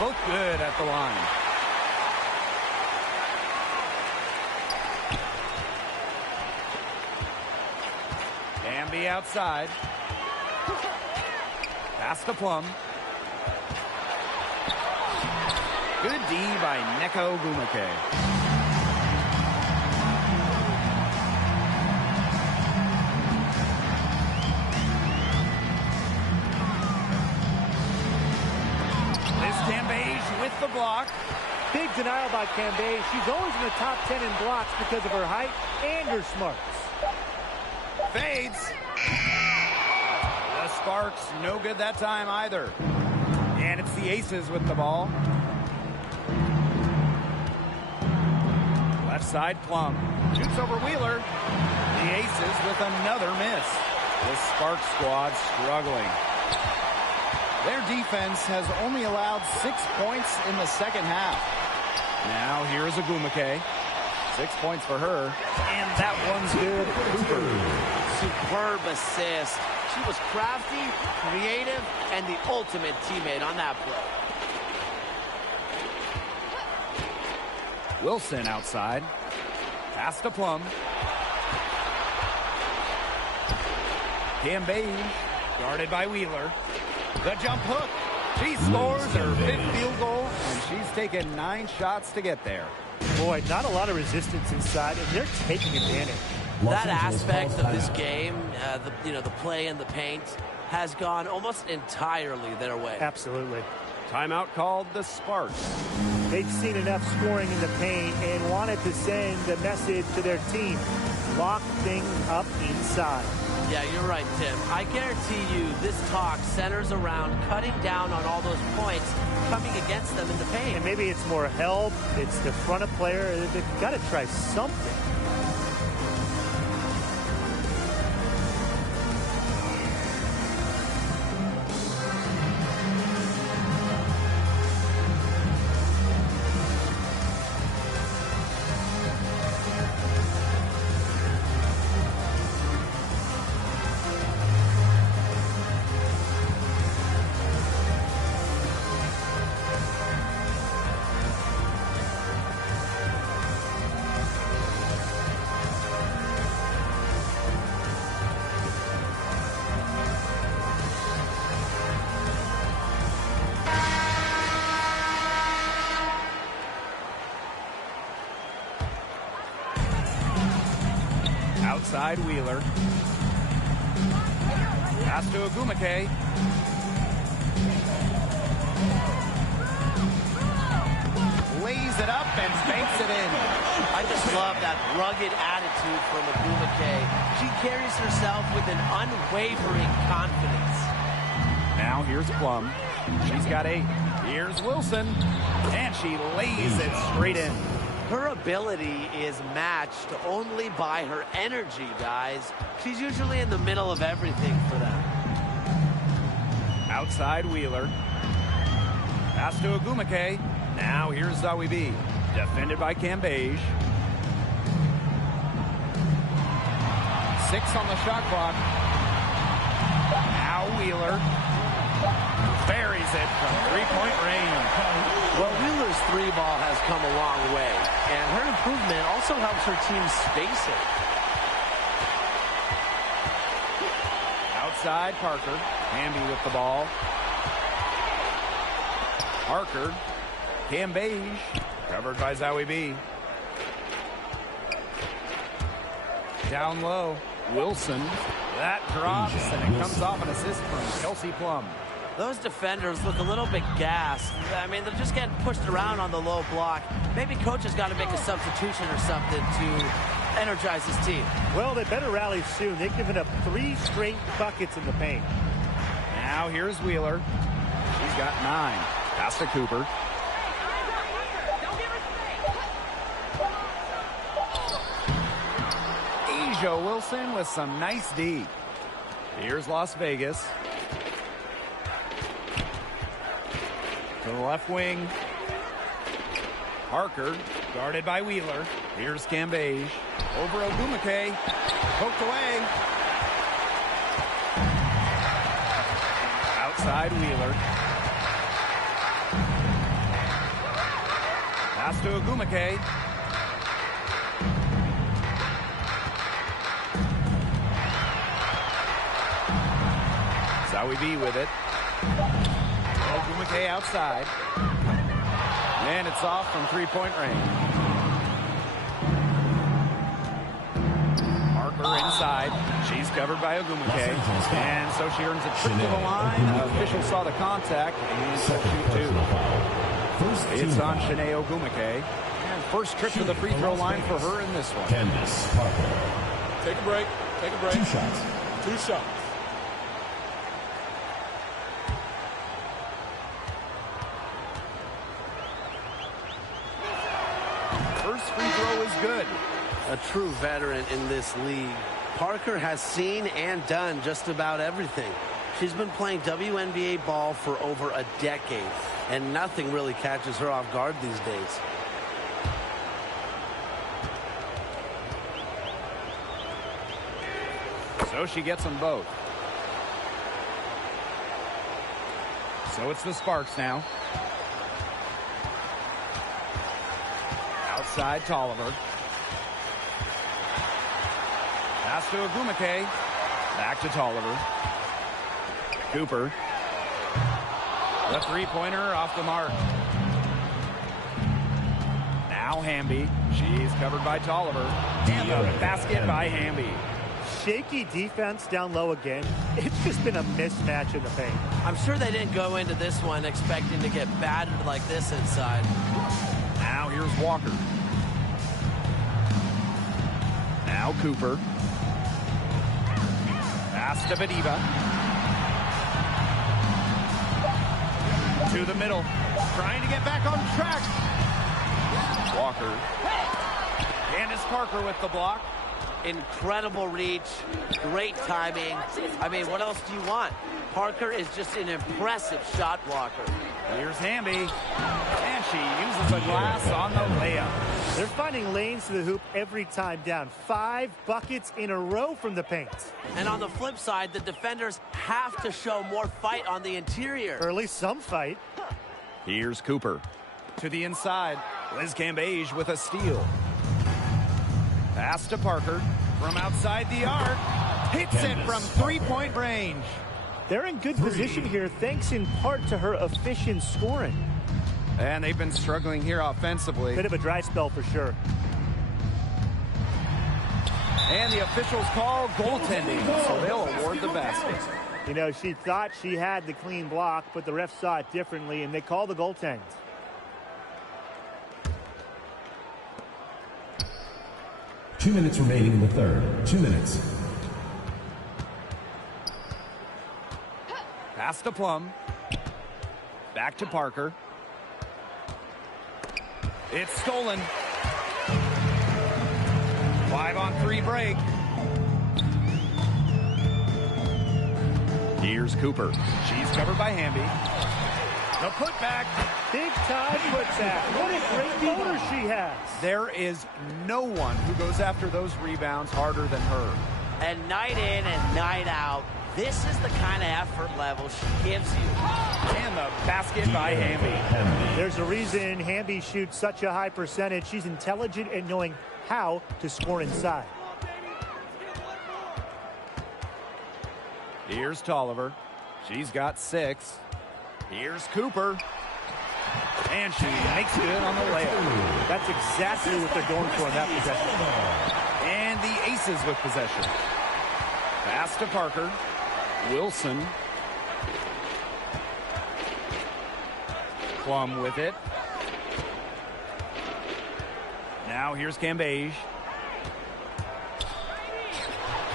Both good at the line. Hamby outside. Pass to Plum. Good D by Nneka Ogumake. Cambage with the block. Big denial by Cambage. She's always in the top 10 in blocks because of her height and her smarts. Fades. The Sparks, no good that time either. And it's the Aces with the ball. Left side, Plum. Shoots over Wheeler. The Aces with another miss. The Sparks squad struggling. Their defense has only allowed 6 points in the second half. Now here's Ogumake. 6 points for her. And that one's good. Superb assist. She was crafty, creative, and the ultimate teammate on that play. Wilson outside. Pass to Plum. Cambage, guarded by Wheeler. The jump hook. She scores her 5th field goal, and she's taken 9 shots to get there. Boy, not a lot of resistance inside, and they're taking advantage. That aspect of this game, the play in the paint, has gone almost entirely their way. Absolutely. Timeout called the Sparks. They've seen enough scoring in the paint and wanted to send a message to their team. Lock things up inside. Yeah, you're right, Tim. I guarantee you this talk centers around cutting down on all those points coming against them in the paint. And maybe it's more help. It's the front of player. They've got to try something. Outside Wheeler. Pass to Ogumake. Lays it up and banks it in. I just love that rugged attitude from Ogumake. She carries herself with an unwavering confidence. Now here's Plum. She's got 8. Here's Wilson. And she lays it straight in. Her ability is matched only by her energy, guys. She's usually in the middle of everything for them. Outside Wheeler. Pass to Ogumake. Now here's Zawi B. Defended by Cambage. 6 on the shot clock. Now Wheeler. Buries it from 3-point range. Well, Wheeler's 3-ball has come a long way, and her improvement also helps her team space it. Outside Parker. Hamby with the ball. Parker. Cambage. Covered by Zawi B. Down low. Wilson. That drops, and it comes off an assist from Kelsey Plum. Those defenders look a little bit gassed. I mean, they're just getting pushed around on the low block. Maybe coach has got to make a substitution or something to energize his team. Well, they better rally soon. They've given up 3 straight buckets in the paint. Now here's Wheeler. She's got 9. Pass to Cooper. Asia Wilson with some nice D. Here's Las Vegas. To the left wing. Parker, guarded by Wheeler. Here's Cambage. Over Ogumake. Poked away. Outside Wheeler. Pass to Ogumake. Zawi B with it. Ogumake outside. And it's off from 3-point range. Parker inside. She's covered by Ogumake. And so she earns a trip to the line. Official saw the contact and she'll shoot 2. It's on Shanae Ogumake. And first trip to the free throw line for her in this one. Candace Parker. Take a break. Take a break. 2 shots. 2 shots. First free throw is good. A true veteran in this league. Parker has seen and done just about everything. She's been playing WNBA ball for over a decade, and nothing really catches her off guard these days. So she gets them both. So it's the Sparks now. Outside Tolliver. Pass to Ogumake. Back to Tolliver. Cooper. The three-pointer off the mark. Now Hamby. She's covered by Tolliver. And the basket by Hamby. Shaky defense down low again. It's just been a mismatch in the paint. I'm sure they didn't go into this one expecting to get battered like this inside. Now here's Walker. Now Cooper. Pass to Bediva. To the middle. Trying to get back on track. Walker. Candace Parker with the block. Incredible reach, great timing. I mean, what else do you want? Parker is just an impressive shot blocker. Here's Hamby, and she uses the glass on the layup. They're finding lanes to the hoop every time down. 5 buckets in a row from the paint. And on the flip side, the defenders have to show more fight on the interior. Or at least some fight. Here's Cooper. To the inside, Liz Cambage with a steal. Pass to Parker from outside the arc. Hits it from three-point range. They're in good position here, thanks in part to her efficient scoring. And they've been struggling here offensively. Bit of a dry spell for sure. And the officials call goaltending, so they'll award the basket. You know, she thought she had the clean block, but the ref saw it differently, and they call the goaltend. Two minutes remaining in the third. 2 minutes. Pass to Plum. Back to Parker. It's stolen. 5-on-3 break. Here's Cooper. She's covered by Hamby. The putback. Big time putback. What a great motor she has. There is no one who goes after those rebounds harder than her. And night in and night out, this is the kind of effort level she gives you. And the basket by Hamby. There's a reason Hamby shoots such a high percentage. She's intelligent at knowing how to score inside. Here's Tolliver. She's got 6. Here's Cooper. And she makes good on the layup. That's exactly what they're going for in that possession. And the Aces with possession. Pass to Parker. Wilson. Plum with it. Now here's Cambage.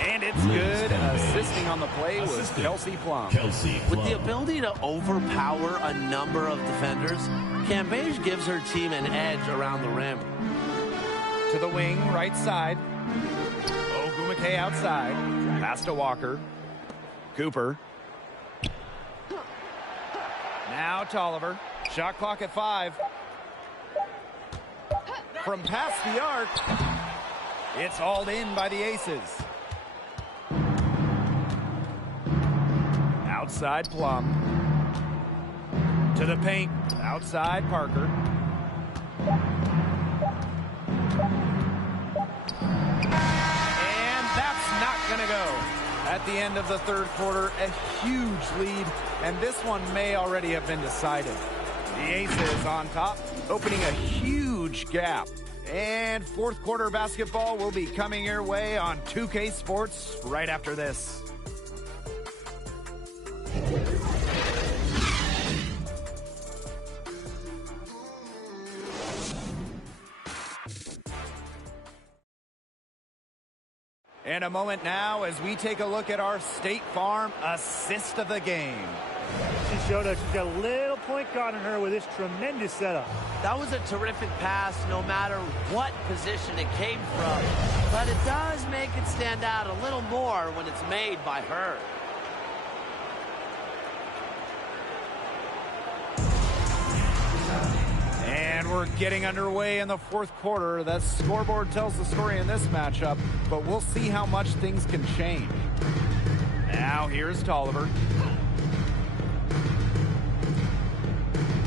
And it's good. Assisting on the play was Kelsey Plum. With the ability to overpower a number of defenders, Cambage gives her team an edge around the rim. To the wing, right side. Ogumake outside. Pass to Walker. Cooper. Now Tolliver. Shot clock at 5. From past the arc. It's hauled in by the Aces. Outside Plum. To the paint. Outside Parker. And that's not going to go. At the end of the third quarter, a huge lead, and this one may already have been decided. The Aces on top, opening a huge gap. And fourth quarter basketball will be coming your way on 2K Sports right after this. And a moment now as we take a look at our State Farm assist of the game. She showed us she's got a little point guard on her with this tremendous setup. That was a terrific pass no matter what position it came from. But it does make it stand out a little more when it's made by her. And we're getting underway in the fourth quarter. That scoreboard tells the story in this matchup, but we'll see how much things can change. Now here's Tolliver.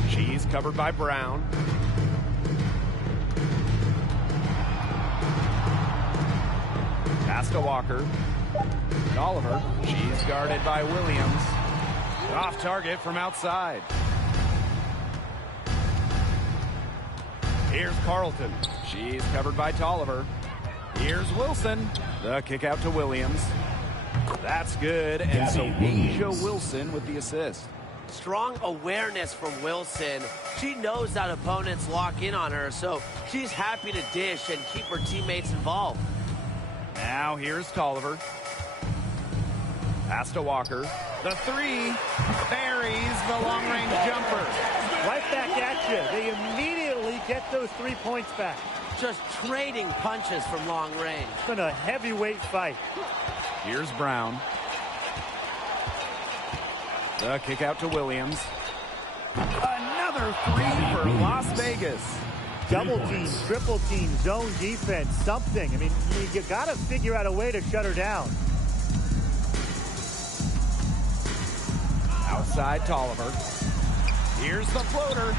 She's covered by Brown. Pass to Walker. Tolliver. She's guarded by Williams. Off target from outside. Here's Carlton. She's covered by Tolliver. Here's Wilson. The kick out to Williams. That's good. And so Asia Wilson with the assist. Strong awareness from Wilson. She knows that opponents lock in on her, so she's happy to dish and keep her teammates involved. Now here's Tolliver. Pass to Walker. The 3 buries the long-range jumper. Right back at you. They immediately get those 3 points back. Just trading punches from long range. It's been a heavyweight fight. Here's Brown. The kick out to Williams. Another 3 for Las Vegas. Double team, triple team, zone defense, something. I mean, you got to figure out a way to shut her down. Outside Tolliver. Here's the floater.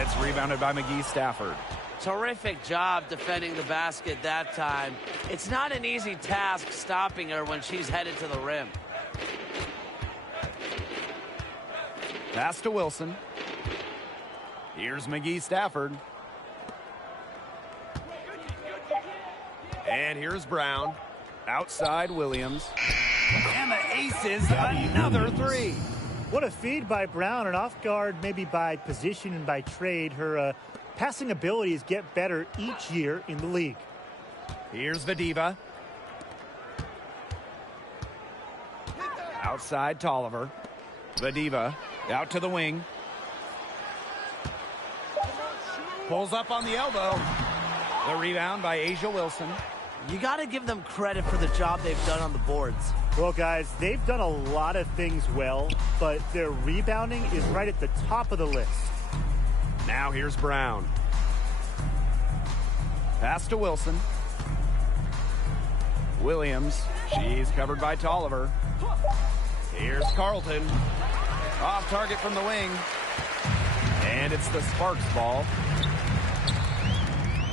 It's rebounded by McGee Stafford. Terrific job defending the basket that time. It's not an easy task stopping her when she's headed to the rim. Pass to Wilson. Here's McGee Stafford. And here's Brown. Outside Williams. And the aces, another three. What a feed by Brown, and off guard maybe by position and by trade. Her passing abilities get better each year in the league. Here's Vadiva. Outside Tolliver. Vadiva out to the wing. Pulls up on the elbow. The rebound by Asia Wilson. You got to give them credit for the job they've done on the boards. Well, guys, they've done a lot of things well, but their rebounding is right at the top of the list. Now here's Brown. Pass to Wilson. Williams. She's covered by Tolliver. Here's Carlton. Off target from the wing. And it's the Sparks ball.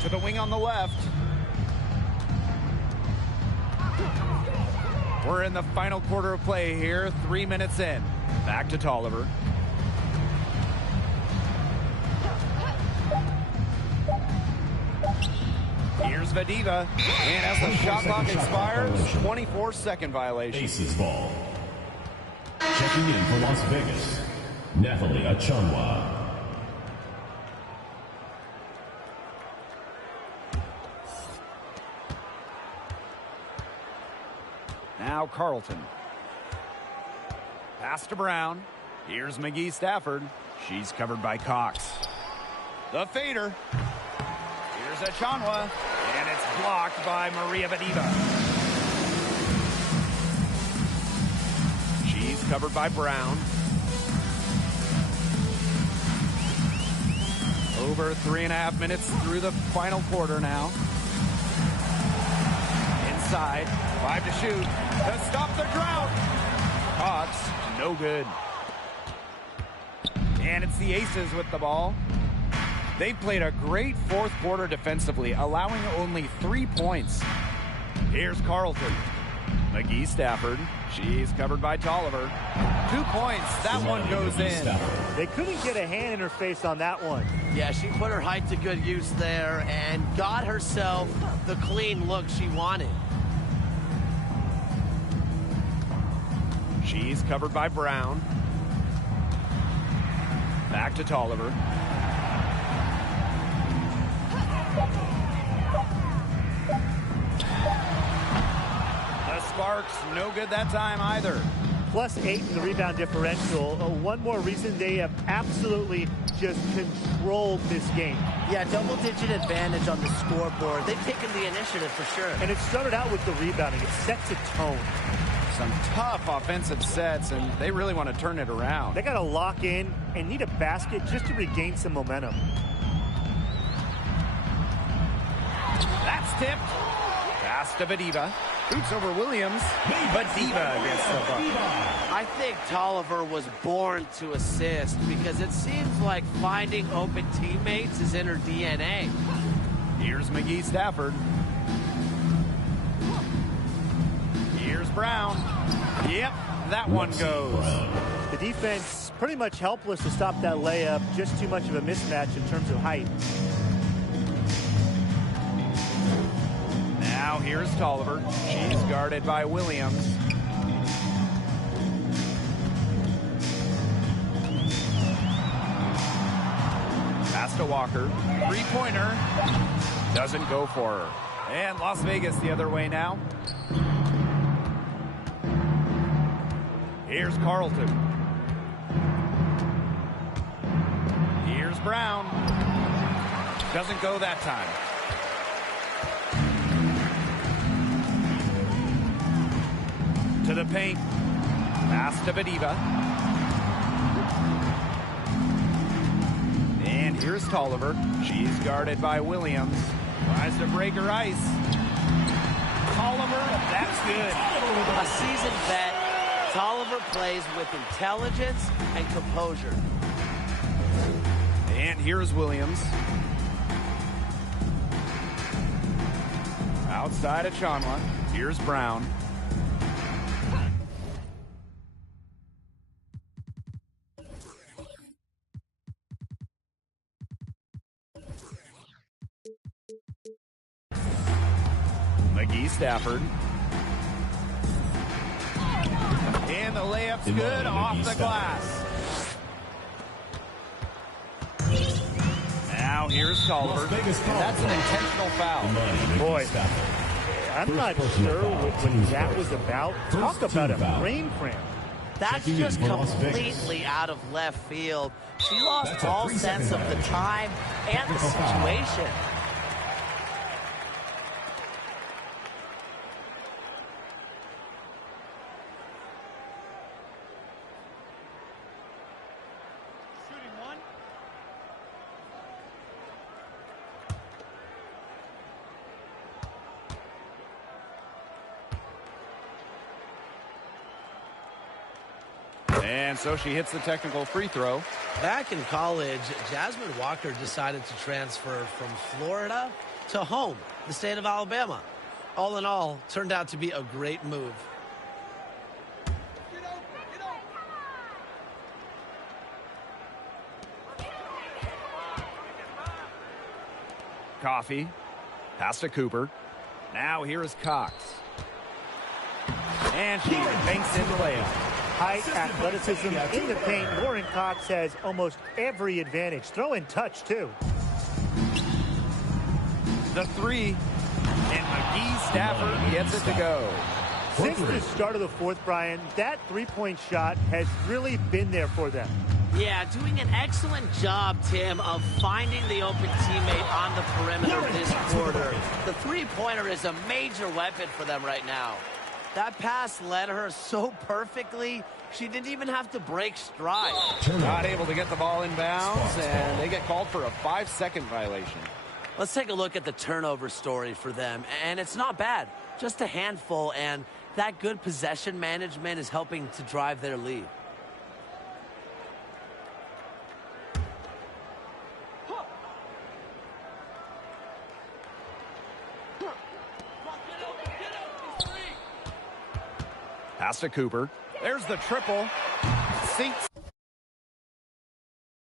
To the wing on the left. We're in the final quarter of play here. 3 minutes in. Back to Tolliver. Here's Vadiva. And as the shot clock expires, 24-second violation. Aces ball. Checking in for Las Vegas, Natalie Achonwa. Now Carlton. Pass to Brown. Here's McGee Stafford. She's covered by Cox. The fader. Here's Achonwa. And it's blocked by Maria Vadiva. She's covered by Brown. Over 3.5 minutes through the final quarter now. Inside. 5 to shoot. To stop the drought. Cox, no good. And it's the Aces with the ball. They played a great fourth quarter defensively, allowing only 3 points. Here's Carlton. McGee Stafford. She's covered by Tolliver. 2 points. That one goes in. They couldn't get a hand in her face on that one. Yeah, she put her height to good use there and got herself the clean look she wanted. She's covered by Brown. Back to Tolliver. The Sparks, no good that time either. +8 in the rebound differential. One more reason they have absolutely just controlled this game. Yeah, double-digit advantage on the scoreboard. They've taken the initiative for sure. And it started out with the rebounding. It sets a tone. Some tough offensive sets, and they really want to turn it around. They got to lock in and need a basket just to regain some momentum. That's tipped. Pass to Vadiva. Boots over Williams. Vadiva gets the bucket. I think Tolliver was born to assist because it seems like finding open teammates is in her DNA. Here's McGee Stafford. Here's Brown. Yep, that one goes. The defense pretty much helpless to stop that layup. Just too much of a mismatch in terms of height. Now here's Tolliver. She's guarded by Williams. Pass to Walker. Three-pointer. Doesn't go for her. And Las Vegas the other way now. Here's Carlton. Here's Brown. Doesn't go that time. To the paint. Pass to Vadiva. And here's Tolliver. She's guarded by Williams. Tries to break her ice. Tolliver, that's good. A seasoned vet. Tolliver plays with intelligence and composure. And here's Williams. Outside of Achonwa. Here's Brown. Stafford. And the layup's good off the glass. Now here's Culver. And that's an intentional foul. Boy, I'm not sure what that was about. Talk about a brain cramp. That's just completely out of left field. She lost all sense of the time and the situation. And so she hits the technical free throw. Back in college, Jasmine Walker decided to transfer from Florida to home, the state of Alabama. All in all, turned out to be a great move. Coffee. Pass to Cooper. Now here is Cox. And she banks in the layup. Height, athleticism in the paint. Lauren Cox has almost every advantage. Throw in touch, too. The three. And McGee Stafford gets it to go. Since the start of the fourth, Brian, that three-point shot has really been there for them. Yeah, doing an excellent job, Tim, of finding the open teammate on the perimeter this quarter. The three-pointer is a major weapon for them right now. That pass led her so perfectly, she didn't even have to break stride. Not able to get the ball in bounds, and they get called for a 5-second violation. Let's take a look at the turnover story for them, and it's not bad. Just a handful, and that good possession management is helping to drive their lead. Pass to Cooper. There's the triple. Sinks.